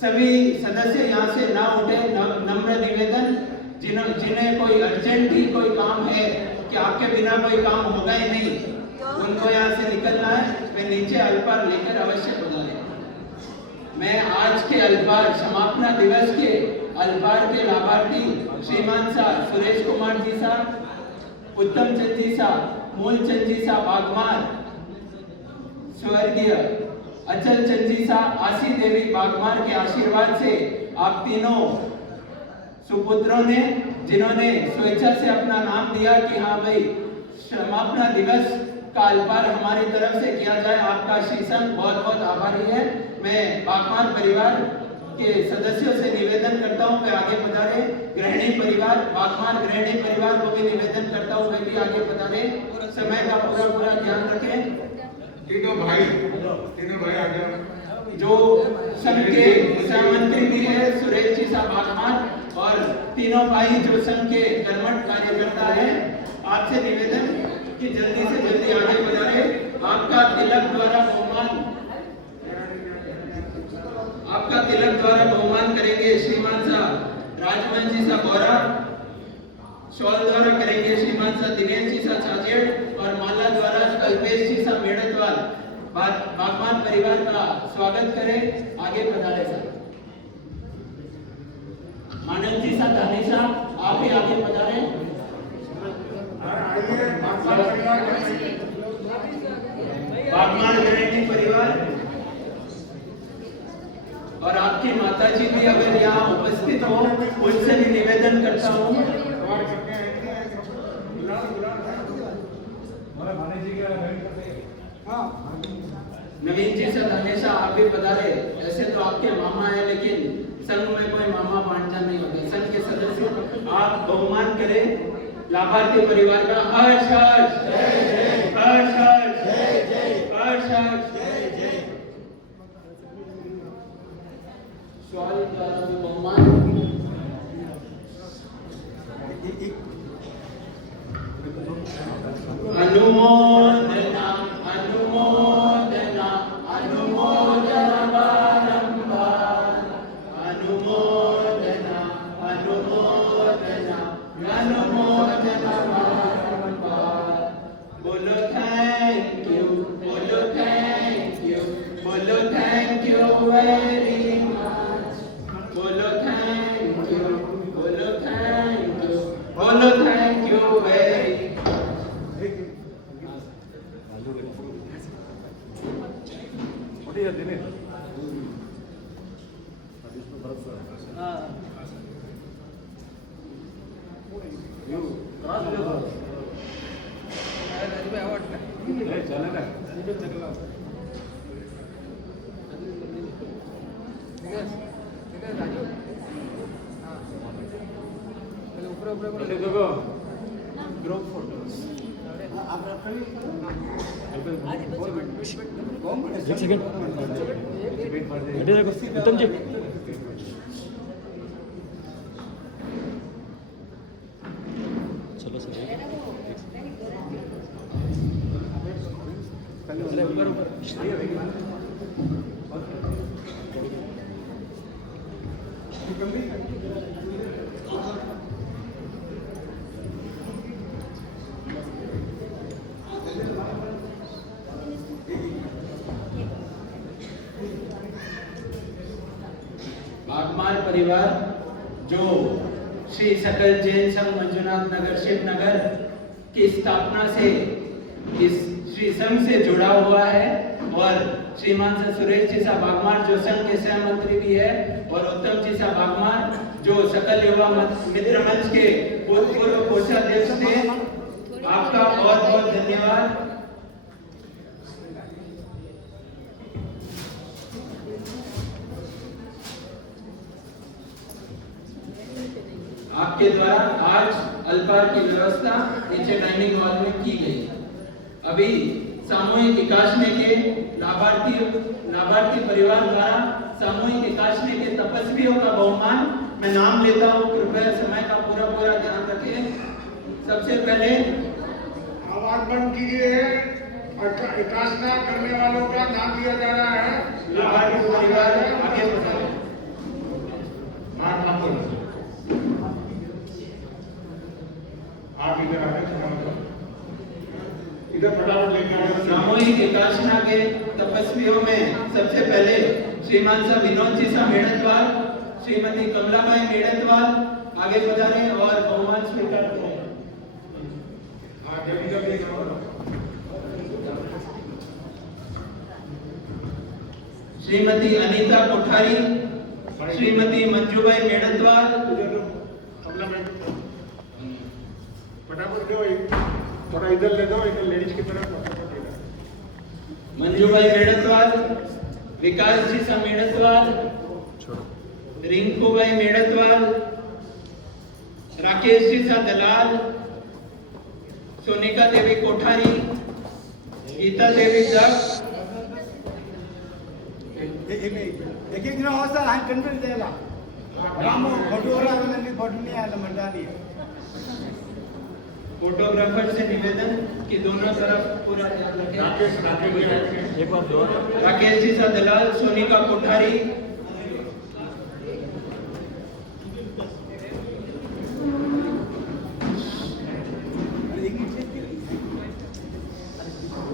सभी सदस्य यहाँ से ना उठे। नम्र निवेदन, जिन्हें कोई अर्जेंट ही कोई काम है कि आपके बिना कोई काम होगा ही नहीं, उनको यहाँ से निकलना है। मैं नीचे अल्पार लेकर अवश्य पधारे। मैं आज के अल्पार समापना दिवस के अल्पार के लाभार्थी श्रीमान सा सुरेश कुमार जी सा, उत्तम चंद जी सा, मूलचंद जी सा बागवान, स्वर्गीय अचल चंद जी सा, आशी देवी बागवान के आशीर्वाद से आप तीनों सुपुत्रों ने, जिन्होंने स्वेच्छा से अपना नाम दिया कि हाँ भाई समापना दिवस का अल्पार हमारी तरफ से किया जाए, आपका श्री संघ बहुत बहुत आभारी है। मैं बागवान परिवार के सदस्यों से निवेदन करता हूं वे आगे पधारे। गृहिणी परिवार, बागमान गृहिणी परिवार को भी निवेदन करता हूं वे भी आगे पधारे। समय का पूरा ध्यान रखें। तीनों भाई आ जाओ। जो संघ के सहमंत्री भी है सुरेश जी साहब बागमान और तीनों भाई जो संघ के कर्मठ कार्यकर्ता है, आपसे निवेदन कि जल्दी से जल्दी आगे बढ़ाए। आपका तिलक द्वारा बहुमान करेंगे श्रीमान साहब राजमन जी साहब गौरा, शॉल द्वारा करेंगे श्रीमान साहब दिनेश जी साहब छाजेड़ और माला द्वारा कल्पेश जी साहब मेड़तवाल। बागमान परिवार का स्वागत करें, आगे पधारे सर। आनंद जी साहब धानी साहब आप भी आगे पधारे। बागमान गृहिणी परिवार और आपकी माता जी भी अगर यहाँ उपस्थित हो, उनसे भी निवेदन करता हूँ। नवीन जी सर हमेशा आप भी पधारे। ऐसे तो आपके मामा है, लेकिन संघ में कोई मामा भांजा नहीं होता। संघ के सदस्य आप बहुमान करें लाभार्थी परिवार का। हर्ष हर्ष हर्ष हर्ष हर्ष। स्वागत द्वारा भी बहुमान। अनुमोदना अनुमोदना अनुमोदना बारंबार। अनुमोदना अनुमोदना अनुमोदना बारंबार। बोलो थैंक यू, बोलो थैंक यू, बोलो थैंक यू वेरी मच। बोलो थैंक यू, बोलो थैंक यू, बोलो thank you very much. Group photos उत्तम जी चलो सर बागमान परिवार जो श्री सकल जैन संघ मंजुनाथ नगर शिवनगर की स्थापना से इस श्री संघ से जुड़ा हुआ है और श्रीमान सा सुरेश जी सा बागमान जो संघ के सह मंत्री भी है और उत्तम जी सा बागमान जो सकल युवा मित्र मंच के भूतपूर्व कोषाध्यक्ष थे। आपका बहुत बहुत धन्यवाद। आपके द्वारा आज अल्पाहार की व्यवस्था नीचे डाइनिंग हॉल में की गई। अभी सामूहिक एकाशने के लाभार्थी परिवार द्वारा सामूहिक एकाशने के तपस्वियों का बहुमान मैं नाम लेता हूँ। कृपया समय का पूरा ध्यान रखें। सबसे पहले आवाज बंद कीजिए। एकाशना करने वालों का नाम दिया जा रहा है। लाभार्थी परिवार आगे बढ़ाएं। आप इधर आए, इधर फटाफट लेकर आए। सामूहिक एकाशना के तपस्वियों में सबसे पहले श्रीमान सा विनोद जी सा मेड़तवाल, श्रीमती कमलाबाई मेड़तवाल आगे पधारें और बहुमान स्वीकार करें। श्रीमती अनीता कोठारी, श्रीमती मंजूबाई मेड़तवाल, फटाफट दो, थोड़ा इधर ले दो, इधर लेडीज की तरफ। मंजूबाई मेड़तवाल, विकास जी सा मेड़तवाल, रिंकूबाई मेड़तवाल, राकेश जी सा दलाल, सोनिका देवी कोठारी, गीता देवी दत्त, एक दिन अवस्था आहे कंट्रोल द्यायला राम फोटोवर आनंदी फोटो नहीं आया मंडाली फोटोग्राफर से निवेदन कि दोनों तरफ पूरा ध्यान रखें। राकेश जी सा दलाल, सोनिका कोठारी,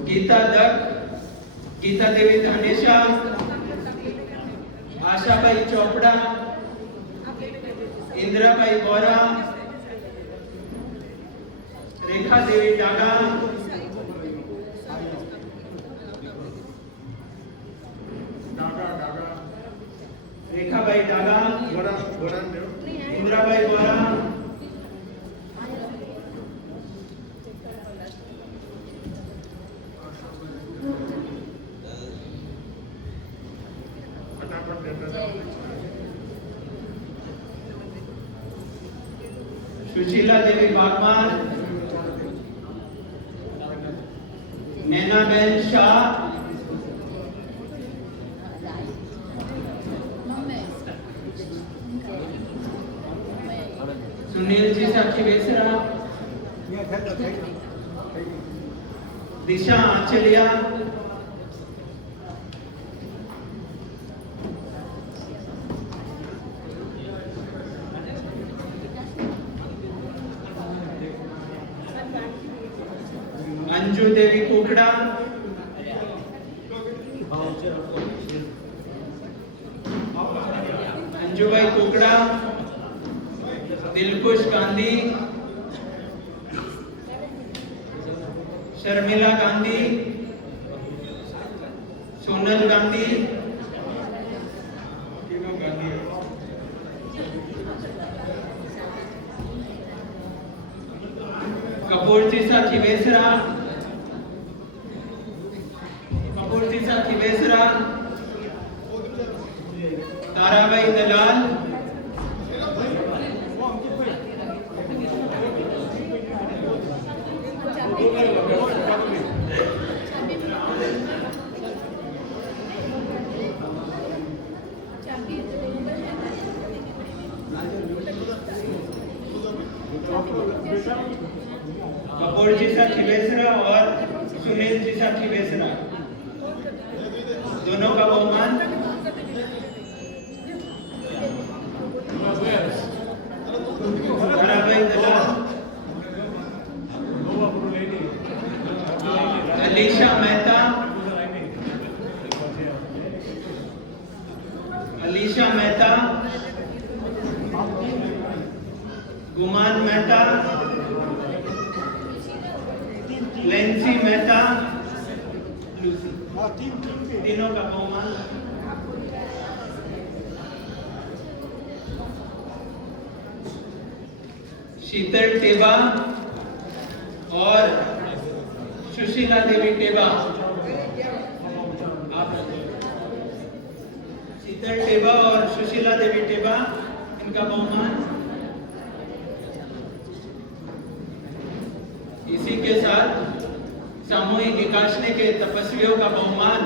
गीता दत्त, गीता देवी धानेशा, आशाबाई चोपड़ा, इंदिराबाई बोरा, रेखा देवी डागा, रेखाबाई डागा, इंदिराबाई बोरा, सुशीला देवी बागवान, नैनाबेन शाह, सुनील जी साक्षी बेसरा, दिशा आंचलिया, अंजू देवी कुकड़ा, अंजुबाई कुकड़ा, दिलकुश गांधी, शर्मिला गांधी, सोनल गांधी, कपूरजी सा खिवेसरा, कपूरजी सा खिवेसरा, ताराबाई दलाल, कपूर जी सा खिवेसरा और सुनील जी सा खिवेसरा दोनों का बहुमान ताराबाई दलाल, अलीशा मेहता, अलीशा मेहता, गुमान मेहता, लेंसी मेहता, लूसी, तीनों का बहुमान शीतल टेबा और सुशीला देवी टेबा। शीतल टेबा और सुशीला देवी टेबा, इनका बहुमान। इसी के साथ सामूहिक विकासने के तपस्वियों का बहुमान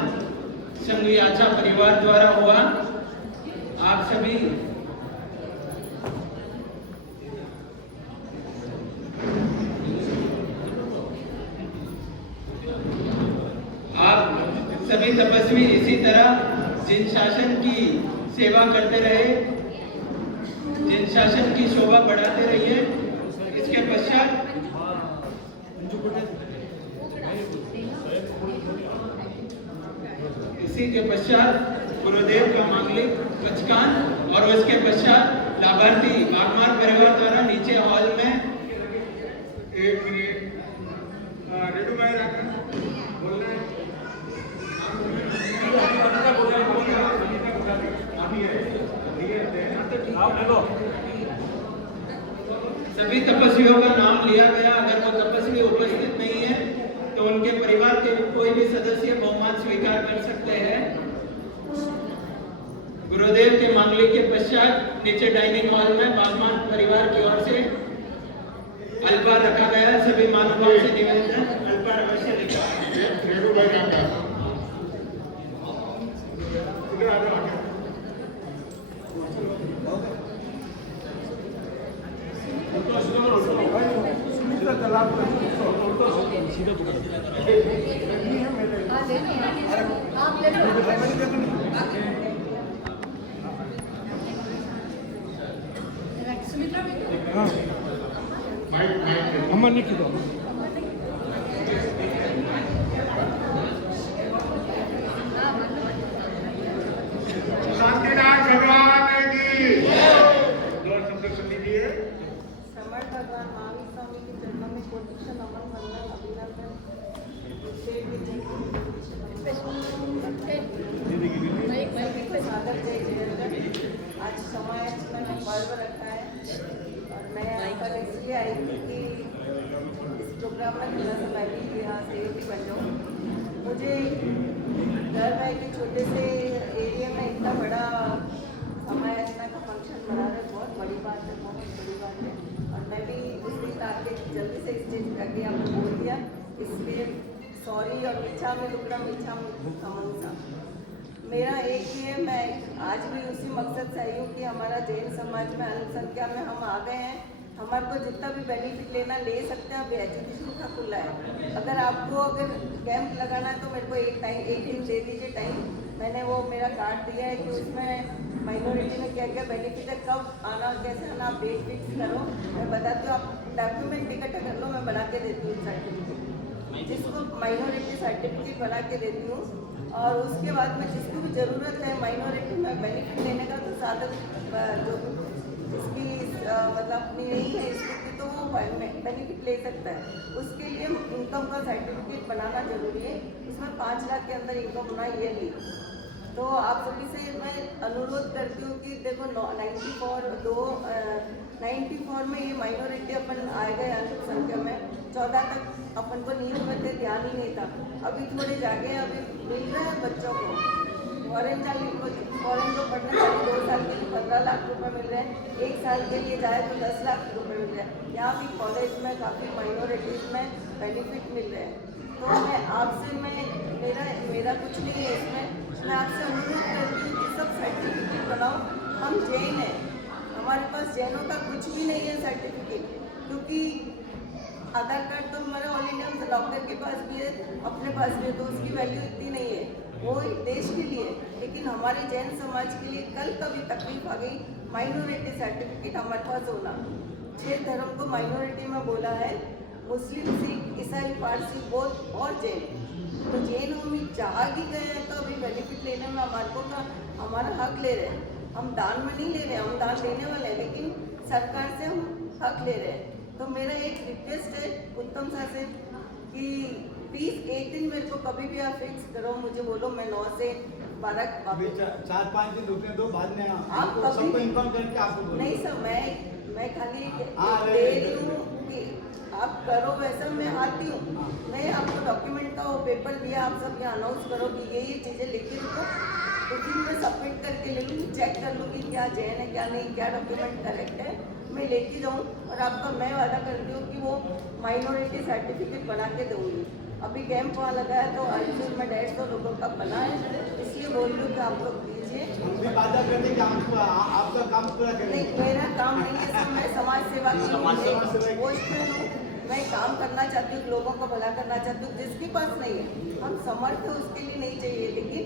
संघियाचा परिवार द्वारा हुआ। आप सभी तपस्वी इसी तरह जिन शासन की सेवा करते रहे, जिन शासन की शोभा बढ़ाते रहिए। इसके पश्चात इसी के पश्चात गुरुदेव का मांगलिक पचकान और उसके पश्चात लाभार्थी बागमार परिवार द्वारा नीचे हॉल में एक मिनट रेडू भाई बोल रहे हैं। सभी तपस्वियों का नाम लिया गया। अगर वो तपस्वी उपस्थित नहीं है तो उनके परिवार के कोई भी सदस्य बहुमान स्वीकार कर सकते हैं। गुरुदेव के मांगलिक के पश्चात नीचे डाइनिंग हॉल में बागवान परिवार की ओर से अल्पाहार रखा गया है। सभी महानुभावों से निवेदन है, अल्पाहार अवश्य लेकर सुमित्रा दलाल अमन ने की शांतिनाथ भगवान की दो शब्द सुन लीजिए। समर्थ भगवान महावीर स्वामी के चरणों में कोटि नमन वंदन अभिनंदन स्वागत जय जयंत। आज समायाचना का पर्व रखा है और मैं यहाँ पर इसलिए आई थी कि इस प्रोग्राम में थोड़ा सा मैं भी यहाँ से भी बन जाऊँ। मुझे डर है कि छोटे से एरिया में इतना बड़ा समायाचना का फंक्शन बना रहे, बहुत बड़ी बात है, बहुत बड़ी बात है। और मैं भी उस दिन आके जल्दी से स्टेज पे आके आपको बोल दिया, इसलिए सॉरी। और मीठा में रुकना मीठा अमनसा मेरा एक ही है। मैं आज भी उसी मकसद से आई हूँ कि हमारा जैन समाज में अल्पसंख्या में हम आ गए हैं, हमारे को जितना भी बेनिफिट लेना ले सकते हैं। अभी एजुकेशन का खुला है, अगर आपको अगर कैंप लगाना है तो मेरे को एक दिन दे दीजिए टाइम। मैंने वो मेरा कार्ड दिया है कि उसमें माइनॉरिटी में क्या क्या बेनिफिट है, कब आना कैसे आना, आप डेट फिक्स करो, मैं बताती हूँ। आप डॉक्यूमेंट टिकट कर लो, मैं बना के देती हूँ सर्टिफिकेट, जिसको माइनॉरिटी सर्टिफिकेट बना के देती हूँ। और उसके बाद में जिसको भी ज़रूरत है माइनॉरिटी में बेनिफिट लेने का, तो साधन जो इसकी मतलब अपनी नहीं है स्थिति, तो वो बेनिफिट ले सकता है। उसके लिए इनकम का सर्टिफिकेट बनाना जरूरी है, उसमें 5 लाख के अंदर इनकम होना ईयरली। तो आप सभी से मैं अनुरोध करती हूँ कि देखो 94 में ये माइनॉरिटी अपन आए गए अल्पसंख्या में, 14 तक अपन को नींद में थे, ध्यान ही नहीं था। अभी थोड़े जागे, अभी मिल रहा है बच्चों को फॉरेन को पढ़ने वाले 2 साल के लिए 15 लाख रुपए मिल रहे हैं, 1 साल के लिए जाए तो 10 लाख रुपए मिल रहे हैं। यहाँ भी कॉलेज में काफ़ी माइनॉरिटीज़ में बेनिफिट मिल रहे हैं। तो मैं आपसे मेरा कुछ नहीं है इसमें, मैं आपसे अनुरोध करती हूँ कि सब सर्टिफिकेट बनाओ। हम जैन हैं, हमारे पास जैनों का कुछ भी नहीं है सर्टिफिकेट, क्योंकि आधार कार्ड तो हमारे ऑल इंडिया में डॉक्टर के पास भी है, अपने पास भी है, तो उसकी वैल्यू इतनी नहीं है, वो देश के लिए। लेकिन हमारे जैन समाज के लिए कल कभी तकलीफ आ गई, माइनॉरिटी सर्टिफिकेट हमारे पास होना। 6 धर्म को माइनॉरिटी में बोला है, मुस्लिम, सिख, ईसाई, पारसी, बौद्ध और जैन। तो जैन हम चाह भी गए हैं तो अभी बेनिफिट लेने में हमारा हक ले रहे हैं। हम दान में नहीं ले रहे, हम दान देने वाले हैं, लेकिन सरकार से हम हक ले रहे हैं। तो मेरा एक रिक्वेस्ट है उत्तम सर से कि प्लीज एक दिन मेरे को कभी भी आप फिक्स करो, मुझे बोलो, मैं 9 से 12 4-5 दिन रुकने दो, बाद में आप सबको इन्फॉर्म करके आपको बोलो। नहीं सर, मैं खाली दे रही हूँ कि आप करो वैसा, मैं आती हूँ, मैं आपको डॉक्यूमेंट का वो पेपर दिया, आप सब यहाँ अनाउंस करो कि ये चीज़ें लिखी रखो, तो फिर मैं सबमिट करके ले लूँगी, चेक कर लूँगी क्या जैन है क्या नहीं, क्या डॉक्यूमेंट करेक्ट है, मैं लेके जाऊँ। और आपका मैं वादा करती हूँ कि वो माइनॉरिटी सर्टिफिकेट बना के दूँगी। अभी कैंप वहाँ लगा है तो आईसीयू में 150 लोगों का बना है, इसलिए बोल रही हूँ कि आप लोग दीजिए। वादा करते कि आपका काम पूरा करें। नहीं, मेरा काम नहीं है सर, मैं समाज सेवा की पोस्ट में हूँ, मैं काम करना चाहती हूँ, लोगों को भला करना चाहती हूँ। जिसके पास नहीं है, हम समर्थ है, उसके लिए नहीं चाहिए, लेकिन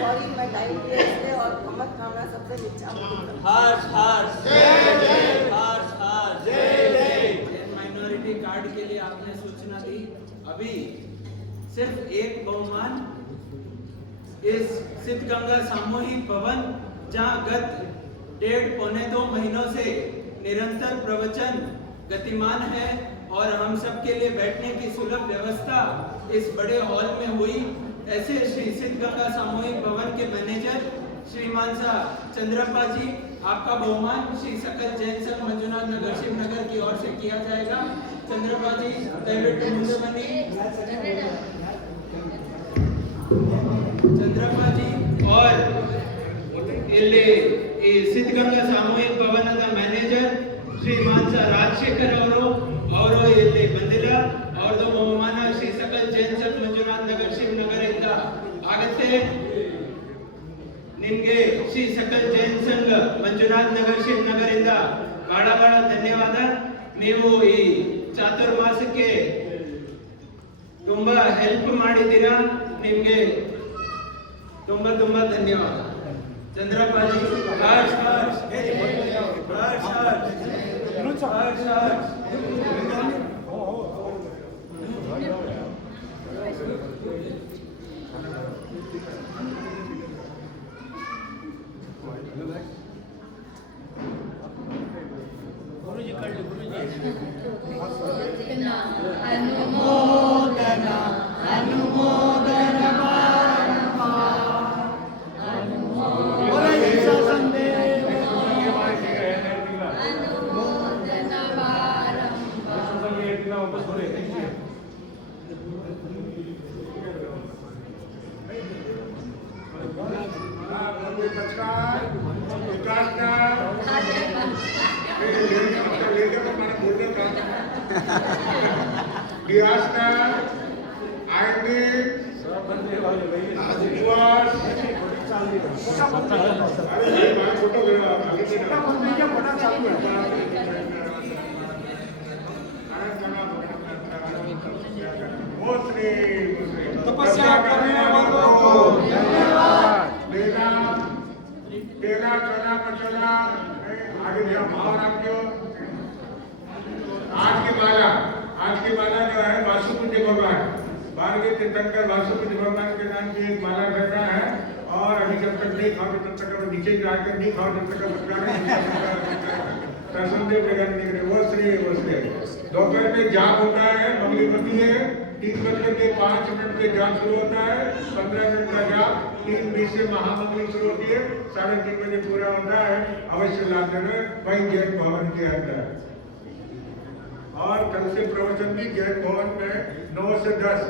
सॉरी मैं टाइम दिया इसलिए। और खमत खाना सबसे अच्छा माइनॉरिटी कार्ड के लिए आपने सूचना दी। अभी सिर्फ एक बहुमान इस सिद्धगंगा सामूहिक भवन, जहां गत 1.5-2 महीनों से निरंतर प्रवचन गतिमान है और हम सब के लिए बैठने की सुलभ व्यवस्था इस बड़े हॉल में हुई, ऐसे श्री सिद्धगंगा सामूहिक भवन के मैनेजर श्रीमान सा चंद्रप्पा जी, आपका बहुमान श्री सकल जैन संघ मंजुनाथ नगर शिवनगर की ओर से किया जाएगा। चंद्रप्पा जी दयविಟ್ಟು ಮುಂದೆ ಬನ್ನಿ। चंद्रप्पा जी और ಇಲ್ಲಿ ಈ ಸಿದ್ಧಗಂಗಾ ಸಾಮೂಹಿಕ ಭವನದ ಮ್ಯಾನೇಜರ್ ಶ್ರೀ ಮಾನ್ಸ ರಾಜಶೇಖರ್ ಅವರು ಇಲ್ಲಿ ಬಂದಿಲ್ಲ. ಅವ್ರದ್ದು ಬಹುಮಾನ ಶ್ರೀ ಸಕಲ್ ಜೈನ್ ಸಂಘ ಮಂಜುನಾಥ್ ನಗರ್ ಶಿವನಗರ ಇಂದ ಆಗತ್ತೆ. ನಿಮ್ಗೆ ಶ್ರೀ ಸಕಲ್ ಜೈನ್ ಸಂಘ ಮಂಜುನಾಥ್ ನಗರ್ ಶಿವನಗರ ಇಂದ ಬಹಳ ಬಹಳ ಧನ್ಯವಾದ. ನೀವು ಈ ಚಾತುರ್ಮಾಸಕ್ಕೆ ತುಂಬಾ ಹೆಲ್ಪ್ ಮಾಡಿದ್ದೀರಾ. ನಿಮ್ಗೆ ತುಂಬಾ ತುಂಬಾ ಧನ್ಯವಾದ. ಚಂದ್ರಪ್ಪಾಜಿ ಹರ್ಷ್ ಹರ್ಷ್ ಹರ್ಷ್ ಹರ್ಷ್ ಹರ್ಷ್ ಹರ್ಷ್ तपस्या करने वालों को तेरा चला मचला आगे भैया भाव रखो। आज की माला जो है वासुपुंज भगवान 12वें तीर्थंकर वासुपुंज भगवान के नाम की एक माला कर रहा है। और अभी जब तक नहीं खाओ तब तक नीचे जाकर नहीं खाओ तब तक दर्शनदेव प्रदान नहीं करे। वो श्री दोपहर में जाप होता है, मंगली होती है। 3:05 पे जाप शुरू होता है। 15 मिनट का जाप 3:20 से महामंगली शुरू होती है। 3:30 बजे पूरा होता है। अवश्य लाभ लेना वही जैन भवन के अंदर। और कल से प्रवचन भी जैन भवन में 9 से 10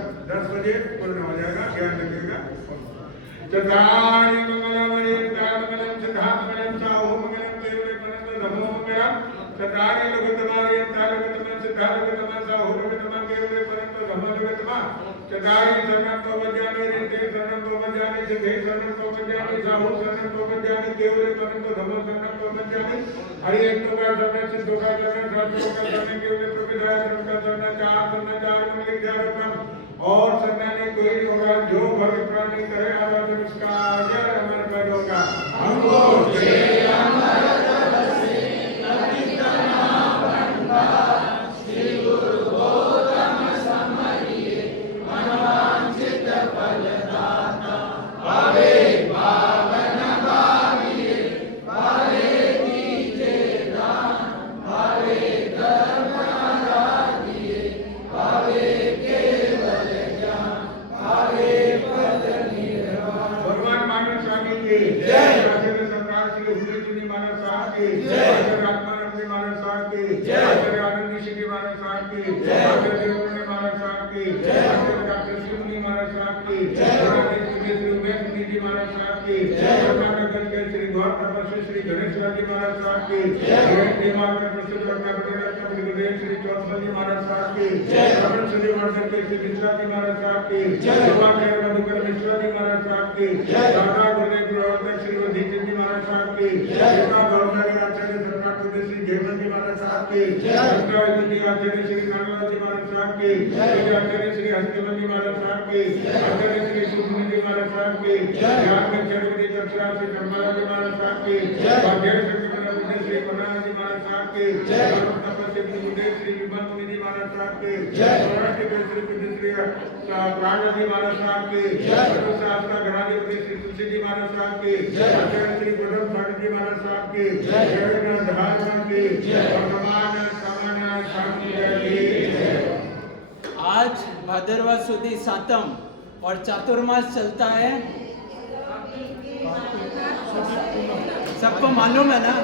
बजे पूर्ण हो जाएगा। ध्यान रखिएगा। चतारि मंगलम मंगलम सिद्धा मंगलम साहु मंगलम देवरे मंगलम धमो मंगलम चतारि लोकतमारि अंतालगतम सिद्धा लोकतम साहु लोकतम देवरे मंगलम धमो लोकतम चतारि शरणं पवज्यानि रेते शरणं पवज्यानि सिद्धे शरणं पवज्यानि साहु शरणं पवज्यानि देवरे मंगलम धमो शरणं पवज्यानि हरि एकता शरणं सिद्धोका शरणं साधुका शरणं देवरे प्रविदाय शरणं शरणं चार मंगली ध्यानम। और सन्नाने कोई होगा जो भक्त प्राणी करे आदर नमस्कार जय अमर पैदों का हमको जय अमर तपस्वी अतितना बंदा श्री गुरु गौतम समरिये मनवांछित फलदाता भावे पावन भाविये भावे दीजे दान भावे धर्म आराधिये भावे भगवान मानव स्वामी की जय। राजेंद्र सम्राट श्री हुजूर जी मानव साहब की जय। आत्मानंद जी मानव साहब की जय। आनंद ऋषि जी मानव साहब की जय। देवने मानव साहब की जय। डॉक्टर शिवनी मानव साहब की जय। श्री उमेश मुनि जी मानव साहब की जय। कर्नाटक के श्री गौर तपस्वी श्री गणेश जी मानव साहब की जय। दिमाग में प्रसिद्ध गुरुदेव श्री चौथल जी महाराज साहब की जय। रमन श्री वर्धन के श्री मिश्रा जी महाराज साहब की जय। मधुकर मिश्रा जी महाराज साहब की जय। दादा गुरुदेव प्रवर्तक श्री वधीचंद जी महाराज साहब की जय। गौरधारी आचार्य सरकार श्री जयवंत जी महाराज साहब की जय। आचार्य श्री नागराज जी महाराज साहब की जय। आचार्य श्री हस्तिमन जी महाराज साहब की आचार्य श्री सुमुनि जी महाराज साहब की जय। श्री चंबा जी महाराज साहब की जय। श्री कन्हैया जी महाराज साहब की जय। श्री विमल मुनि जी महाराज साहब की जय। श्री प्राण जी महाराज साहब की जय। गणाधिपति श्री तुलसी जी महाराज साहब की जय। श्री प्रथम स्वामी जी महाराज साहब की जय। धारण की वर्तमान सामान्य शांति। आज भादरवा सुदी सातम और चातुर्मास चलता है, सबको मालूम है ना।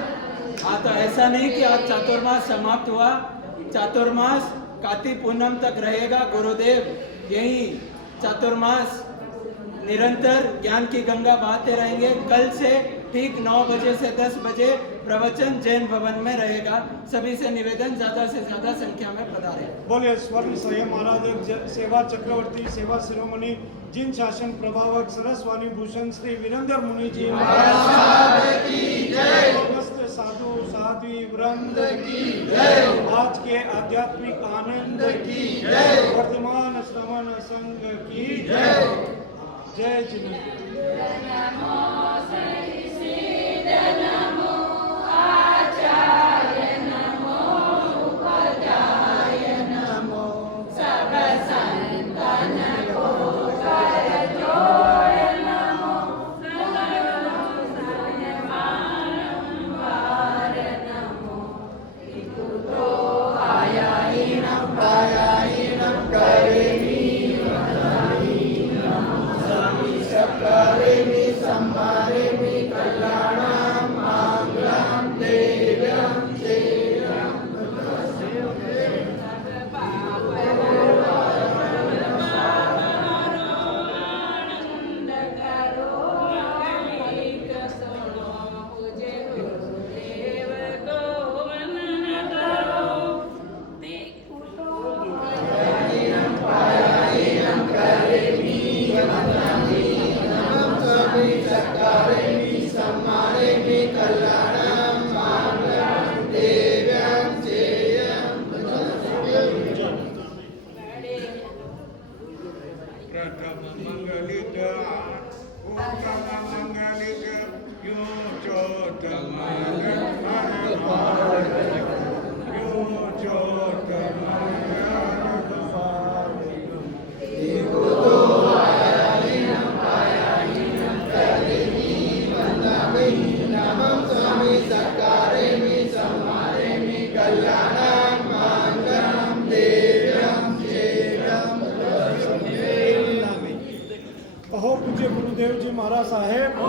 हाँ, तो ऐसा नहीं कि आज चातुर्मास समाप्त हुआ। चातुर्मास कार्तिक पूनम तक रहेगा। गुरुदेव यही चातुर्मास निरंतर ज्ञान की गंगा बहाते रहेंगे। कल से ठीक 9 बजे से 10 बजे प्रवचन जैन भवन में रहेगा। सभी से निवेदन ज्यादा से ज्यादा संख्या में पधारें। बोले स्वर्ण संयम आराधक सेवा चक्रवर्ती सेवा शिरोमणि जिन शासन प्रभावक सरस्वामी भूषण श्री वीरेंद्र मुनि जी महाराज की जय। समस्त साधु साध्वी वृंद की जय। आज के आध्यात्मिक आनंद की जय। वर्तमान श्रवण संघ की जय। जय जिनेन्द्र। अहो पूज्य गुरुदेव जी महाराज साहेब।